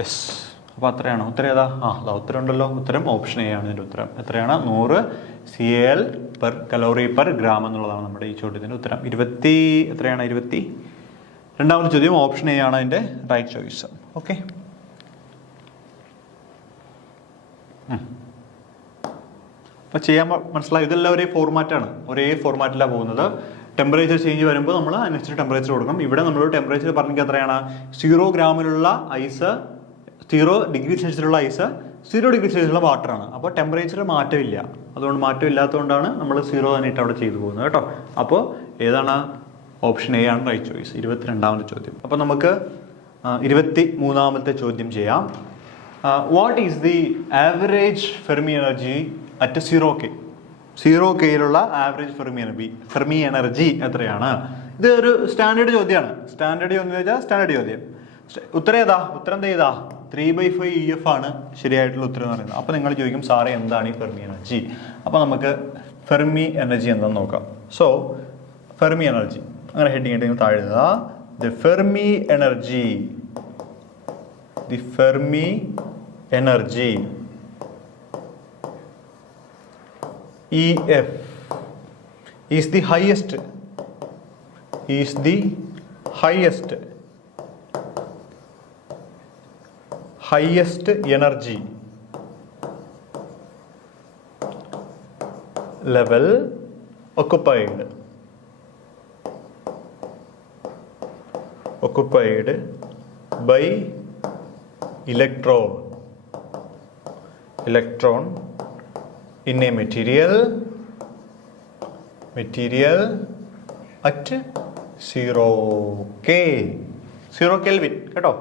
യെസ്. അപ്പോൾ അത്രയാണോ? ഉത്തരം ഏതാ? ഉത്തരം ഉണ്ടല്ലോ. ഉത്തരം ഓപ്ഷൻ എ ആണ് ഇതിൻ്റെ ഉത്തരം. എത്രയാണ്? 100 CAL per calorie per gram എന്നുള്ളതാണ് നമ്മുടെ ഈ ചോദ്യത്തിൻ്റെ ഉത്തരം. 22ാമത്തെ ചോദ്യം ഓപ്ഷൻ എ ആണ് അതിൻ്റെ റൈറ്റ് ചോയ്സ്. ഓക്കെ. അപ്പോൾ ചെയ്യാൻ മനസ്സിലായി. ഇതെല്ലാം ഒരേ ഫോർമാറ്റാണ്. ഒരേ ഫോർമാറ്റിലാണ് പോകുന്നത്. ടെമ്പറേച്ചർ ചേഞ്ച് വരുമ്പോൾ നമ്മൾ അതിനനുസരിച്ച് ടെമ്പറേച്ചർ കൊടുക്കണം. ഇവിടെ നമ്മൾ ടെമ്പറേച്ചർ പറഞ്ഞെങ്കിൽ എത്രയാണ്? 0 ഗ്രാമിലുള്ള ഐസ്, 0 ഡിഗ്രി സെൽഷ്യസിലുള്ള ഐസ്, 0 ഡിഗ്രി സെൽഷ്യസിലുള്ള വാട്ടറാണ്. അപ്പോൾ ടെമ്പറേച്ചർ മാറ്റമില്ല. അതുകൊണ്ട് മാറ്റമില്ലാത്തതുകൊണ്ടാണ് നമ്മൾ 0 തന്നെ ഇട്ട് അവിടെ ചെയ്തു പോകുന്നത് കേട്ടോ. അപ്പോൾ ഏതാണ്? ഓപ്ഷൻ എ ആണ് റൈറ്റ് ചോയ്സ്. 22ാമത്തെ ചോദ്യം. അപ്പോൾ നമുക്ക് 23ാമത്തെ ചോദ്യം ചെയ്യാം. What is the average Fermi energy at 0K? 0Kയിലുള്ള ആവറേജ് ഫെർമി എനർജി എത്രയാണ്? ഇത് ഒരു സ്റ്റാൻഡേർഡ് ചോദ്യമാണ്. സ്റ്റാൻഡേർഡ് ചോദ്യം വെച്ചാൽ സ്റ്റാൻഡേർഡ് ചോദ്യം. ഉത്തരം ഏതാ? ഉത്തരം ഏതാ? 3/5 EF ആണ് ശരിയായിട്ടുള്ള ഉത്തരം എന്ന് പറയുന്നത്. അപ്പോൾ നിങ്ങൾ ചോദിക്കും സാറേ എന്താണ് ഈ ഫെർമി എനർജി? അപ്പോൾ നമുക്ക് ഫെർമി എനർജി എന്താണെന്ന് നോക്കാം. സോ ഫെർമി എനർജി അങ്ങനെ ഹെഡിങ് ആയിട്ട് താഴെ എഴുതുക. The Fermi energy EF is the highest energy level occupied by electron in a material at 0K 0 Kelvin കേട്ടോ.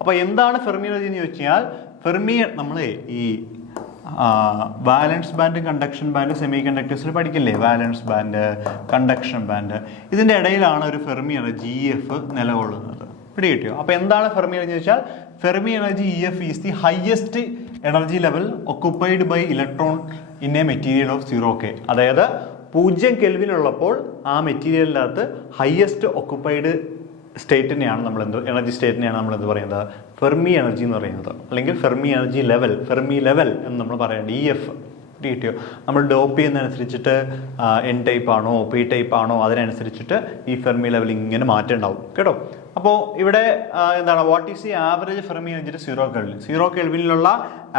അപ്പോൾ എന്താണ് ഫെർമി എനർജി എന്ന് ചോദിച്ചാൽ ഫെർമി നമ്മൾ ഈ valence band, conduction band, semi കണ്ടക്ടേഴ്സിൽ പഠിക്കില്ലേ? വാലൻസ് ബാൻഡ്, കണ്ടക്ഷൻ ബാൻഡ്, ഇതിൻ്റെ ഇടയിലാണ് ഒരു ഫെർമി എനർജി EF നിലകൊള്ളുന്നത്. പിടികിട്ടിയോ? അപ്പോൾ എന്താണ് ഫെർമി എനർജി എന്ന് വെച്ചാൽ Fermi energy EF is the highest energy level occupied by electron in a material of 0K. അതായത് 0 കെൽവിനുള്ളപ്പോൾ ആ മെറ്റീരിയലിനകത്ത് ഹയസ്റ്റ് ഒക്കുപ്പൈഡ് സ്റ്റേറ്റിനെയാണ് നമ്മൾ എനർജി സ്റ്റേറ്റിനെയാണ് നമ്മൾ എന്ത് പറയുന്നത്? ഫെർമി എനർജി എന്ന് പറയുന്നത്. അല്ലെങ്കിൽ Fermi energy level, Fermi level എന്ന് നമ്മൾ പറയേണ്ടത് EF. കിട്ടിയോ? നമ്മൾ ഡോപ്പ് ചെയ്യുന്നതനുസരിച്ചിട്ട് N ടൈപ്പ് ആണോ P ടൈപ്പ് ആണോ അതിനനുസരിച്ചിട്ട് ഈ ഫെർമി ലെവൽ ഇങ്ങനെ മാറ്റം ഉണ്ടാവും കേട്ടോ. അപ്പോൾ ഇവിടെ എന്താണ് what is the average Fermi energy 0 kelvin? 0 കെൽവിനിലുള്ള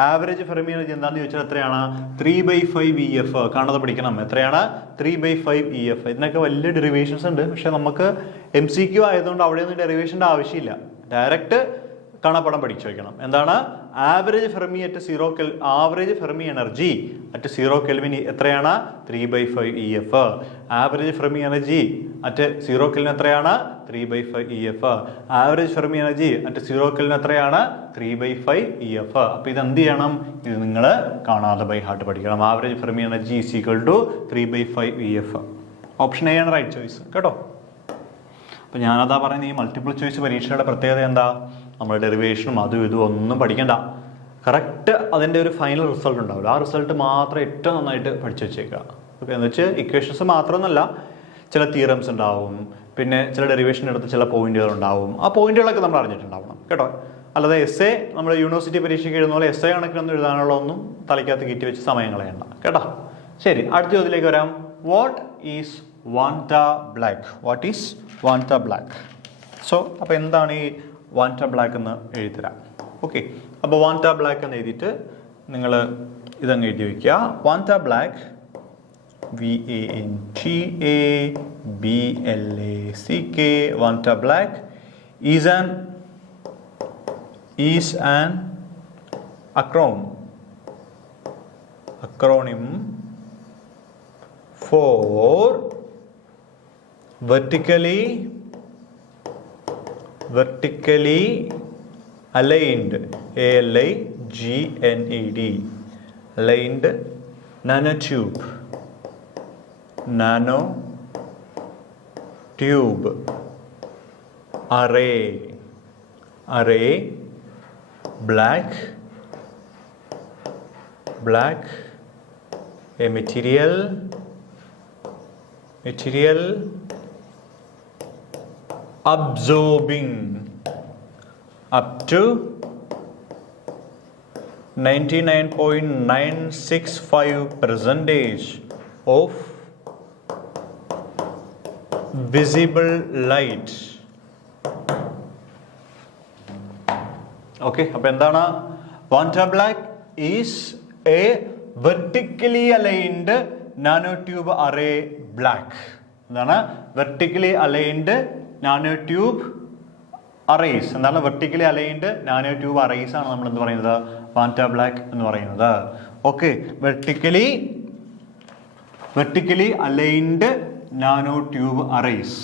ആവറേജ് ഫെർമി എനർജി എന്താണെന്ന് ചോദിച്ചാൽ എത്രയാണ്? 3/5 EF. കാണാതെ പഠിക്കണം. എത്രയാണ്? 3/5 EF. ഇതിനൊക്കെ വലിയ ഡെറിവേഷൻസ് ഉണ്ട്. പക്ഷെ നമുക്ക് MCQ ആയതുകൊണ്ട് അവിടെയൊന്നും ഡെറിവേഷൻ്റെ ആവശ്യമില്ല. ഡയറക്റ്റ് കാണാപ്പാടം പഠിച്ചു വയ്ക്കണം. എന്താണ് average Fermi at average Fermi energy at 0 kelvin എത്രയാണ്? 3/5 EF. Average Fermi energy at 0 kelvin എത്രയാണ്? 3/5 EF. Average Fermi energy at 0 kelvin എത്രയാണ്? 3/5 EF. അപ്പോൾ ഇത് എന്ത് ചെയ്യണം? ഇത് നിങ്ങൾ കാണാതെ ബൈ ഹാർട്ട് പഠിക്കണം. Average Fermi energy is equal to 3/5 EF. Option A ആണ് റൈറ്റ് ചോയ്സ് കേട്ടോ. അപ്പോൾ ഞാനതാ പറയുന്നത്, ഈ മൾട്ടിപ്പിൾ ചോയ്സ് പരീക്ഷയുടെ പ്രത്യേകത എന്താ? നമ്മൾ ഡെറിവേഷനും അതും ഇതും ഒന്നും പഠിക്കണ്ട. കറക്റ്റ് അതിൻ്റെ ഒരു ഫൈനൽ റിസൾട്ട് ഉണ്ടാവില്ല. ആ റിസൾട്ട് മാത്രം ഏറ്റവും നന്നായിട്ട് പഠിച്ചു വെച്ചേക്കുക. ഓക്കെ, എന്ന് വെച്ചാൽ ഇക്വേഷൻസ് മാത്രമൊന്നുമല്ല, ചില തിയറംസ് ഉണ്ടാവും, പിന്നെ ചില ഡെറിവേഷൻ എടുത്ത് ചില പോയിന്റുകൾ ഉണ്ടാവും. ആ പോയിന്റുകളൊക്കെ നമ്മൾ അറിഞ്ഞിട്ടുണ്ടാവണം കേട്ടോ. അല്ലാതെ എസ് എ നമ്മൾ യൂണിവേഴ്സിറ്റി പരീക്ഷയ്ക്ക് എഴുതുന്ന പോലെ എസ് എ കണക്കിനൊന്നും എഴുതാനുള്ള ഒന്നും തലയ്ക്കകത്ത് കയറ്റി വെച്ച് സമയം കളയണ്ട കേട്ടോ. ശരി, അടുത്ത ചോദ്യത്തിലേക്ക് വരാം. What is Vantablack? What is Vantablack? So അപ്പോൾ എന്താണ് ഈ വാൻറ്റ ബ്ലാക്ക് എന്ന് എഴുതിത്തരാം. ഓക്കെ, അപ്പോൾ വാൻറ്റ ബ്ലാക്ക് എന്ന് എഴുതിയിട്ട് നിങ്ങൾ ഇതങ്ങ് എഴുതി വയ്ക്കുക. Vantablack, VANTABLACK, Vantablack is an acronym for vertically aligned, ALIGNED, aligned nanotube array black a material absorbing up to 99.965% of visible light. Okay, അപ്പോൾ എന്താണ്? Vantablack is a vertically aligned nanotube array black. എന്താണ്? Vertically aligned nanotube arrays. എന്താണ് vertically aligned nanotube arrays ആണ് നമ്മൾ എന്ത് പറയുന്നത്? Vantablack എന്ന് പറയുന്നത്. Okay, vertically aligned nanotube arrays,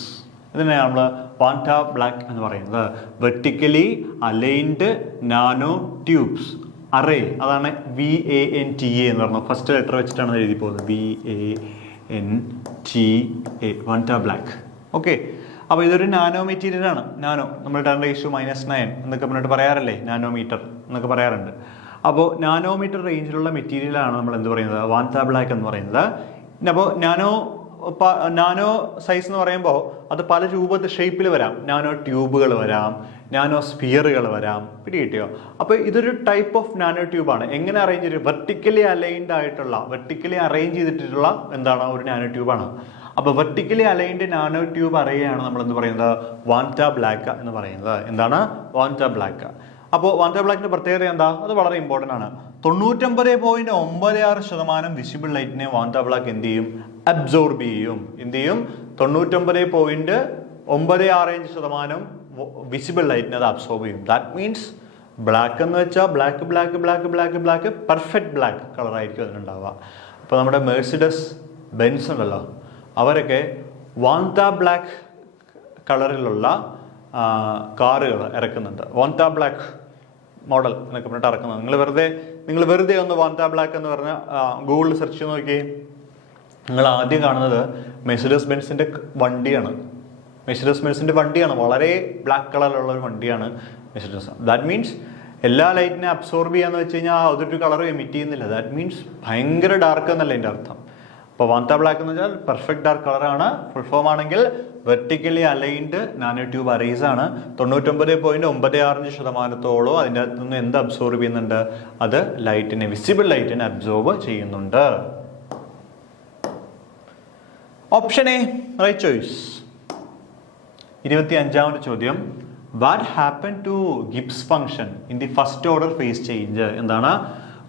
ഇതിനെയാണ് നമ്മൾ വാൻറ്റ ബ്ലാക്ക് എന്ന് പറയുന്നത്. Vertically aligned nanotubes array, അതാണ് VANTA എന്ന് പറഞ്ഞത്. ഫസ്റ്റ് ലെറ്റർ വെച്ചിട്ടാണ് എഴുതി പോകുന്നത്, VANTA, വാൻറ്റ ബ്ലാക്ക്. ഓക്കെ, അപ്പോൾ ഇതൊരു നാനോ മെറ്റീരിയലാണ്. നാനോ നമ്മൾ 10⁻⁹ എന്നൊക്കെ പറഞ്ഞിട്ട് പറയാറല്ലേ, നാനോമീറ്റർ എന്നൊക്കെ പറയാറുണ്ട്. അപ്പോൾ നാനോമീറ്റർ റേഞ്ചിലുള്ള മെറ്റീരിയലാണ് നമ്മൾ എന്ത് പറയുന്നത്? വാൻറ്റ ബ്ലാക്ക് എന്ന് പറയുന്നത്. അപ്പോൾ നാനോ സൈസ് എന്ന് പറയുമ്പോൾ അത് പല രൂപത്തിൽ ഷേപ്പിൽ വരാം. നാനോ ട്യൂബുകൾ വരാം, നാനോ സ്ഫിയറുകൾ വരാം. പിടികിട്ടിയോ? അപ്പോൾ ഇതൊരു ടൈപ്പ് ഓഫ് നാനോ ട്യൂബാണ്. എങ്ങനെ അറേഞ്ച് ചെയ്ത്? വെർട്ടിക്കലി അറേഞ്ച് ചെയ്തിട്ടുള്ള എന്താണ്? ഒരു നാനോ ട്യൂബാണ്. അപ്പോൾ വെർട്ടിക്കലി അലൈൻഡ് നാനോ ട്യൂബ് അറേയാണ് നമ്മൾ എന്ത് പറയുന്നത്? വാൻറ്റ ബ്ലാക്ക് എന്ന് പറയുന്നത്. എന്താണ്? വാൻറ്റ ബ്ലാക്ക്. അപ്പോൾ വാൻറ്റ ബ്ലാക്കിന്റെ പ്രത്യേകത എന്താ? അത് വളരെ ഇമ്പോർട്ടൻ്റ് ആണ്. 99.96% വിസിബിൾ ലൈറ്റിനെ വാൻറ്റ ബ്ലാക്ക് എന്ത് ചെയ്യും? അബ്സോർബ് ചെയ്യും. എന്ത് ചെയ്യും? 99.96% വിസിബിൾ ലൈറ്റിനെ അത് അബ്സോർബ് ചെയ്യും. ദാറ്റ് മീൻസ് ബ്ലാക്ക് എന്ന് വെച്ചാൽ ബ്ലാക്ക് പെർഫെക്റ്റ് ബ്ലാക്ക് കളറായിരിക്കും അതിനുണ്ടാവുക. അപ്പോൾ നമ്മുടെ മെഴ്സിഡസ് ബെൻസ് ഉണ്ടല്ലോ, അവരൊക്കെ വാൻറ്റ ബ്ലാക്ക് കളറിലുള്ള കാറുകൾ ഇറക്കുന്നുണ്ട്. വാൻറ്റ ബ്ലാക്ക് മോഡൽ എന്നൊക്കെ പറഞ്ഞിട്ട് ഇറക്കുന്നത്. നിങ്ങൾ വെറുതെ ഒന്ന് വാൻറ്റ ബ്ലാക്ക് എന്ന് പറഞ്ഞ ഗൂഗിളിൽ സെർച്ച് ചെയ്ത് നോക്കി, നിങ്ങൾ ആദ്യം കാണുന്നത് മെഴ്സിഡസ് ബെൻസിൻ്റെ വണ്ടിയാണ്. വളരെ ബ്ലാക്ക് കളറിലുള്ള ഒരു വണ്ടിയാണ് മെഴ്സിഡസ്. ദാറ്റ് മീൻസ് എല്ലാ ലൈറ്റിനെ അബ്സോർബ് ചെയ്യാന്ന് വെച്ച് കഴിഞ്ഞാൽ അതൊരു കളറും എമിറ്റ് ചെയ്യുന്നില്ല. ദാറ്റ് മീൻസ് ഭയങ്കര ഡാർക്ക് എന്നല്ല എൻ്റെ അർത്ഥം. അപ്പോൾ വാൻറ്റ ബ്ലാക്ക് എന്ന് വെച്ചാൽ പെർഫെക്റ്റ് ഡാർക്ക് കളറാണ്. ഫുൾ ഫോം ആണെങ്കിൽ vertically aligned nanotube arrays ആണ്. 99.96% അതിൻ്റെ അകത്ത് നിന്ന് എന്ത് അബ്സോർബ് ചെയ്യുന്നുണ്ട്? അത് വിസിബിൾ ലൈറ്റിനെ അബ്സോർബ് ചെയ്യുന്നുണ്ട്. Option A right choice. 25ാമത്തെ ചോദ്യം. What happen to Gibbs function in the first order phase change? എന്താണ്?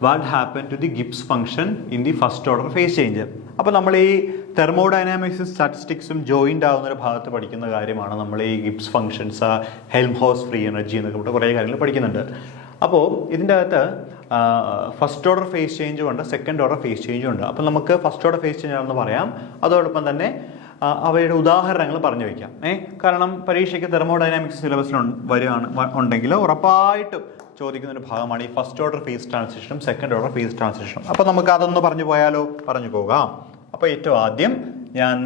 What happen to the Gibbs function in the first order phase change. അപ്പോൾ നമ്മൾ ഈ തെർമോഡൈനാമിക്സും സ്റ്റാറ്റിസ്റ്റിക്സും ജോയിൻ്റ് ആവുന്ന ഒരു ഭാഗത്ത് പഠിക്കുന്ന കാര്യമാണ് നമ്മൾ ഈ Gibbs functions, Helmholtz free energy എന്നൊക്കെ ഇവിടെ കുറേ കാര്യങ്ങൾ പഠിക്കുന്നുണ്ട്. അപ്പോൾ ഇതിൻ്റെ അകത്ത് ഫസ്റ്റ് ഓർഡർ ഫേസ് ചേഞ്ചും ഉണ്ട്, സെക്കൻഡ് ഓർഡർ ഫേസ് ചേഞ്ചും ഉണ്ട്. അപ്പോൾ നമുക്ക് ഫസ്റ്റ് ഓർഡർ ഫേസ് ചേഞ്ച് ആണെന്ന് പറയാം. അതോടൊപ്പം തന്നെ അവയുടെ ഉദാഹരണങ്ങൾ പറഞ്ഞു വയ്ക്കാം. കാരണം പരീക്ഷയ്ക്ക് തെർമോഡൈനാമിക്സ് സിലബസിൽ ഉണ്ടെങ്കിൽ ഉറപ്പായിട്ടും ചോദിക്കുന്ന ഒരു ഭാഗമാണ് ഈ ഫസ്റ്റ് ഓർഡർ ഫേസ് ട്രാൻസിഷനും സെക്കൻഡ് ഓർഡർ ഫേസ് ട്രാൻസിഷനും. അപ്പോൾ നമുക്ക് അതൊന്ന് പറഞ്ഞു പോയാലോ? പറഞ്ഞു പോകാം. അപ്പോൾ ഏറ്റവും ആദ്യം ഞാൻ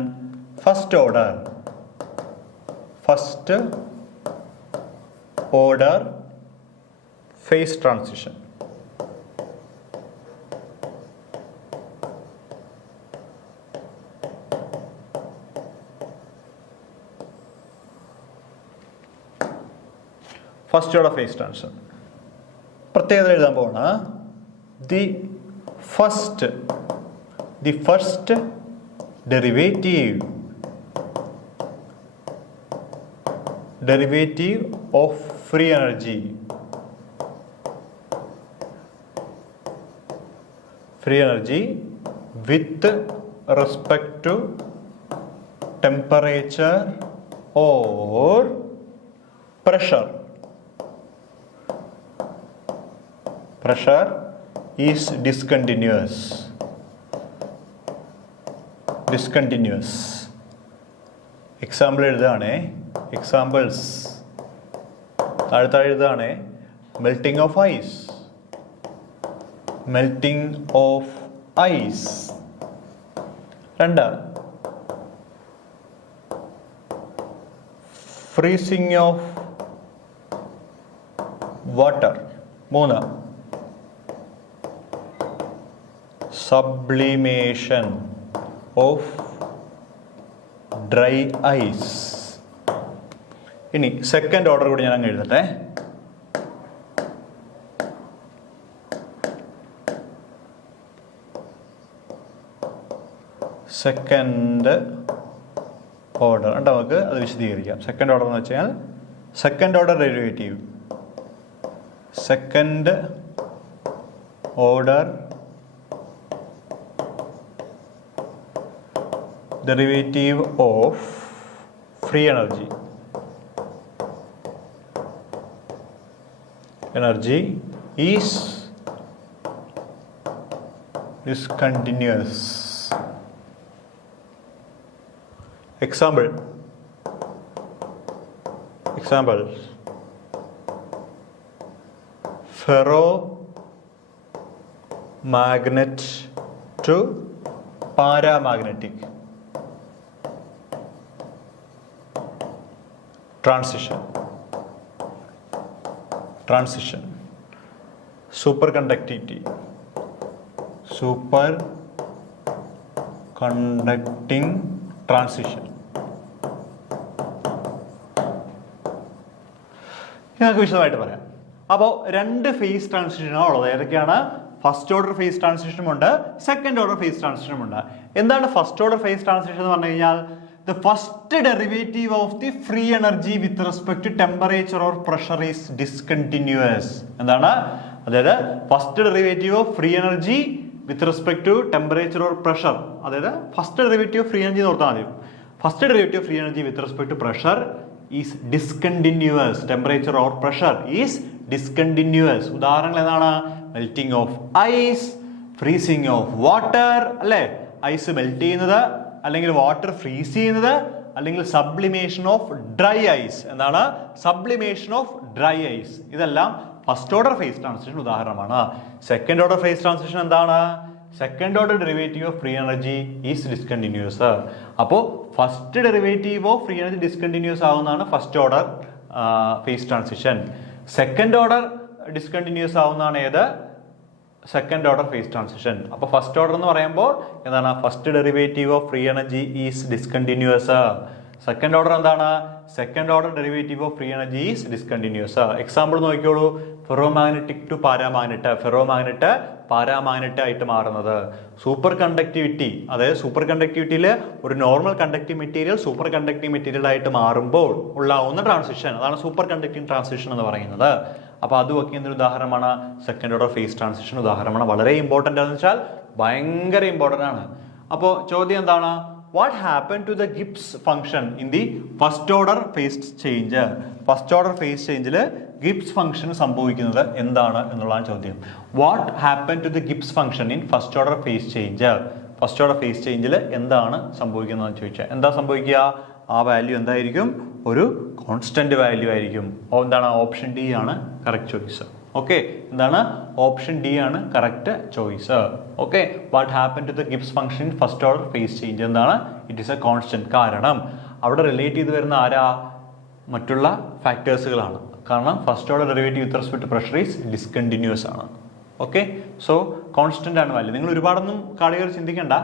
first order phase transition first order phase transition പ്രത്യേകത എഴുതാൻ പോകണ the first derivative of free energy with respect to temperature or pressure is discontinuous. Example എഴുതുകയാണേ, എക്സാമ്പിൾസ് താഴെ എഴുതുകയാണേ. Melting of ice 2, freezing of water 3, sublimation of dry ice. ഇനി second order കൂടി ഞാൻ അങ്ങ് എഴുതട്ടെ. സെക്കൻഡ് ഓർഡർ നമുക്ക് അത് വിശദീകരിക്കാം. സെക്കൻഡ് ഓർഡർ എന്ന് വെച്ചാൽ second order derivative of free energy is discontinuous. Example ferromagnet to paramagnetic transition superconducting transition. ഞങ്ങൾക്ക് വിശദമായിട്ട് പറയാം. അപ്പോൾ 2 ഫേസ് ട്രാൻസിഷനാണ് ഉള്ളത്. ഏതൊക്കെയാണ്? ഫസ്റ്റ് ഓർഡർ ഫേസ് ട്രാൻസിഷനും ഉണ്ട്, സെക്കൻഡ് ഓർഡർ ഫേസ് ട്രാൻസിഷനും ഉണ്ട്. എന്താണ് ഫസ്റ്റ് ഓർഡർ ഫേസ് ട്രാൻസിഷൻ എന്ന് പറഞ്ഞു കഴിഞ്ഞാൽ? The first derivative of the free energy with respect to temperature or pressure is discontinuous. എന്താണ്? അതായത് first derivative of free energy with respect to temperature or pressure. അതായത് first derivative of free energy നോർത്താൽ മതി. First derivative of free energy with respect to pressure is discontinuous. Temperature or pressure is discontinuous. ഉദാഹരണങ്ങൾ ഏതാണ്? Melting of ice, freezing of water, അല്ലേ? Ice melt ചെയ്യുന്നത്, അല്ലെങ്കിൽ water freeze ചെയ്യുന്നത്, അല്ലെങ്കിൽ sublimation of dry ice. എന്താണ് സബ്ലിമേഷൻ ഓഫ് ഡ്രൈ ഐസ്? ഇതെല്ലാം first order phase transition ഉദാഹരണമാണ്. സെക്കൻഡ് ഓർഡർ ഫേസ് ട്രാൻസിഷൻ എന്താണ്? Second order derivative of free energy is discontinuous. അപ്പോൾ first derivative of free energy discontinuous ആവുന്നതാണ് first order phase transition. Second order discontinuous ആവുന്നതാണ് ഏത്? Second order phase transition. അപ്പോൾ first order എന്ന് പറയുമ്പോൾ എന്താണ്? First derivative of free energy is discontinuous. Second order എന്താണ്? Second order derivative of free energy is discontinuous. Example നോക്കിക്കോളൂ. Ferromagnetic to paramagnet, ferromagnet paramagnet ആയിട്ട് മാറുന്നത്. സൂപ്പർ കണ്ടക്ടിവിറ്റി, അതായത് super കണ്ടക്ടിവിറ്റിയിൽ ഒരു normal conducting material super conducting material ആയിട്ട് മാറുമ്പോൾ ഉണ്ടാവുന്ന transition, അതാണ് സൂപ്പർ കണ്ടക്ടിങ് ട്രാൻസിഷൻ എന്ന് പറയുന്നത്. അപ്പോൾ അതുമൊക്കെ എന്തൊരു ഉദാഹരണമാണ്? സെക്കൻഡ് ഓർഡർ ഫേസ് ട്രാൻസിഷൻ ഉദാഹരണമാണ്. വളരെ ഇമ്പോർട്ടൻ്റ് ആണെന്ന് വെച്ചാൽ ഭയങ്കര ഇമ്പോർട്ടൻ്റ് ആണ്. അപ്പോൾ ചോദ്യം എന്താണ്? What happen to the Gibbs function in the first order phase change? First order phase ചേഞ്ചിൽ ഗിബ്സ് ഫംഗ്ഷൻ സംഭവിക്കുന്നത് എന്താണ് എന്നുള്ളതാണ് ചോദ്യം. What happen to the Gibbs function in first order phase change? First order phase ചേഞ്ചിൽ എന്താണ് സംഭവിക്കുന്നതെന്ന് ചോദിച്ചാൽ എന്താ സംഭവിക്കുക? ആ വാല്യൂ എന്തായിരിക്കും? ഒരു കോൺസ്റ്റന്റ് വാല്യൂ ആയിരിക്കും. എന്താണ്? ഓപ്ഷൻ ഡി ആണ് കറക്റ്റ് ചോയ്സ്. ഓക്കെ, എന്താണ്? ഓപ്ഷൻ ഡി ആണ് correct choice. Okay, what happen to the Gibbs function first order phase change എന്താണ്? It is a constant. കാരണം അവിടെ റിലേറ്റ് ചെയ്ത് വരുന്ന ആരാ? മറ്റുള്ള ഫാക്ടേഴ്സുകളാണ്. കാരണം first order derivative with respect to pressure is discontinuous ആണ്. ഓക്കെ, സോ കോൺസ്റ്റന്റ് ആണ് വാല്യൂ. നിങ്ങൾ ഒരുപാടൊന്നും കാടുകയറി ചിന്തിക്കേണ്ട,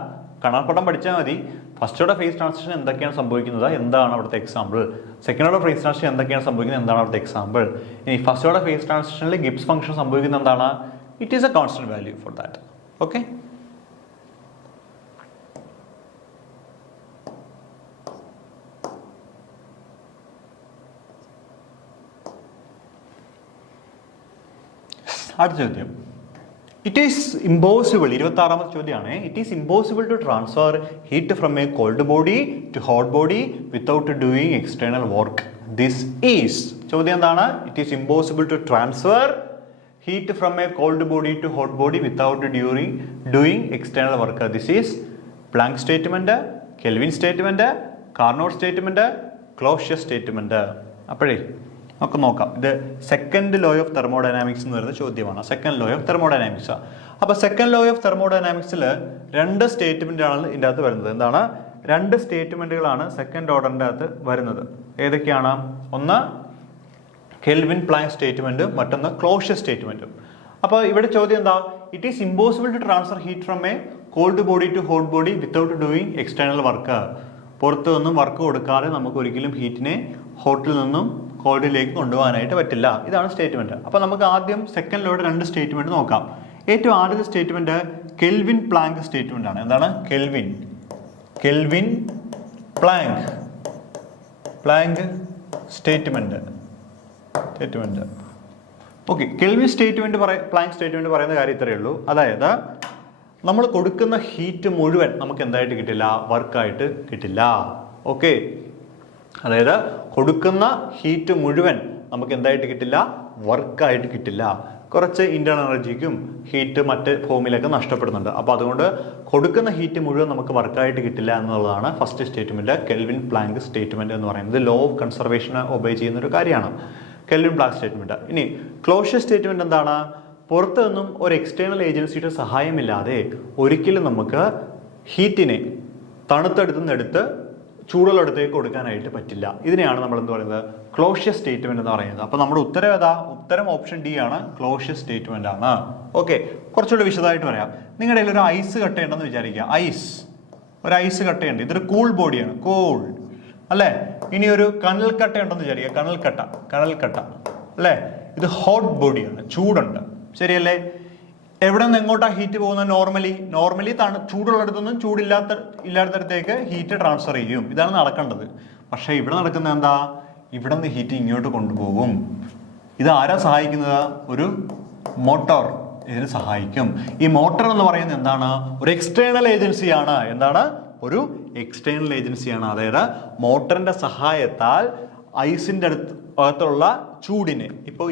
കാണാപ്പടം പഠിച്ചാൽ മതി. ഫസ്റ്റ് ഓർഡർ ഫേസ് ട്രാൻസിഷൻ എന്തൊക്കെയാണ് സംഭവിക്കുന്നത്, എന്താണ് അവിടുത്തെ example. Second order phase transition എന്തൊക്കെയാണ് സംഭവിക്കുന്നത്, എന്താണ് അവിടുത്തെ എക്സാമ്പിൾ. ഇനി ഫസ്റ്റ് ഓർഡർ ഫേസ് ട്രാൻസിഷനിൽ ഗിബ്സ് ഫംഗ്ഷൻ സംഭവിക്കുന്നത് എന്താണ്? It is a constant value for that. Okay, അടുത്ത ചോദ്യം. ഇറ്റ് ഈസ് ഇമ്പോസിബിൾ, 26ാമത്തെ ചോദ്യമാണ്. It is impossible to transfer heat from a cold body to hot body without doing external work. This is, ചോദ്യം എന്താണ്? It is impossible to transfer heat from a cold body to hot body without doing external work. This is Planck statement, Kelvin statement, Carnot statement, Clausius statement. അപ്പോഴേ നമുക്ക് നോക്കാം. ഇത് second law of thermodynamics എന്ന് പറയുന്ന ചോദ്യമാണ്. Second law of thermodynamics. അപ്പോൾ second law of തെർമോഡൈനാമിക്സിൽ 2 സ്റ്റേറ്റ്മെന്റാണ് ഇതിൻ്റെ അകത്ത് വരുന്നത്. എന്താണ്? 2 സ്റ്റേറ്റ്മെന്റുകളാണ് സെക്കൻഡ് ഓർഡറിൻ്റെ അകത്ത് വരുന്നത്. ഏതൊക്കെയാണ്? ഒന്ന് കെൽവിൻ പ്ലാങ്ക് സ്റ്റേറ്റ്മെന്റും മറ്റൊന്ന് ക്ലോഷ്യസ് സ്റ്റേറ്റ്മെന്റും. അപ്പോൾ ഇവിടെ ചോദ്യം എന്താ? It is impossible to transfer heat from a cold body to hot body without doing external work. പുറത്തു നിന്നും വർക്ക് കൊടുക്കാതെ നമുക്ക് ഒരിക്കലും ഹീറ്റിനെ ഹോട്ടിൽ നിന്നും കോൾഡിലേക്ക് കൊണ്ടുപോകാനായിട്ട് പറ്റില്ല. ഇതാണ് സ്റ്റേറ്റ്മെന്റ്. അപ്പോൾ നമുക്ക് ആദ്യം സെക്കൻഡ് ലോയുടെ 2 സ്റ്റേറ്റ്മെന്റ് നോക്കാം. ഏറ്റവും ആദ്യത്തെ സ്റ്റേറ്റ്മെന്റ് കെൽവിൻ പ്ലാങ്ക് സ്റ്റേറ്റ്മെന്റ് ആണ്. എന്താണ്? Kelvin Planck statement. Okay, Kelvin statement Planck statement പറയുന്ന കാര്യം ഇത്രയേ ഉള്ളൂ. അതായത് നമ്മൾ കൊടുക്കുന്ന ഹീറ്റ് മുഴുവൻ നമുക്ക് എന്തായിട്ട് കിട്ടില്ല? വർക്കായിട്ട് കിട്ടില്ല. ഓക്കെ, അതായത് കൊടുക്കുന്ന ഹീറ്റ് മുഴുവൻ നമുക്ക് എന്തായിട്ട് കിട്ടില്ല? വർക്കായിട്ട് കിട്ടില്ല. കുറച്ച് ഇന്റേണൽ എനർജിക്കും ഹീറ്റ് മറ്റ് ഫോമിലൊക്കെ നഷ്ടപ്പെടുന്നുണ്ട്. അപ്പോൾ അതുകൊണ്ട് കൊടുക്കുന്ന ഹീറ്റ് മുഴുവൻ നമുക്ക് വർക്കായിട്ട് കിട്ടില്ല എന്നുള്ളതാണ് first statement, Kelvin Planck statement എന്ന് പറയുന്നത്. ലോ ഓഫ് കൺസർവേഷനെ ഒബേ ചെയ്യുന്ന ഒരു കാര്യമാണ് കെൽവിൻ പ്ലാങ്ക് സ്റ്റേറ്റ്മെന്റ്. ഇനി ക്ലോഷ്യസ് സ്റ്റേറ്റ്മെന്റ് എന്താണ്? പുറത്തു നിന്നും ഒരു എക്സ്റ്റേണൽ ഏജൻസിയുടെ സഹായമില്ലാതെ ഒരിക്കലും നമുക്ക് ഹീറ്റിനെ തണുത്തെടുത്ത് ചൂടുള്ളടുത്തേക്ക് കൊടുക്കാനായിട്ട് പറ്റില്ല. ഇതിനെയാണ് നമ്മൾ എന്ത് പറയുന്നത്? ക്ലോഷ്യസ് സ്റ്റേറ്റ്മെന്റ് എന്ന് പറയുന്നത്. അപ്പോൾ നമ്മുടെ ഉത്തരം ഏതാ? ഉത്തരം ഓപ്ഷൻ ഡി ആണ്, ക്ലോഷ്യസ് സ്റ്റേറ്റ്മെന്റ് ആണ്. ഓക്കെ, കുറച്ചുകൂടി വിശദമായിട്ട് പറയാം. നിങ്ങളുടെ കയ്യിൽ ഒരു ഐസ് കട്ടയുണ്ടെന്ന് വിചാരിക്കുക. ഒരു ഐസ് കട്ടയുണ്ട്. ഇതൊരു കൂൾ ബോഡിയാണ്, കൂൾ അല്ലേ? ഇനി ഒരു കനൽ കട്ട ഉണ്ടെന്ന് വിചാരിക്കുക. കനൽ കട്ട അല്ലേ? ഇത് ഹോട്ട് ബോഡിയാണ്, ചൂടുണ്ട്. ശരിയല്ലേ? എവിടെ നിന്ന് എങ്ങോട്ടാ ഹീറ്റ് പോകുന്നത്? നോർമലി ചൂടുള്ളിടത്തുനിന്നും ഇല്ലാത്തടത്തേക്ക് ഹീറ്റ് ട്രാൻസ്ഫർ ചെയ്യും. ഇതാണ് നടക്കേണ്ടത്. പക്ഷേ ഇവിടെ നടക്കുന്നത് എന്താ? ഇവിടെ നിന്ന് ഹീറ്റ് ഇങ്ങോട്ട് കൊണ്ടുപോകും. ഇത് ആരാ സഹായിക്കുന്നത്? ഒരു മോട്ടോർ ഇതിന് സഹായിക്കും. ഈ മോട്ടോർ എന്ന് പറയുന്നത് എന്താണ്? ഒരു എക്സ്റ്റേണൽ ഏജൻസിയാണ്. എന്താണ്? ഒരു എക്സ്റ്റേണൽ ഏജൻസിയാണ്. അതായത് മോട്ടറിന്റെ സഹായത്താൽ ഐസിന്റെ അകത്തുള്ള ചൂടിനെ, ഇപ്പോൾ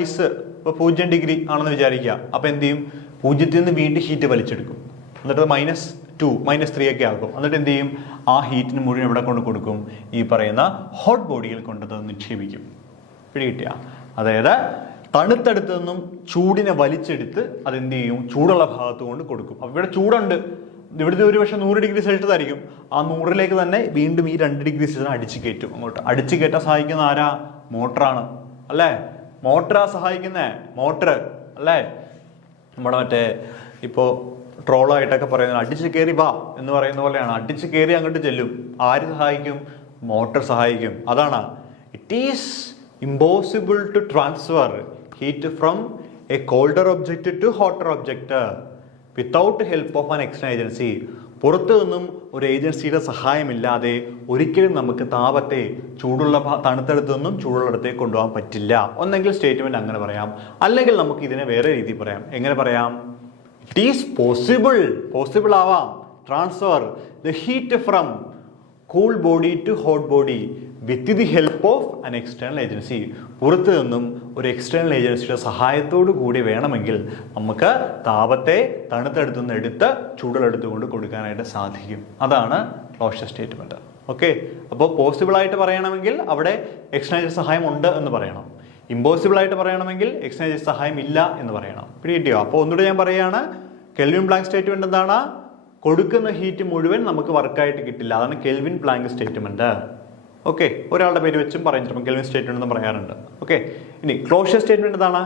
ഐസ് ഇപ്പോൾ 0 ഡിഗ്രി ആണെന്ന് വിചാരിക്കുക. അപ്പോൾ എന്ത് ചെയ്യും? 0-ൽ നിന്ന് വീണ്ടും ഹീറ്റ് വലിച്ചെടുക്കും. എന്നിട്ട് -2, -3 ഒക്കെ ആകും. എന്നിട്ട് എന്ത് ചെയ്യും? ആ ഹീറ്റിന് മുഴുവൻ എവിടെ കൊണ്ട് കൊടുക്കും? ഈ പറയുന്ന ഹോട്ട് ബോഡിയിൽ കൊണ്ടത് നിക്ഷേപിക്കും. പിടികിട്ടിയ? അതായത് തണുത്തെടുത്തു നിന്നും ചൂടിനെ വലിച്ചെടുത്ത് അതെന്ത് ചെയ്യും? ചൂടുള്ള ഭാഗത്ത് കൊണ്ട് കൊടുക്കും. അപ്പോൾ ഇവിടെ ചൂടുണ്ട്, ഇവിടുത്തെ ഒരുപക്ഷെ 100 ഡിഗ്രി സെൽഷ്യസ് ആയിരിക്കും. ആ 100ലേക്ക് തന്നെ വീണ്ടും ഈ 2 ഡിഗ്രി സെൽഷ്യസ് അടിച്ചു കയറ്റും. അങ്ങോട്ട് അടിച്ചു കയറ്റാൻ സഹായിക്കുന്ന ആരാ? മോട്ടറാണ് അല്ലേ? മോട്ടറാ സഹായിക്കുന്നേ, മോട്ടർ അല്ലേ? നമ്മുടെ മറ്റേ ഇപ്പോൾ ട്രോളായിട്ടൊക്കെ പറയുന്നത് അടിച്ചു കയറി വാ എന്ന് പറയുന്ന പോലെയാണ്. അടിച്ചു കയറി അങ്ങോട്ട് ചെല്ലും. ആര് സഹായിക്കും? മോട്ടർ സഹായിക്കും. അതാണ് it is impossible to transfer heat from a colder object to hotter object without help of an external agency. പുറത്തു നിന്നും ഒരു ഏജൻസിയുടെ സഹായമില്ലാതെ ഒരിക്കലും നമുക്ക് താപത്തെ തണുത്തടുത്തു നിന്നും ചൂടുള്ളിടത്തേക്ക് കൊണ്ടുപോകാൻ പറ്റില്ല. ഒന്നെങ്കിൽ സ്റ്റേറ്റ്മെന്റ് അങ്ങനെ പറയാം, അല്ലെങ്കിൽ നമുക്ക് ഇതിനെ വേറെ രീതിയിൽ പറയാം. എങ്ങനെ പറയാം? ഇറ്റ് ഈസ് പോസിബിൾ ആവാം transfer the heat from cool body to hot body with the help of an external agency. പുറത്തു നിന്നും ഒരു എക്സ്റ്റേണൽ ഏജൻസിയുടെ സഹായത്തോടു കൂടി വേണമെങ്കിൽ നമുക്ക് താപത്തെ തണുത്തെടുത്തു നിന്ന് എടുത്ത് ചൂടുള്ളെടുത്തുകൊണ്ട് കൊടുക്കാനായിട്ട് സാധിക്കും. അതാണ് ക്ലോഷർ സ്റ്റേറ്റ്മെന്റ്. ഓക്കെ, അപ്പോൾ പോസിബിളായിട്ട് പറയണമെങ്കിൽ അവിടെ എക്സ്റ്റേണൽ ഏജൻസി സഹായം ഉണ്ട് എന്ന് പറയണം. ഇമ്പോസിബിൾ ആയിട്ട് പറയണമെങ്കിൽ എക്സ്റ്റേണൽ ഏജൻസി സഹായം ഇല്ല എന്ന് പറയണം. പിടികിട്ടിയോ? അപ്പോൾ ഒന്നുകൂടെ ഞാൻ പറയുകയാണ്, കെൽവിൻ പ്ലാങ്ക് സ്റ്റേറ്റ്മെന്റ് എന്താണ്? കൊടുക്കുന്ന ഹീറ്റ് മുഴുവൻ നമുക്ക് വർക്കായിട്ട് കിട്ടില്ല. അതാണ് കെൽവിൻ പ്ലാങ്ക് സ്റ്റേറ്റ്മെന്റ്. ഓക്കെ, ഒരാളുടെ പേര് വെച്ചും പറയും, ചിലപ്പോൾ കെൽവിൻ സ്റ്റേറ്റ്മെന്റ് എന്ന് പറയാറുണ്ട്. ഓക്കെ, ഇനി ക്ലോഷർ സ്റ്റേറ്റ്മെന്റ് എന്താണ്?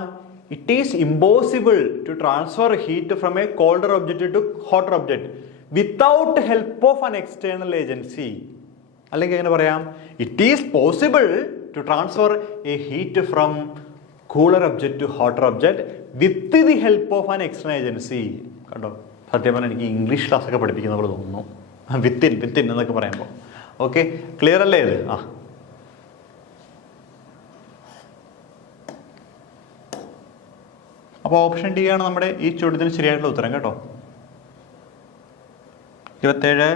It is impossible to transfer heat from a colder object to hotter object without help of an external agency. അല്ലെങ്കിൽ എങ്ങനെ പറയാം? It is possible to transfer a heat from cooler object to hotter object with the help of an external agency. കണ്ടോ, സത്യം പറഞ്ഞാൽ എനിക്ക് English ക്ലാസ്സൊക്കെ പഠിപ്പിക്കുന്ന പോലെ തോന്നുന്നു. വിത്തിൻ എന്നൊക്കെ പറയുമ്പോൾ. ഓക്കെ, ക്ലിയർ അല്ലേ ഇത്? അപ്പോൾ ഓപ്ഷൻ ഡി ആണ് നമ്മുടെ ഈ ചോദ്യത്തിന് ശരിയായിട്ടുള്ള ഉത്തരം കേട്ടോ. 27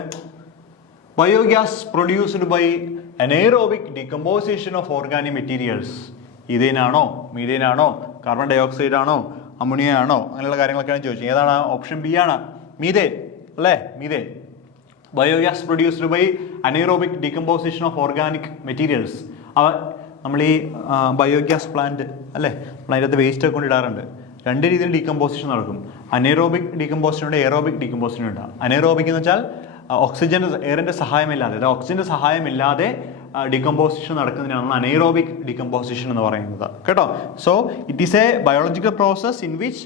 biogas produced by anaerobic decomposition of organic materials. ഈഥേനാണോ, മീഥേനാണോ, കാർബൺ ഡൈ ഓക്സൈഡ് ആണോ, അമോണിയ ആണോ, അങ്ങനെയുള്ള കാര്യങ്ങളൊക്കെയാണ് ചോദിച്ചത്. ഏതാണ്? ഓപ്ഷൻ ബി ആണ്, മീഥേൻ അല്ലേ? Methane. Biogas produced by anaerobic decomposition of organic materials. നമ്മൾ ഈ ബയോഗ്യാസ് പ്ലാന്റ് അല്ലേ, നമ്മൾ അതിനകത്ത് വേസ്റ്റ് ഒക്കെ കൊണ്ട് ഇടാറുണ്ട്. രണ്ട് രീതിയിൽ ഡീകമ്പോസിഷൻ നടക്കും. അനേറോബിക് ഡീകമ്പോസിഷൻ ഉണ്ട്, എയറോബിക് ഡീകമ്പോസിഷൻ ഉണ്ട്. അനേറോബിക് എന്ന് വെച്ചാൽ ഓക്സിജൻ എയറിന്റെ സഹായമില്ലാതെ, അതായത് ഓക്സിജന്റെ സഹായമില്ലാതെ ഡീകമ്പോസിഷൻ നടക്കുന്നതിനാണ് അനേറോബിക് ഡീകമ്പോസിഷൻ എന്ന് പറയുന്നത് കേട്ടോ. So it is a biological process in which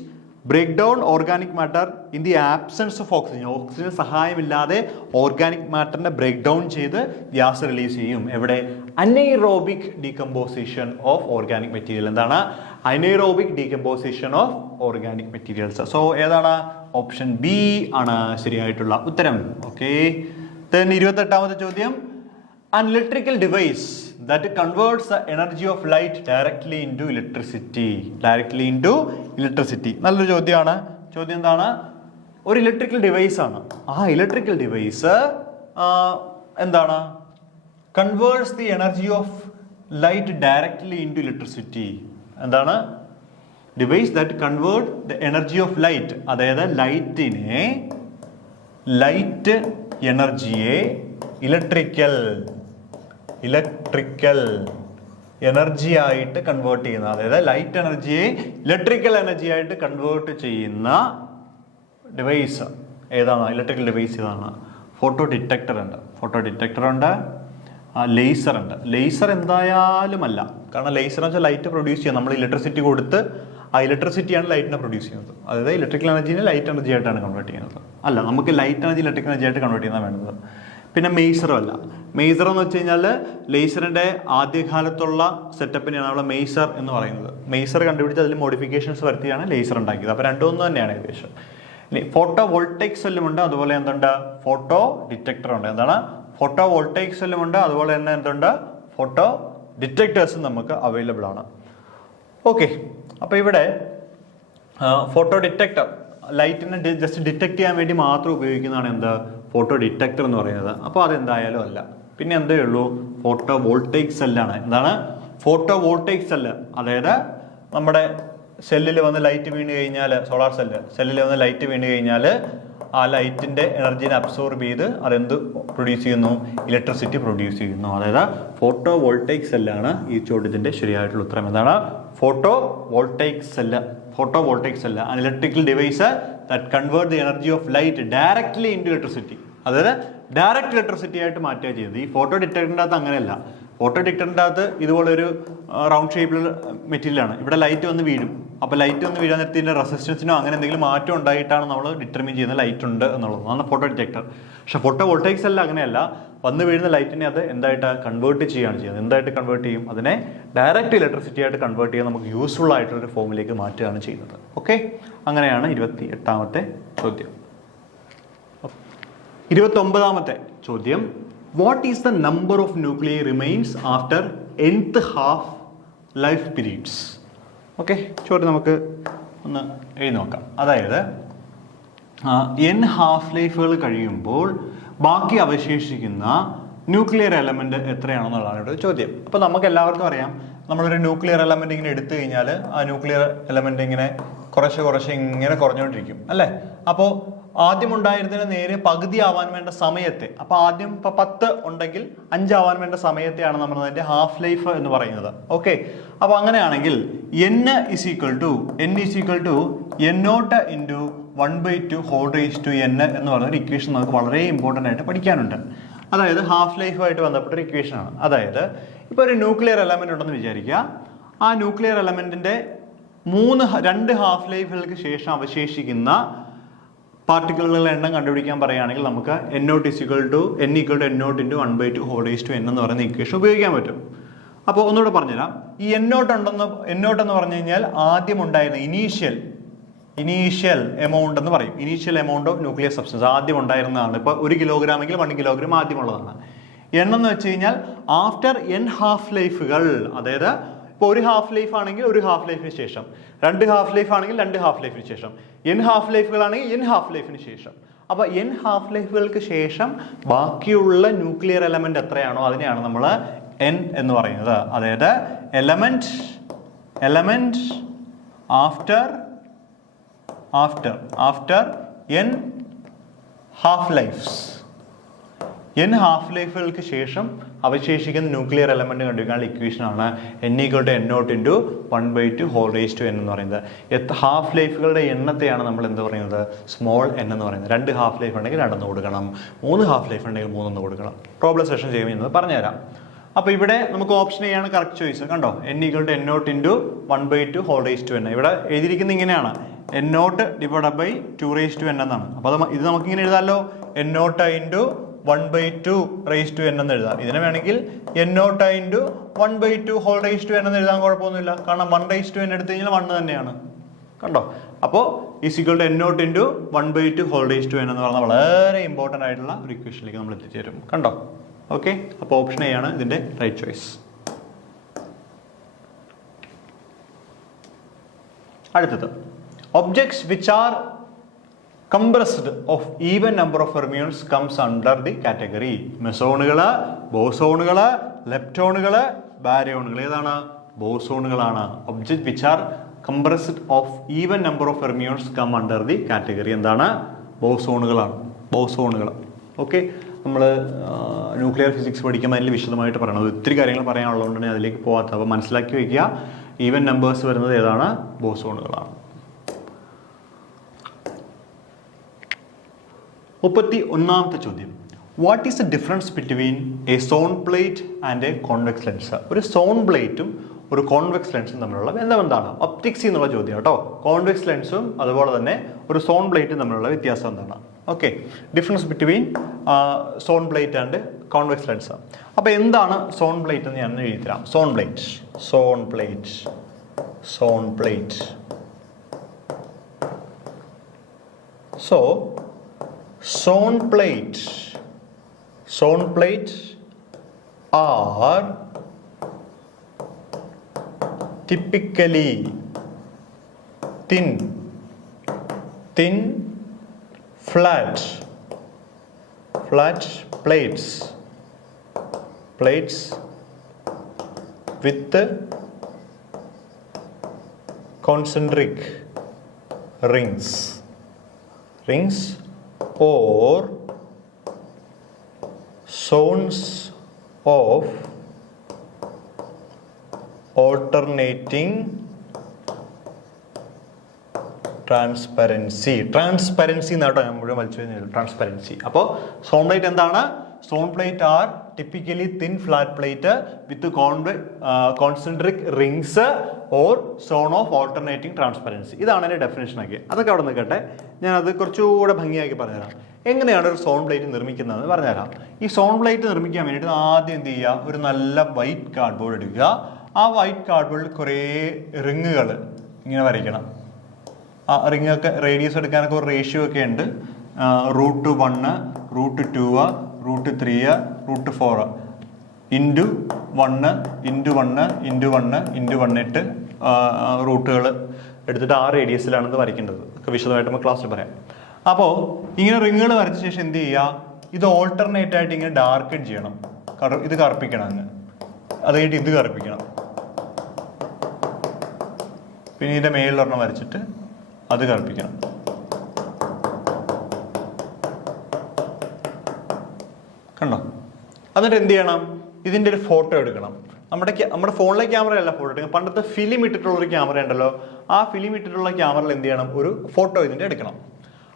break down organic matter in the absence of oxygen. Oxygen സഹായമില്ലാതെ ഓർഗാനിക് മാറ്ററിനെ ബ്രേക്ക് ഡൗൺ ചെയ്ത് ഗ്യാസ് റിലീസ് ചെയ്യും. എവിടെ? Anaerobic decomposition of organic material. എന്താണ്? Anaerobic decomposition of organic materials. So ഏതാണ്? Option B ആണ് ശരിയായിട്ടുള്ള ഉത്തരം. ഓക്കെ, 28ാമത്തെ ചോദ്യം. An electrical device that converts the energy of light directly into electricity. നല്ലൊരു ചോദ്യമാണ്. ചോദ്യം എന്താണ്? ഒരു ഇലക്ട്രിക്കൽ ഡിവൈസ് ആണ്. ആ ഇലക്ട്രിക്കൽ ഡിവൈസ് എന്താണ്? Converts the energy of light directly into electricity. എന്താണ്? Device that convert the energy of light, അതായത് ലൈറ്റ് എനർജിയെ ഇലക്ട്രിക്കൽ എനർജി ആയിട്ട് കൺവേർട്ട് ചെയ്യുന്ന, അതായത് ലൈറ്റ് എനർജിയെ ഇലക്ട്രിക്കൽ എനർജി ആയിട്ട് കൺവേർട്ട് ചെയ്യുന്ന ഡിവൈസ് ഏതാണ്? ഇലക്ട്രിക്കൽ ഡിവൈസ് ഇതാണ്. ഫോട്ടോ ഡിറ്റക്ടർ ഉണ്ട്, ലേസർ ഉണ്ട്. ലേസർ എന്തായാലും അല്ല, കാരണം ലേസർ എന്ന് വെച്ചാൽ ലൈറ്റ് പ്രൊഡ്യൂസ് ചെയ്യാം. നമ്മൾ ഇലക്ട്രിസിറ്റി കൊടുത്ത് ആ ഇലക്ട്രിസിറ്റിയാണ് ലൈറ്റിനെ പ്രൊഡ്യൂസ് ചെയ്യുന്നത്. അതായത് ഇലക്ട്രിക്കൽ എനർജിനെ ലൈറ്റ് എനർജി ആയിട്ടാണ് കൺവേർട്ട് ചെയ്യുന്നത്. അല്ല, നമുക്ക് ലൈറ്റ് എനർജി ഇലക്ട്രിക്കൽ എനർജി ആയിട്ട് കൺവേർട്ട് ചെയ്യുന്നതാണ് വേണ്ടത്. പിന്നെ മെയ്സറും അല്ല. മെയ്സർ എന്ന് വെച്ച് കഴിഞ്ഞാൽ ലേസറിൻ്റെ ആദ്യകാലത്തുള്ള സെറ്റപ്പിനെയാണ് നമ്മൾ മെയ്സർ എന്ന് പറയുന്നത്. മെയ്സർ കണ്ടുപിടിച്ച് അതിൽ മോഡിഫിക്കേഷൻസ് വരുത്തിയാണ് ലേസർ ഉണ്ടാക്കിയത്. അപ്പോൾ രണ്ടൊന്നും തന്നെയാണ് ഏകദേശം. ഇനി ഫോട്ടോ വോൾട്ടൈക് സെല്ലുമുണ്ട്, അതുപോലെ എന്തുണ്ട്? ഫോട്ടോ ഡിറ്റക്ടർ ഉണ്ട്. എന്താണ്? ഫോട്ടോ വോൾട്ടൈക് സെല്ലുമുണ്ട്, അതുപോലെ തന്നെ എന്തുണ്ട്? ഫോട്ടോ ഡിറ്റക്ടേഴ്സും നമുക്ക് അവൈലബിൾ ആണ്. ഓക്കെ, അപ്പോൾ ഇവിടെ ഫോട്ടോ ഡിറ്റക്ടർ ലൈറ്റിനെ ജസ്റ്റ് ഡിറ്റക്ട് ചെയ്യാൻ വേണ്ടി മാത്രം ഉപയോഗിക്കുന്നതാണ് എന്ത്? ഫോട്ടോ ഡിറ്റക്ടർ എന്ന് പറയുന്നത്. അപ്പോൾ അതെന്തായാലും അല്ല. പിന്നെ എന്തേ ഉള്ളൂ? ഫോട്ടോ വോൾട്ടൈക് സെല്ലാണ്. എന്താണ്? ഫോട്ടോ വോൾട്ടൈക് സെല്ല്, അതായത് നമ്മുടെ സെല്ലിൽ വന്ന് ലൈറ്റ് വീണ് കഴിഞ്ഞാൽ, സോളാർ സെല്ലിൽ വന്ന് ലൈറ്റ് വീണ് കഴിഞ്ഞാൽ ആ ലൈറ്റിൻ്റെ എനർജീനെ അബ്സോർബ് ചെയ്ത് അതെന്ത് പ്രൊഡ്യൂസ് ചെയ്യുന്നു? ഇലക്ട്രിസിറ്റി പ്രൊഡ്യൂസ് ചെയ്യുന്നു. അതായത് ഫോട്ടോ വോൾട്ടൈക് സെല്ലാണ് ഈ ചോദ്യത്തിൻ്റെ ശരിയായിട്ടുള്ള ഉത്തരം. എന്താണ്? Photovoltaic cell. An electrical device that convert the energy of light directly into electricity. അതായത് ഡയറക്റ്റ് ഇലക്ട്രിസിറ്റി ആയിട്ട് മാറ്റുക ചെയ്യുന്നത്. ഈ ഫോട്ടോ ഡിറ്റക്ടറിൻ്റെ അകത്ത് അങ്ങനെയല്ല. ഫോട്ടോ ഡിറ്റക്ടറിൻ്റെ അകത്ത് ഇതുപോലൊരു റൗണ്ട് ഷേപ്പിലുള്ള മെറ്റീരിയലാണ്. ഇവിടെ ലൈറ്റ് വന്ന് വീഴും. അപ്പോൾ ലൈറ്റ് വന്ന് വീഴാൻ നേരത്തെ ഇതിൻ്റെ റെസിസ്റ്റൻസിനോ അങ്ങനെ എന്തെങ്കിലും മാറ്റം ഉണ്ടായിട്ടാണ് നമ്മൾ ഡിറ്റർമിൻ ചെയ്യുന്നത് ലൈറ്റ് ഉണ്ട് എന്നുള്ളത്. അതാണ് ഫോട്ടോ ഡിറ്റക്ടർ. പക്ഷേ ഫോട്ടോ വോൾട്ടൈക്സ് എല്ലാം അങ്ങനെയല്ല. വന്ന് വീഴുന്ന ലൈറ്റിനെ അത് എന്തായിട്ട് കൺവേർട്ട് ചെയ്യുകയാണ് ചെയ്യുന്നത്. എന്തായിട്ട് കൺവേർട്ട് ചെയ്യും? അതിനെ ഡയറക്റ്റ് ഇലക്ട്രിസിറ്റി ആയിട്ട് കൺവേർട്ട് ചെയ്യാൻ നമുക്ക് യൂസ്ഫുൾ ആയിട്ടൊരു ഫോമിലേക്ക് മാറ്റുകയാണ് ചെയ്യുന്നത്. ഓക്കെ, അങ്ങനെയാണ് 28ാമത്തെ ചോദ്യം. 29ാമത്തെ ചോദ്യം, what is the number of nuclear remains after nth half life periods? Okay, ചോദ്യം നമുക്ക് ഒന്ന് എഴുതി നോക്കാം. അതായത് n ഹാഫ് ലൈഫുകൾ കഴിയുമ്പോൾ ബാക്കി അവശേഷിക്കുന്ന ന്യൂക്ലിയർ എലമെന്റ് എത്രയാണെന്നുള്ളതാണ് ഇവിടെ ചോദ്യം. അപ്പോൾ നമുക്ക് എല്ലാവർക്കും അറിയാം, നമ്മളൊരു ന്യൂക്ലിയർ എലമെന്റ് ഇങ്ങനെ എടുത്തു കഴിഞ്ഞാൽ ആ ന്യൂക്ലിയർ എലമെന്റ് ഇങ്ങനെ കുറച്ച് ഇങ്ങനെ കുറഞ്ഞുകൊണ്ടിരിക്കും അല്ലേ. അപ്പോൾ ആദ്യം ഉണ്ടായിരുന്നതിന് നേരെ പകുതി ആവാൻ വേണ്ട സമയത്തെ, അപ്പോൾ ആദ്യം 10 ഉണ്ടെങ്കിൽ 5 ആവാൻ വേണ്ട സമയത്തെയാണ് നമ്മൾ അതിന്റെ ഹാഫ് ലൈഫ് എന്ന് പറയുന്നത്. ഓക്കെ, അപ്പോൾ അങ്ങനെയാണെങ്കിൽ n is equal to n0 into 1/2 whole raised to n എന്ന് പറയുന്ന ഒരു ഇക്വേഷൻ നമുക്ക് വളരെ ഇമ്പോർട്ടൻ്റ് ആയിട്ട് പഠിക്കാനുണ്ട്. അതായത് ഹാഫ് ലൈഫുമായിട്ട് ബന്ധപ്പെട്ട ഒരു ഇക്വേഷൻ ആണ്. അതായത് ഇപ്പോൾ ഒരു ന്യൂക്ലിയർ എലമെന്റ് ഉണ്ടെന്ന് വിചാരിക്കുക. ആ ന്യൂക്ലിയർ എലമെന്റിന്റെ 2 ഹാഫ് ലൈഫുകൾക്ക് ശേഷം അവശേഷിക്കുന്ന പാർട്ടിക്കിളുകളുടെ എണ്ണം കണ്ടുപിടിക്കാൻ പറയുകയാണെങ്കിൽ നമുക്ക് n0 n0 into 1/2 whole raised to n എന്ന് പറയുന്ന ഇക്വേഷൻ ഉപയോഗിക്കാൻ പറ്റും. അപ്പോൾ ഒന്നുകൂടെ പറഞ്ഞുതരാം. ഈ n0 എന്ന് പറഞ്ഞു കഴിഞ്ഞാൽ ആദ്യം ഉണ്ടായിരുന്ന ഇനീഷ്യൽ എമൗണ്ട് എന്ന് പറയും. Initial amount of nuclear substance ആദ്യം ഉണ്ടായിരുന്നതാണ്. ഇപ്പോൾ 1 കിലോഗ്രാം എങ്കിൽ 1 കിലോഗ്രാം ആദ്യമുള്ളതാണ്. എന്ന് വെച്ച് കഴിഞ്ഞാൽ ആഫ്റ്റർ n ഹാഫ് ലൈഫുകൾ, അതായത് ഇപ്പോൾ 1 ഹാഫ് ലൈഫ് ആണെങ്കിൽ 1 ഹാഫ് ലൈഫിന് ശേഷം, 2 ഹാഫ് ലൈഫ് ആണെങ്കിൽ 2 ഹാഫ് ലൈഫിന് ശേഷം, n ഹാഫ് ലൈഫുകളാണെങ്കിൽ n ഹാഫ് ലൈഫിന് ശേഷം. അപ്പോൾ n ഹാഫ് ലൈഫുകൾക്ക് ശേഷം ബാക്കിയുള്ള ന്യൂക്ലിയർ എലമെന്റ് എത്രയാണോ അതിനെയാണ് നമ്മൾ n എന്ന് പറയുന്നത്. അതായത് element after n half lifes, n half ലൈഫുകൾക്ക് ശേഷം അവശേഷിക്കുന്ന ന്യൂക്ലിയർ എലമെന്റ് കണ്ടുപിടിക്കാനുള്ള ഇക്വേഷനാണ് n n0 into 1/2 whole raised to n എന്ന് പറയുന്നത്. ഹാഫ് ലൈഫുകളുടെ എണ്ണത്തെയാണ് നമ്മൾ എന്ത് പറയുന്നത്, സ്മോൾ n എന്ന് പറയുന്നത്. 2 ഹാഫ് ലൈഫ് ഉണ്ടെങ്കിൽ 2 കൊടുക്കണം, 3 ഹാഫ് ലൈഫ് ഉണ്ടെങ്കിൽ 3 കൊടുക്കണം. പ്രോബ്ലം സെഷൻ ചെയ്യുന്നത് പറഞ്ഞുതരാം. അപ്പോൾ ഇവിടെ നമുക്ക് ഓപ്ഷൻ എ ആണ് കറക്റ്റ് ചോയ്സ്. കണ്ടോ, n n0 into 1/2 whole raised to n. ഇവിടെ എഴുതിയിരിക്കുന്നത് ഇങ്ങനെയാണ്, n0 divided by 2 raised to n എന്നാണ്. അപ്പോൾ ഇത് നമുക്ക് ഇങ്ങനെ എഴുതാമല്ലോ, n0 into 1/2 raised to n എന്ന് എഴുതാം. ഇതിനെ വേണമെങ്കിൽ n0 into 1/2 whole raised to n എന്ന് എഴുതാൻ കുഴപ്പമൊന്നുമില്ല. കാരണം 1 raised to n എടുത്തു കഴിഞ്ഞാൽ 1 തന്നെയാണ്. കണ്ടോ, അപ്പോൾ n0 into 1/2 whole raised to n എന്ന് പറഞ്ഞാൽ വളരെ ഇമ്പോർട്ടൻ്റ് ആയിട്ടുള്ള ഒരു ഇക്വേഷനിലേക്ക് നമ്മൾ എത്തിച്ചേരും. കണ്ടോ, ഓക്കെ. അപ്പോൾ ഓപ്ഷൻ എ ആണ് ഇതിന്റെ റൈറ്റ് ചോയ്സ്. അടുത്തത്, objects which are compressed of even number of fermions comes under the category. മെസോണുകള്, ബോസോണുകള്, ലെപ്റ്റോണുകള്, ബാരിയോണുകൾ. ഏതാണ്? ബോസോണുകളാണ്. Object which are compressed of even number of fermions come under the category. എന്താണ്? ബോസോണുകളാണ്. ഓക്കെ, നമ്മൾ ന്യൂക്ലിയർ ഫിസിക്സ് പഠിക്കുമ്പോൾ അതിൽ വിശദമായിട്ട് പറയണത് ഒത്തിരി കാര്യങ്ങൾ പറയാനുള്ളതുകൊണ്ട് തന്നെ അതിലേക്ക് പോകാത്ത. അപ്പോൾ മനസ്സിലാക്കി വയ്ക്കുക, ഈവൻ നമ്പേഴ്സ് വരുന്നത് ഏതാണ്? ബോസോണുകളാണ്. 31ാമത്തെ ചോദ്യം, what is the difference between A zone plate and a convex lens? ഒരു സോൺ പ്ലേറ്റും ഒരു കോൺവെക്സ് ലെൻസും തമ്മിലുള്ള ബന്ധം എന്താണ്? ഒപ്റ്റിക്സ് എന്നുള്ള ചോദ്യം കേട്ടോ. കോൺവെക്സ് ലെൻസും അതുപോലെ തന്നെ ഒരു സോൺ പ്ലേറ്റും തമ്മിലുള്ള വ്യത്യാസം എന്താണ്? Okay, difference between zone plate and convex lens. അപ്പോൾ എന്താണ് സോൺ പ്ലേറ്റ് എന്ന് ഞാൻ എഴുതി തരാം. Zone plate. So zone plate are typically thin flat plates with concentric rings or zones of alternating transparency എന്നാട്ടോ ഞാൻ മുഴുവൻ വലിച്ചു കഴിഞ്ഞാൽ ട്രാൻസ്പെറൻസി. അപ്പോൾ സോൺ പ്ലേറ്റ് എന്താണ്? Zone plate are typically thin flat plate with concentric rings or zone of alternating transparency. ഇതാണ് എൻ്റെ ഡെഫിനേഷനൊക്കെ. അതൊക്കെ അവിടെ നിൽക്കട്ടെ, ഞാനത് കുറച്ചുകൂടെ ഭംഗിയാക്കി പറഞ്ഞുതരാം. എങ്ങനെയാണ് ഒരു സോൺ പ്ലേറ്റ് നിർമ്മിക്കുന്നതെന്ന് പറഞ്ഞുതരാം. ഈ സോൺ പ്ലേറ്റ് നിർമ്മിക്കാൻ വേണ്ടിയിട്ട് ആദ്യം എന്ത് ചെയ്യുക, ഒരു നല്ല വൈറ്റ് കാർഡ്ബോർഡ് എടുക്കുക. ആ വൈറ്റ് കാർഡ്ബോർഡിൽ കുറേ റിങ്ങുകൾ ഇങ്ങനെ വരയ്ക്കണം. ആ റിങ്ങൊക്കെ റേഡിയസ് എടുക്കാനൊക്കെ ഒരു റേഷ്യോ ഒക്കെ ഉണ്ട്. √1 √2 √3 √4 ഇൻറ്റു 1 ഇൻറ്റു 1 ഇൻറ്റു 1 ഇൻറ്റു 1 ഇട്ട് റൂട്ടുകൾ എടുത്തിട്ട് ആ റേഡിയസിലാണെന്ന് വരയ്ക്കേണ്ടത്. ഒക്കെ വിശദമായിട്ട് നമുക്ക് ക്ലാസ്സിൽ പറയാം. അപ്പോൾ ഇങ്ങനെ റിങ്ങുകൾ വരച്ച ശേഷം എന്ത് ചെയ്യുക, ഇത് ഓൾട്ടർനേറ്റ് ആയിട്ട് ഇങ്ങനെ ഡാർക്കൻ ചെയ്യണം. ഇത് കറുപ്പിക്കണം അങ്ങ്, അത് കഴിഞ്ഞിട്ട് ഇത് കറുപ്പിക്കണം, പിന്നെ ഇതിൻ്റെ മേളിലൊരെണ്ണം വരച്ചിട്ട് അത് കറുപ്പിക്കണം. കണ്ടോ? എന്നിട്ട് എന്ത് ചെയ്യണം, ഇതിൻ്റെ ഒരു ഫോട്ടോ എടുക്കണം. നമ്മുടെ ഫോണിലെ ക്യാമറയല്ല ഫോട്ടോ എടുക്കണം, പണ്ടത്തെ ഫിലിം ഇട്ടിട്ടുള്ളൊരു ക്യാമറ ഉണ്ടല്ലോ, ആ ഫിലിം ഇട്ടിട്ടുള്ള ക്യാമറയിൽ എന്ത് ചെയ്യണം, ഒരു ഫോട്ടോ ഇതിൻ്റെ എടുക്കണം.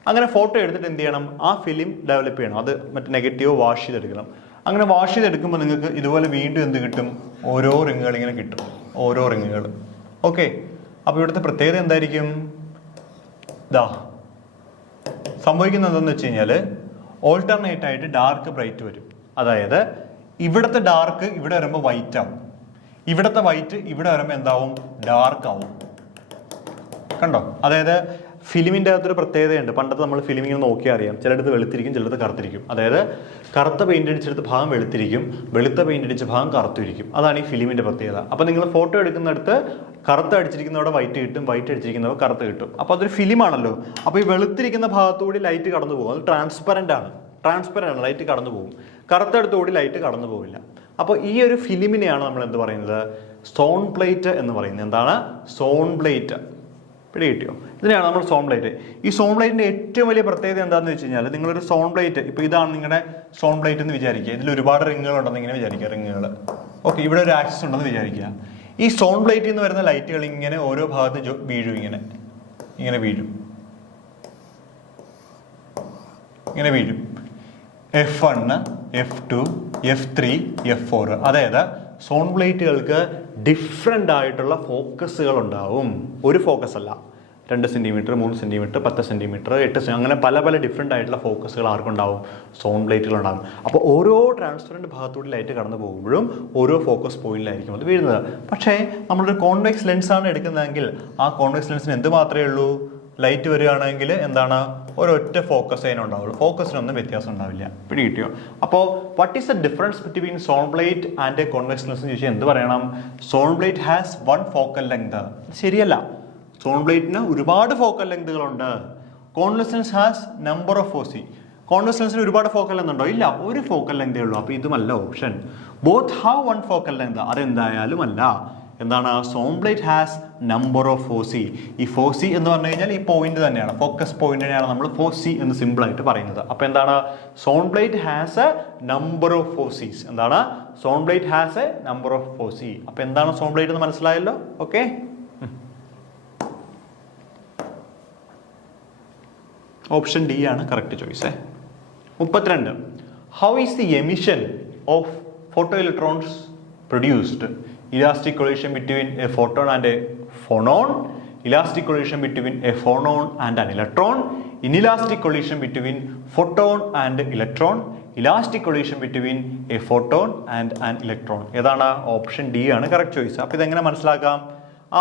അങ്ങനെ ഫോട്ടോ എടുത്തിട്ട് എന്ത് ചെയ്യണം, ആ ഫിലിം ഡെവലപ്പ് ചെയ്യണം. അത് മറ്റേ നെഗറ്റീവ് വാഷ് ചെയ്തെടുക്കണം. അങ്ങനെ വാഷ് ചെയ്തെടുക്കുമ്പോൾ നിങ്ങൾക്ക് ഇതുപോലെ വീണ്ടും എന്ത് കിട്ടും, ഓരോ റിങ്ങുകൾ ഇങ്ങനെ കിട്ടും, ഓരോ റിങ്ങുകൾ. ഓക്കെ, അപ്പോൾ ഇവിടുത്തെ പ്രത്യേകത എന്തായിരിക്കും, ഇതാ സംഭവിക്കുന്നത് എന്താണെന്ന് വെച്ച് കഴിഞ്ഞാൽ ഓൾട്ടർനേറ്റ് ആയിട്ട് ഡാർക്ക് ബ്രൈറ്റ് വരും. അതായത് ഇവിടുത്തെ ഡാർക്ക് ഇവിടെ വരുമ്പോൾ വൈറ്റ് ആവും, ഇവിടുത്തെ വൈറ്റ് ഇവിടെ വരുമ്പോൾ എന്താവും, ഡാർക്ക് ആവും. കണ്ടോ? അതായത് ഫിലിമിൻ്റെ അകത്തൊരു പ്രത്യേകതയുണ്ട്. പണ്ടത്തെ നമ്മൾ ഫിലിം ഇങ്ങനെ നോക്കിയാൽ അറിയാം, ചിലടത്ത് വെളുത്തിരിക്കും, ചിലടത്ത് കറുത്തിരിക്കും. അതായത് കറുത്ത പെയിന്റ് അടിച്ചെടുത്ത ഭാഗം വെളുത്തിരിക്കും, വെളുത്ത പെയിന്റ് അടിച്ച ഭാഗം കറുത്തിരിക്കും. അതാണ് ഈ ഫിലിമിൻ്റെ പ്രത്യേകത. അപ്പോൾ നിങ്ങൾ ഫോട്ടോ എടുക്കുന്നിടത്ത് കറുത്ത അടിച്ചിരിക്കുന്നവിടെ വൈറ്റ് കിട്ടും, വൈറ്റ് അടിച്ചിരിക്കുന്നവ കറുത്ത് കിട്ടും. അപ്പോൾ അതൊരു ഫിലിമാണല്ലോ. അപ്പോൾ ഈ വെളുത്തിരിക്കുന്ന ഭാഗത്തുകൂടി ലൈറ്റ് കടന്നു പോകും. അത് ട്രാൻസ്പെറൻ്റ് ആണ്, ലൈറ്റ് കടന്നു പോകും. കറുത്തടുത്തുകൂടി ലൈറ്റ് കടന്നു പോവില്ല. അപ്പോൾ ഈ ഒരു ഫിലിമിനെയാണ് നമ്മൾ എന്ത് പറയുന്നത്, സോൺ പ്ലേറ്റ് എന്ന് പറയുന്നത്. എന്താണ് സോൺ പ്ലേറ്റ്? പിടി കിട്ടിയോ? ഇതിനെയാണ് നമ്മൾ സോൺ പ്ലേറ്റ്. ഈ സോൺ പ്ലേറ്റിൻ്റെ ഏറ്റവും വലിയ പ്രത്യേകത എന്താണെന്ന് വെച്ച് കഴിഞ്ഞാൽ, നിങ്ങളൊരു സോൺ പ്ലേറ്റ്, ഇപ്പോൾ ഇതാണ് നിങ്ങളുടെ സോൺ പ്ലേറ്റ് എന്ന് വിചാരിക്കുക. ഇതിൽ ഒരുപാട് റിങ്ങുകൾ ഉണ്ടെന്ന് ഇങ്ങനെ വിചാരിക്കുക, റിങ്ങുകൾ. ഓക്കെ, ഇവിടെ ഒരു ആക്സിസ് ഉണ്ടെന്ന് വിചാരിക്കുക. ഈ സോൺ പ്ലേറ്റിൽ നിന്ന് വരുന്ന ലൈറ്റുകൾ ഇങ്ങനെ ഓരോ ഭാഗത്ത് വീഴും, ഇങ്ങനെ വീഴും, ഇങ്ങനെ വീഴും. F1, F2, F3, F4. അതായത് സോൺ പ്ലേറ്റുകൾക്ക് ഡിഫറെൻ്റ് ആയിട്ടുള്ള ഫോക്കസുകൾ ഉണ്ടാവും. ഒരു ഫോക്കസ് അല്ല, 2 സെൻറ്റിമീറ്റർ, 3 സെൻറ്റിമീറ്റർ, 10 സെൻറ്റിമീറ്റർ, 8 അങ്ങനെ പല പല ഡിഫറെൻ്റ് ആയിട്ടുള്ള ഫോക്കസുകൾ ആർക്കുണ്ടാവും, സോൺ പ്ലേറ്റുകളുണ്ടാകും. അപ്പോൾ ഓരോ ട്രാൻസ്പെറൻറ്റ് ഭാഗത്തൂടെ ലൈറ്റ് കടന്നു പോകുമ്പോഴും ഓരോ ഫോക്കസ് പോയിന്റിലായിരിക്കും അത് വീഴുന്നത്. പക്ഷേ നമ്മളൊരു കോൺവെക്സ് ലെൻസാണ് എടുക്കുന്നതെങ്കിൽ ആ കോൺവെക്സ് ലെൻസിന് എന്ത് മാത്രമേ ഉള്ളൂ, ലൈറ്റ് വരികയാണെങ്കിൽ എന്താണ്, ഒരൊറ്റ ഫോക്കസ് അതിനുണ്ടാവുള്ളൂ, ഫോക്കസിനൊന്നും വ്യത്യാസം ഉണ്ടാവില്ല. പിടി കിട്ടിയോ? അപ്പോൾ what is the difference between zone plate and a convex lens എന്ന് ചോദിച്ചാൽ എന്ത് പറയണം, zone plate has 1 focal length. ശരിയല്ല, സോൺ പ്ലേറ്റിന് ഒരുപാട് ഫോക്കൽ ലെങ്തുകളുണ്ട്. Convex lens has number of foci. Convex ലെൻസിന് ഒരുപാട് ഫോക്കൽ ലെങ്ത് ഉണ്ടോ? ഇല്ല, ഒരു ഫോക്കൽ ലെങ്തേ ഉള്ളൂ. അപ്പോൾ ഇതുമല്ല option. Both have 1 focal length, അതെന്തായാലും അല്ല. എന്താണ്, zone plate has number of foci. ഈ ഫോസി എന്ന് പറഞ്ഞു കഴിഞ്ഞാൽ ഈ പോയിന്റ് തന്നെയാണ്, ഫോക്കസ് പോയിന്റിനെയാണ് നമ്മൾ ഫോസി എന്ന് സിമ്പിൾ ആയിട്ട് പറയുന്നത്. അപ്പോൾ എന്താണ്, zone plate has a number of focis. എന്താണ്, zone plate has a number of foci. അപ്പോൾ എന്താണ് സോൺ പ്ലേറ്റ് എന്ന് മനസ്സിലായല്ലോ? ഓക്കെ, ഓപ്ഷൻ ഡി ആണ് correct choice. 32. How is the emission of photoelectrons produced? Elastic collision between a photon and a phonon, elastic collision between a phonon and an electron, inelastic collision between photon and electron, elastic collision between a photon and an electron. ഏതാണ്? Option D ആണ് correct choice. അപ്പോൾ ഇതെങ്ങനെ മനസ്സിലാക്കാം?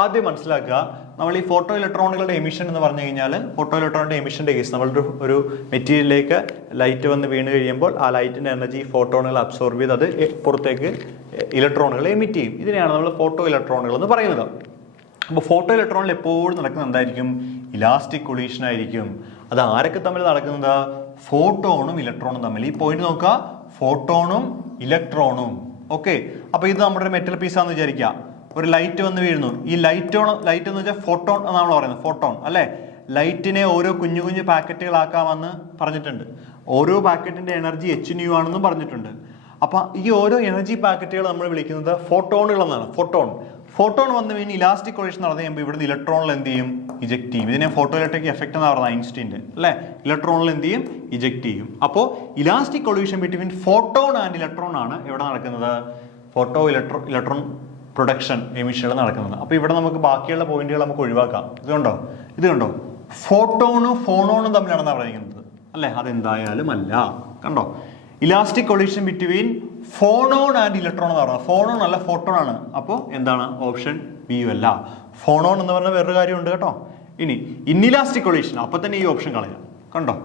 ആദ്യം മനസ്സിലാക്കുക, നമ്മൾ ഈ photo ഇലക്ട്രോണുകളുടെ എമിഷൻ എന്ന് പറഞ്ഞു കഴിഞ്ഞാൽ, ഫോട്ടോ ഇലക്ട്രോണിൻ്റെ എമിഷൻ്റെ കേസ്, നമ്മളൊരു മെറ്റീരിയലിലേക്ക് ലൈറ്റ് വന്ന് വീണ് കഴിയുമ്പോൾ ആ ലൈറ്റിൻ്റെ എനർജി ഫോട്ടോണുകൾ അബ്സോർബ് ചെയ്ത് അത് പുറത്തേക്ക് ഇലക്ട്രോണുകൾ എമിറ്റ് ചെയ്യും. ഇതിനെയാണ് നമ്മൾ ഫോട്ടോ ഇലക്ട്രോണുകൾ എന്ന് പറയുന്നത്. അപ്പോൾ ഫോട്ടോ ഇലക്ട്രോണിൽ എപ്പോഴും നടക്കുന്നത് എന്തായിരിക്കും? ഇലാസ്റ്റിക് കൊളീഷൻ ആയിരിക്കും. അത് ആരൊക്കെ തമ്മിൽ നടക്കുന്നത്? ഫോട്ടോണും ഇലക്ട്രോണും തമ്മിൽ. ഈ പോയിന്റ് നോക്കുക, ഫോട്ടോണും ഇലക്ട്രോണും. ഓക്കെ, അപ്പോൾ ഇത് നമ്മുടെ ഒരു മെറ്റൽ പീസാന്ന് വിചാരിക്കുക. ഒരു ലൈറ്റ് വന്ന് വീഴുന്നു. ഈ ലൈറ്റ് എന്ന് വെച്ചാൽ ഫോട്ടോൺ എന്നാണ് നമ്മൾ പറയുന്നത്, ഫോട്ടോൺ അല്ലേ. ലൈറ്റിനെ ഓരോ കുഞ്ഞു കുഞ്ഞു പാക്കറ്റുകളാക്കാമെന്ന് പറഞ്ഞിട്ടുണ്ട്. ഓരോ പാക്കറ്റിന്റെ എനർജി hν ആണെന്നും പറഞ്ഞിട്ടുണ്ട്. അപ്പം ഈ ഓരോ എനർജി പാക്കറ്റുകൾ നമ്മൾ വിളിക്കുന്നത് ഫോട്ടോണുകൾ എന്നാണ്. ഫോട്ടോൺ വന്ന് വീണ് ഇലാസ്റ്റിക് കൊളീഷൻ നടന്നു കഴിയുമ്പോൾ ഇവിടുന്ന് ഇലക്ട്രോണിൽ എന്ത് ചെയ്യും? ഇജക്ട് ചെയ്യും. ഇതിനെ ഫോട്ടോ ഇലക്ട്രിക് എഫക്ട് എന്ന് പറയുന്നത് ഐൻസ്റ്റീൻ്റെ അല്ലേ. ഇലക്ട്രോണിൽ എന്ത് ചെയ്യും? ഇജക്ട് ചെയ്യും. അപ്പോൾ elastic collision between photon and electron ആണ് എവിടെ നടക്കുന്നത്? ഫോട്ടോ ഇലക്ട്രോൺ പ്രൊഡക്ഷൻ എമിഷനുകൾ നടക്കുന്നത്. അപ്പോൾ ഇവിടെ നമുക്ക് ബാക്കിയുള്ള പോയിന്റുകൾ നമുക്ക് ഒഴിവാക്കാം. ഇത് കണ്ടോ ഫോട്ടോണും ഫോണോണും തമ്മിലാണെന്നാണ് പറയുന്നത് അല്ലേ. അതെന്തായാലും അല്ല. കണ്ടോ, elastic collision between phonon and electron എന്ന് പറയുന്നത് ഫോണോൺ അല്ല, ഫോട്ടോൺ ആണ്. അപ്പോൾ എന്താണ്? ഓപ്ഷൻ ബി അല്ല. ഫോണോൺ എന്ന് പറഞ്ഞ വേറൊരു കാര്യമുണ്ട് കേട്ടോ. ഇനി ഇന്നിലാസ്റ്റിക് കൊളീഷൻ, അപ്പോൾ തന്നെ ഈ ഓപ്ഷൻ കളയാം. കണ്ടോ,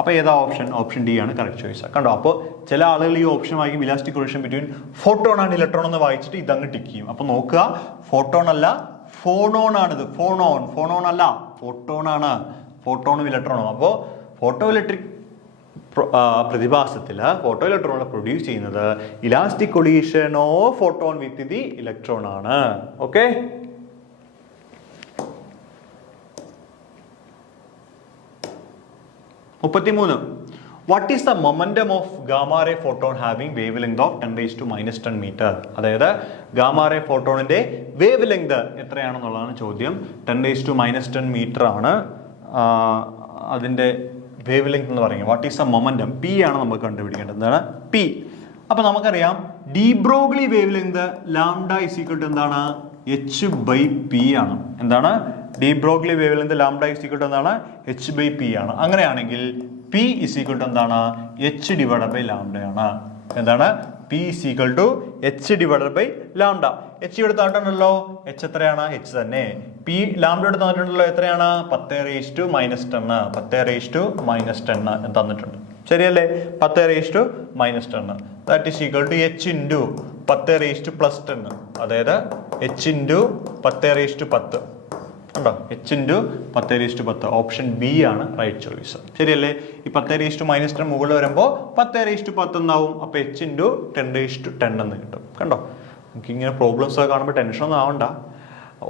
അപ്പോൾ ഏതാ ഓപ്ഷൻ? ഓപ്ഷൻ ഡി ആണ് കറക്റ്റ് ചോയ്സ്. കണ്ടോ? അപ്പോൾ ചില ആളുകൾ ഈ ഓപ്ഷൻ വായിക്കും elastic collision between photon and electron എന്ന് വായിച്ചിട്ട് ഇതങ്ങ് ടിക്ക് ചെയ്യും. അപ്പോൾ നോക്കുക, ഫോട്ടോൺ അല്ല ഫോണോൺ ആണിത്. ഫോണോൺ അല്ല, ഫോട്ടോൺ ആണ്. ഫോട്ടോണും ഇലക്ട്രോണും. അപ്പോൾ ഫോട്ടോ ഇലക്ട്രിക് പ്രതിഭാസത്തിൽ ഫോട്ടോ ഇലക്ട്രോണെ പ്രൊഡ്യൂസ് ചെയ്യുന്നത് elastic collision of photon with the electron ആണ്. Okay, What is the momentum of gamma ray photon having wavelength of 10⁻⁻10 meter? അതായത് ഗാമാ റേ ഫോട്ടോണിന്റെ വേവ് ലെങ്ത് എത്രയാണെന്നുള്ളതാണ് ചോദ്യം. 10⁻⁻10 മീറ്റർ ആണ് അതിന്റെ വേവ് ലെങ്ത് എന്ന് പറയുന്നത്. What is the momentum? P ആണ് നമുക്ക് കണ്ടുപിടിക്കേണ്ടത്. എന്താണ് പി? അപ്പൊ നമുക്കറിയാം de Broglie wavelength lambda is equal to എന്താണ്? h/p ആണ്. എന്താണ്? De Broglie wavelength lambda is equal to എന്താണ്? h/p ആണ്. അങ്ങനെയാണെങ്കിൽ പി ഇസ് ഈക്വൽ ടു എന്താണ്? h ഡിവൈഡഡ് ബൈ ലാംഡ ആണ്. എന്താണ്? P is equal to h divided by lambda. h ഇവിടെ തന്നിട്ടുണ്ടല്ലോ, h എത്രയാണ്? h തന്നെ. പി ലാംഡ എടുത്ത് തന്നിട്ടുണ്ടല്ലോ, എത്രയാണ്? 10⁻⁻10. 10⁻⁻10 തന്നിട്ടുണ്ട്, ശരിയല്ലേ? 10⁻⁻10 that is equal to h into 10⁻+10. അതായത് h ഇൻറ്റു 10⁻10 ഉണ്ടോ? h into 10⁻10. ഓപ്ഷൻ ബി ആണ് റൈറ്റ് ചോയ്സ്, ശരിയല്ലേ? ഈ 10⁻⁻10 മുകളിൽ വരുമ്പോൾ 10⁻10 എന്നാവും. അപ്പോൾ h ഇൻറ്റു 10⁻10 എന്ന് കിട്ടും. കണ്ടോ? നമുക്ക് ഇങ്ങനെ പ്രോബ്ലംസ് ഒക്കെ കാണുമ്പോൾ ടെൻഷനൊന്നും ആവണ്ട.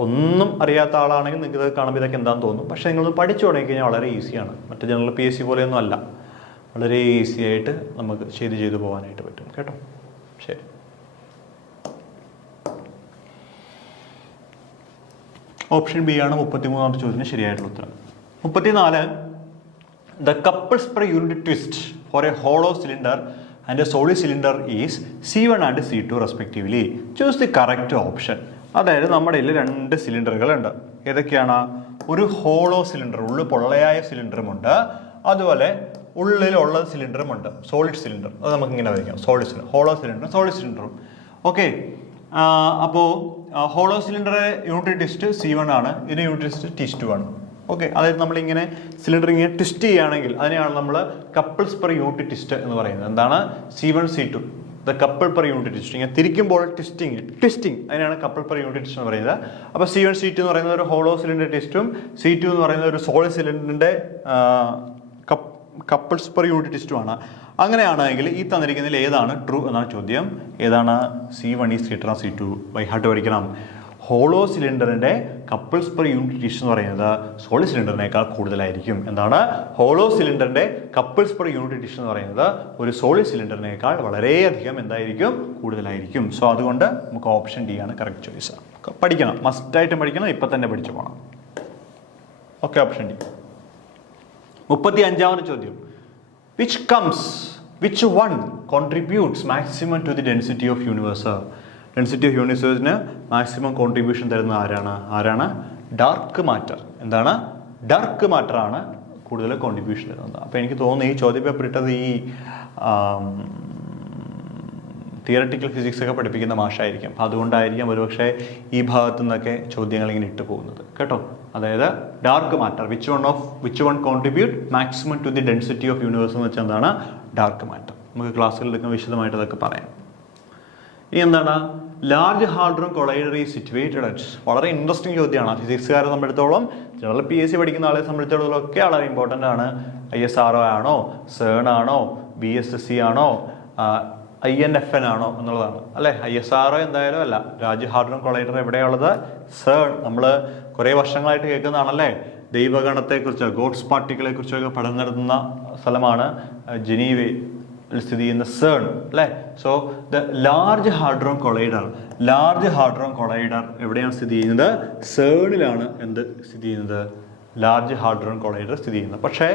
ഒന്നും അറിയാത്ത ആളാണെങ്കിൽ നിങ്ങൾക്ക് ഇത് കാണുമ്പോൾ ഇതൊക്കെ എന്താണെന്ന് തോന്നും. പക്ഷേ നിങ്ങളൊന്ന് പഠിച്ചു തുടങ്ങി കഴിഞ്ഞാൽ വളരെ ഈസിയാണ്. മറ്റേ ജനറൽ PSC പോലെയൊന്നും അല്ല, വളരെ ഈസി ആയിട്ട് നമുക്ക് ചെയ്തു പോകാനായിട്ട് പറ്റും കേട്ടോ. ശരി, ഓപ്ഷൻ ബി ആണ് 33ാമത്തെ ചോദ്യത്തിന് ശരിയായിട്ടുള്ള ഉത്തരം. 34, the couples per unit twist for a hollow cylinder and a solid cylinder is C1 and C2 respectively. Choose the correct option. അതായത് നമ്മുടെ കയ്യിൽ 2 സിലിണ്ടറുകളുണ്ട്. ഏതൊക്കെയാണ്? ഒരു ഹോളോ സിലിണ്ടർ, ഉള്ളിൽ പൊള്ളയായ സിലിണ്ടറുമുണ്ട്, അതുപോലെ ഉള്ളിലുള്ള സിലിണ്ടറുമുണ്ട്, സോളിഡ് സിലിണ്ടർ. അത് നമുക്ക് ഇങ്ങനെ വരയ്ക്കാം, solid cylinder, hollow cylinder, solid സിലിണ്ടറും. ഓക്കെ, അപ്പോൾ ഹോളോ സിലിണ്ടറെ യൂണിറ്റ് ട്വിസ്റ്റ് C1 ആണ്, ഇതിന് യൂണിറ്റ് ട്വിസ്റ്റ് T2 ആണ്. ഓക്കെ, അതായത് നമ്മളിങ്ങനെ സിലിണ്ടർ ഇങ്ങനെ ട്വിസ്റ്റ് ചെയ്യുകയാണെങ്കിൽ അതിനെയാണ് നമ്മൾ കപ്പിൾസ് പെർ യൂണിറ്റ് ട്വിസ്റ്റ് എന്ന് പറയുന്നത്. എന്താണ്? C1 C2 the couple per unit twist. ഇങ്ങനെ തിരിക്കുമ്പോൾ ട്വിസ്റ്റിംഗ് അതിനാണ് കപ്പിൾ പെർ യൂണിറ്റ് ട്വിസ്റ്റ് എന്ന് പറയുന്നത്. അപ്പോൾ C1 C2 എന്ന് പറയുന്നത് ഒരു ഹോളോ സിലിണ്ടർ ട്വിസ്റ്റും C2 എന്ന് പറയുന്നത് ഒരു സോളിഡ് സിലിണ്ടറിൻ്റെ കപ്പിൾസ് പെർ യൂണിറ്റ് ട്വിസ്റ്റുമാണ്. അങ്ങനെയാണെങ്കിൽ ഈ തന്നിരിക്കുന്നതിൽ ഏതാണ് ട്രൂ എന്നാണ് ചോദ്യം. ഏതാണ്? C1 is greater than C2. By heart പഠിക്കണം. ഹോളോ സിലിണ്ടറിൻ്റെ കപ്പിൾസ് പെർ യൂണിറ്റ് ട്വിസ്റ്റ് എന്ന് പറയുന്നത് സോളിഡ് സിലിണ്ടറിനേക്കാൾ കൂടുതലായിരിക്കും. എന്താണ്? ഹോളോ സിലിണ്ടറിൻ്റെ കപ്പിൾസ് പെർ യൂണിറ്റ് ട്വിസ്റ്റ് എന്ന് പറയുന്നത് ഒരു സോളിഡ് സിലിണ്ടറിനേക്കാൾ വളരെയധികം എന്തായിരിക്കും? കൂടുതലായിരിക്കും. സോ അതുകൊണ്ട് നമുക്ക് ഓപ്ഷൻ ഡി ആണ് കറക്റ്റ് ചോയ്സ്. പഠിക്കണം, മസ്റ്റായിട്ടും പഠിക്കണം, ഇപ്പം തന്നെ പഠിച്ചു പോകണം. Okay, option D. 35ാമത്തെ ചോദ്യം. Which one contributes maximum to the density of universe? Density of യൂണിവേഴ്സിന് മാക്സിമം കോൺട്രിബ്യൂഷൻ തരുന്ന ആരാണ്? Dark matter. എന്താണ്? ഡാർക്ക് മാറ്റർ ആണ് കൂടുതൽ കോൺട്രിബ്യൂഷൻ തരുന്നത്. അപ്പോൾ എനിക്ക് തോന്നുന്നു ഈ ചോദ്യ പേപ്പർ ഇട്ടത് ഈ തിയററ്റിക്കൽ ഫിസിക്സ് ഒക്കെ പഠിപ്പിക്കുന്ന മാഷായിരിക്കും. അപ്പോൾ അതുകൊണ്ടായിരിക്കാം ഒരുപക്ഷെ ഈ ഭാഗത്തു നിന്നൊക്കെ ചോദ്യങ്ങൾ ഇങ്ങനെ ഇട്ട് പോകുന്നത് കേട്ടോ. അതായത് dark matter, which one contribute maximum two the density of universe എന്ന് വെച്ചാൽ എന്താണ്? Dark matter. നമുക്ക് ക്ലാസ്സുകളിലൊക്കെ വിശദമായിട്ട് അതൊക്കെ പറയാം. ഇനി എന്താണ്? Large hadron collider is situated at. വളരെ ഇൻട്രസ്റ്റിംഗ് ചോദ്യമാണ്. ഫിസിക്സുകാരെ സംബന്ധിച്ചിടത്തോളം, ജനറൽ PSC പഠിക്കുന്ന ആളെ സംബന്ധിച്ചിടത്തോളം ഒക്കെ വളരെ ഇമ്പോർട്ടൻ്റ് ആണ്. ISRO ആണോ, CERN ആണോ, BSSC ആണോ, INFN ആണോ എന്നുള്ളതാണ് അല്ലേ. ISRO എന്തായാലും അല്ല. ലാർജ് ഹാഡ്രോൺ കൊളൈഡർ എവിടെയുള്ളത്? CERN. നമ്മൾ കുറേ വർഷങ്ങളായിട്ട് കേൾക്കുന്നതാണല്ലേ, ദൈവഗണത്തെക്കുറിച്ച്, ഗോഡ്സ് പാർട്ടിക്കിളെ കുറിച്ചൊക്കെ പഠനം നടത്തുന്ന സ്ഥലമാണ് ജനീവയിൽ സ്ഥിതി ചെയ്യുന്ന CERN അല്ലേ. So the large hadron collider എവിടെയാണ് സ്ഥിതി ചെയ്യുന്നത്? CERNിലാണ് എന്ത് സ്ഥിതി ചെയ്യുന്നത്? ലാർജ് ഹാഡ്രോൺ കൊളൈഡർ സ്ഥിതി ചെയ്യുന്നത്. പക്ഷേ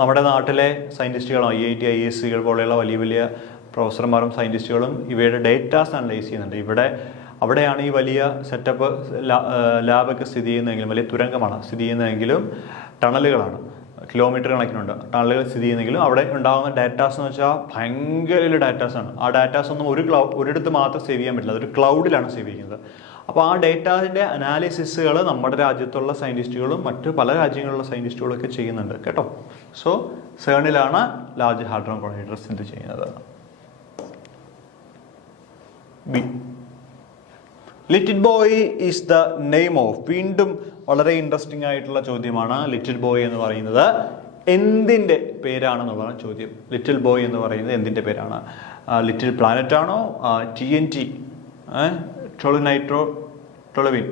നമ്മുടെ നാട്ടിലെ സയൻറ്റിസ്റ്റുകളും IIT ISC പോലെയുള്ള വലിയ വലിയ പ്രൊഫസർമാരും സയൻറ്റിസ്റ്റുകളും ഇവയുടെ ഡേറ്റാസ് അനലൈസ് ചെയ്യുന്നുണ്ട്. അവിടെയാണ് ഈ വലിയ സെറ്റപ്പ് ലാബൊക്കെ സ്ഥിതി ചെയ്യുന്നതെങ്കിലും, വലിയ തുരങ്കമാണ് സ്ഥിതി ചെയ്യുന്നതെങ്കിലും, ടണലുകളാണ്, കിലോമീറ്റർ കണക്കിനുണ്ട് ടണലുകൾ സ്ഥിതി ചെയ്യുന്നെങ്കിലും അവിടെ ഉണ്ടാകുന്ന ഡാറ്റാസ് എന്ന് വെച്ചാൽ ഭയങ്കര വലിയ ഡാറ്റാസാണ്. ആ ഡാറ്റാസ് ഒന്നും ഒരിടത്ത് മാത്രം സേവ് ചെയ്യാൻ പറ്റില്ല, അതൊരു ക്ലൗഡിലാണ് സേവ് ചെയ്യുന്നത്. അപ്പോൾ ആ ഡേറ്റാൻ്റെ അനാലിസിസുകൾ നമ്മുടെ രാജ്യത്തുള്ള സയൻറ്റിസ്റ്റുകളും മറ്റ് പല രാജ്യങ്ങളിലുള്ള സയൻറ്റിസ്റ്റുകളും ഒക്കെ ചെയ്യുന്നുണ്ട് കേട്ടോ. സോ സേണിലാണ് ലാർജ് ഹാഡ്രോൺ കൊളൈഡർ സ്ഥിതി ചെയ്യുന്നത്. B, little boy is the name of, വീണ്ടും വളരെ ഇൻട്രസ്റ്റിംഗ് ആയിട്ടുള്ള ചോദ്യമാണ്. ലിറ്റിൽ ബോയ് എന്ന് പറയുന്നത് എന്തിൻ്റെ പേരാണെന്നുള്ളതാണ് ചോദ്യം. ലിറ്റിൽ ബോയ് എന്ന് പറയുന്നത് എന്തിൻ്റെ പേരാണ്? ലിറ്റിൽ പ്ലാനറ്റ് ആണോ, TNT, ടൊളുവിൻ,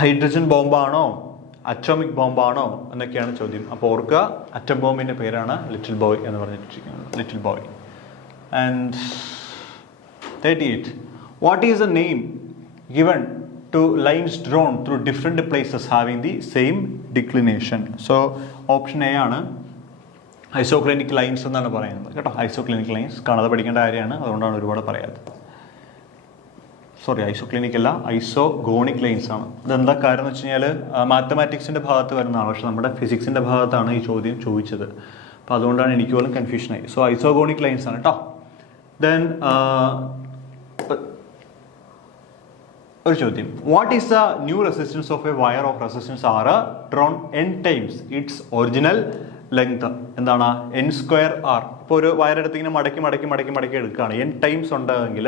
ഹൈഡ്രജൻ ബോംബാണോ, അറ്റോമിക് ബോംബാണോ എന്നൊക്കെയാണ് ചോദ്യം. അപ്പോൾ ഓർക്കുക, അറ്റം ബോംബിൻ്റെ പേരാണ് ലിറ്റിൽ ബോയ് എന്ന് പറഞ്ഞിട്ടിരിക്കുന്നത്. Little boy. And 38. What is the name given to lines drawn through different places having the same declination? So option A ആണ് ഐസോക്ലിനിക് ലൈൻസ് എന്നാണ് പറയുന്നത് കേട്ടോ. ഐസോക്ലിനിക് ലൈൻസ് കാണാതെ പഠിക്കേണ്ട കാര്യമാണ്, അതുകൊണ്ടാണ് ഒരുപാട് പറയാത്തത്. സോറി, ഐസോക്ലിനിക് അല്ല, ഐസോഗോണിക് ലൈൻസ് ആണ്. ഇതെന്താ കാര്യം എന്ന് വെച്ച് കഴിഞ്ഞാൽ മാത്തമാറ്റിക്സിൻ്റെ ഭാഗത്ത് വരുന്നതാണ്, പക്ഷെ നമ്മുടെ ഫിസിക്സിൻ്റെ ഭാഗത്താണ് ഈ ചോദ്യം ചോദിച്ചത്. അപ്പോൾ അതുകൊണ്ടാണ് എനിക്ക് പോലും കൺഫ്യൂഷനായി. സോ ഐസോഗോണിക് ലൈൻസ് ആണ് കേട്ടോ. ദെൻ ഒരു ചോദ്യം, what is the new resistance of a wire of resistance R drawn n times its original length? എന്താണ്? n² r. ഇപ്പോൾ ഒരു വയർ എടുത്ത് ഇങ്ങനെ മടക്കി എടുക്കുകയാണ്, n ടൈംസ് ഉണ്ടെങ്കിൽ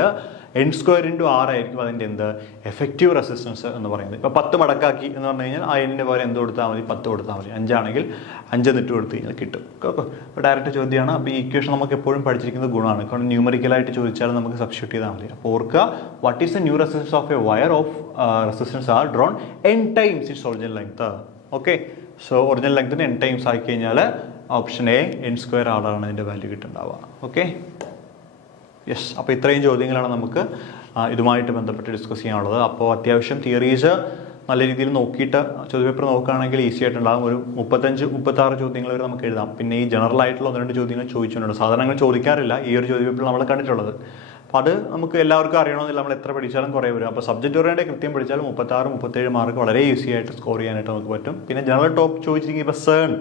n² × r ആയിരിക്കും അതിൻ്റെ എന്ത് എഫക്റ്റീവ് റെസിസ്റ്റൻസ് എന്ന് പറയുന്നത്. ഇപ്പോൾ 10 മടക്കാക്കി എന്ന് പറഞ്ഞു കഴിഞ്ഞാൽ ആ n പോലെ എന്ത് കൊടുത്താൽ മതി? 10 കൊടുത്താൽ മതി. 5 ആണെങ്കിൽ 5 എന്നിട്ട് കൊടുത്തു കഴിഞ്ഞാൽ കിട്ടും. അപ്പോൾ ഡയറക്റ്റ് ചോദ്യമാണ്. അപ്പോൾ ഈ ഇക്വേഷൻ നമുക്ക് എപ്പോഴും പഠിച്ചിരിക്കുന്നത് ഗുണമാണ്, കാരണം ന്യൂമറിക്കലായിട്ട് ചോദിച്ചാൽ നമുക്ക് സബ്സ്റ്റിറ്റ്യൂട്ട് ചെയ്താൽ മതി. അപ്പോൾ ഓർക്കുക, what is the new resistance of a wire of resistance R drawn n times its original length. Okay, so original ലെങ്ത്തിന് n ടൈംസ് ആക്കി കഴിഞ്ഞാൽ ഓപ്ഷൻ എ n² r ആണ് അതിൻ്റെ വാല്യൂ കിട്ടുന്നുണ്ടാവുക. Okay, yes. അപ്പോൾ ഇത്രയും ചോദ്യങ്ങളാണ് നമുക്ക് ഇതുമായിട്ട് ബന്ധപ്പെട്ട് ഡിസ്കസ് ചെയ്യാനുള്ളത്. അപ്പോൾ അത്യാവശ്യം തിയറീസ് നല്ല രീതിയിൽ നോക്കിയിട്ട് ചോദ്യപേപ്പർ നോക്കുകയാണെങ്കിൽ ഈസി ആയിട്ടുണ്ടാകും. ഒരു 35-36 ചോദ്യങ്ങൾ വരെ നമുക്ക് എഴുതാം. പിന്നെ ഈ ജനറൽ ആയിട്ടുള്ള 1-2 ചോദ്യങ്ങൾ ചോദിച്ചിട്ടുണ്ട്. സാധാരണ അങ്ങനെ ചോദിക്കാറില്ല ഈ ഒരു ചോദ്യപേപ്പറിൽ നമ്മൾ കണ്ടിട്ടുള്ളത്. അപ്പോൾ അത് നമുക്ക് എല്ലാവർക്കും അറിയണമെന്നില്ല, നമ്മൾ എത്ര പഠിച്ചാലും കുറേ വരും. അപ്പോൾ സബ്ജക്റ്റ് ഓറിയൻറ്റഡ് കൃത്യം പഠിച്ചാൽ 36-37 മാർക്ക് വളരെ ഈസി ആയിട്ട് സ്കോർ ചെയ്യാനായിട്ട് നമുക്ക് പറ്റും. പിന്നെ ജനറൽ ടോപ്പ് ചോദിച്ചിരിക്കുന്നത് ഇപ്പോൾ സേൺ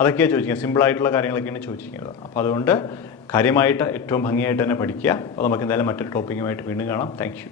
അതൊക്കെയാണ് ചോദിക്കുന്നത്, സിമ്പിളായിട്ടുള്ള കാര്യങ്ങളൊക്കെയാണ് ചോദിച്ചിരിക്കുന്നത്. അപ്പോൾ അതുകൊണ്ട് കാര്യമായിട്ട് ഏറ്റവും ഭംഗിയായിട്ട് തന്നെ പഠിക്കുക. അപ്പോൾ നമുക്ക് എന്തായാലും മറ്റൊരു ടോപ്പിക്കുമായിട്ട് വീണ്ടും കാണാം. Thank you.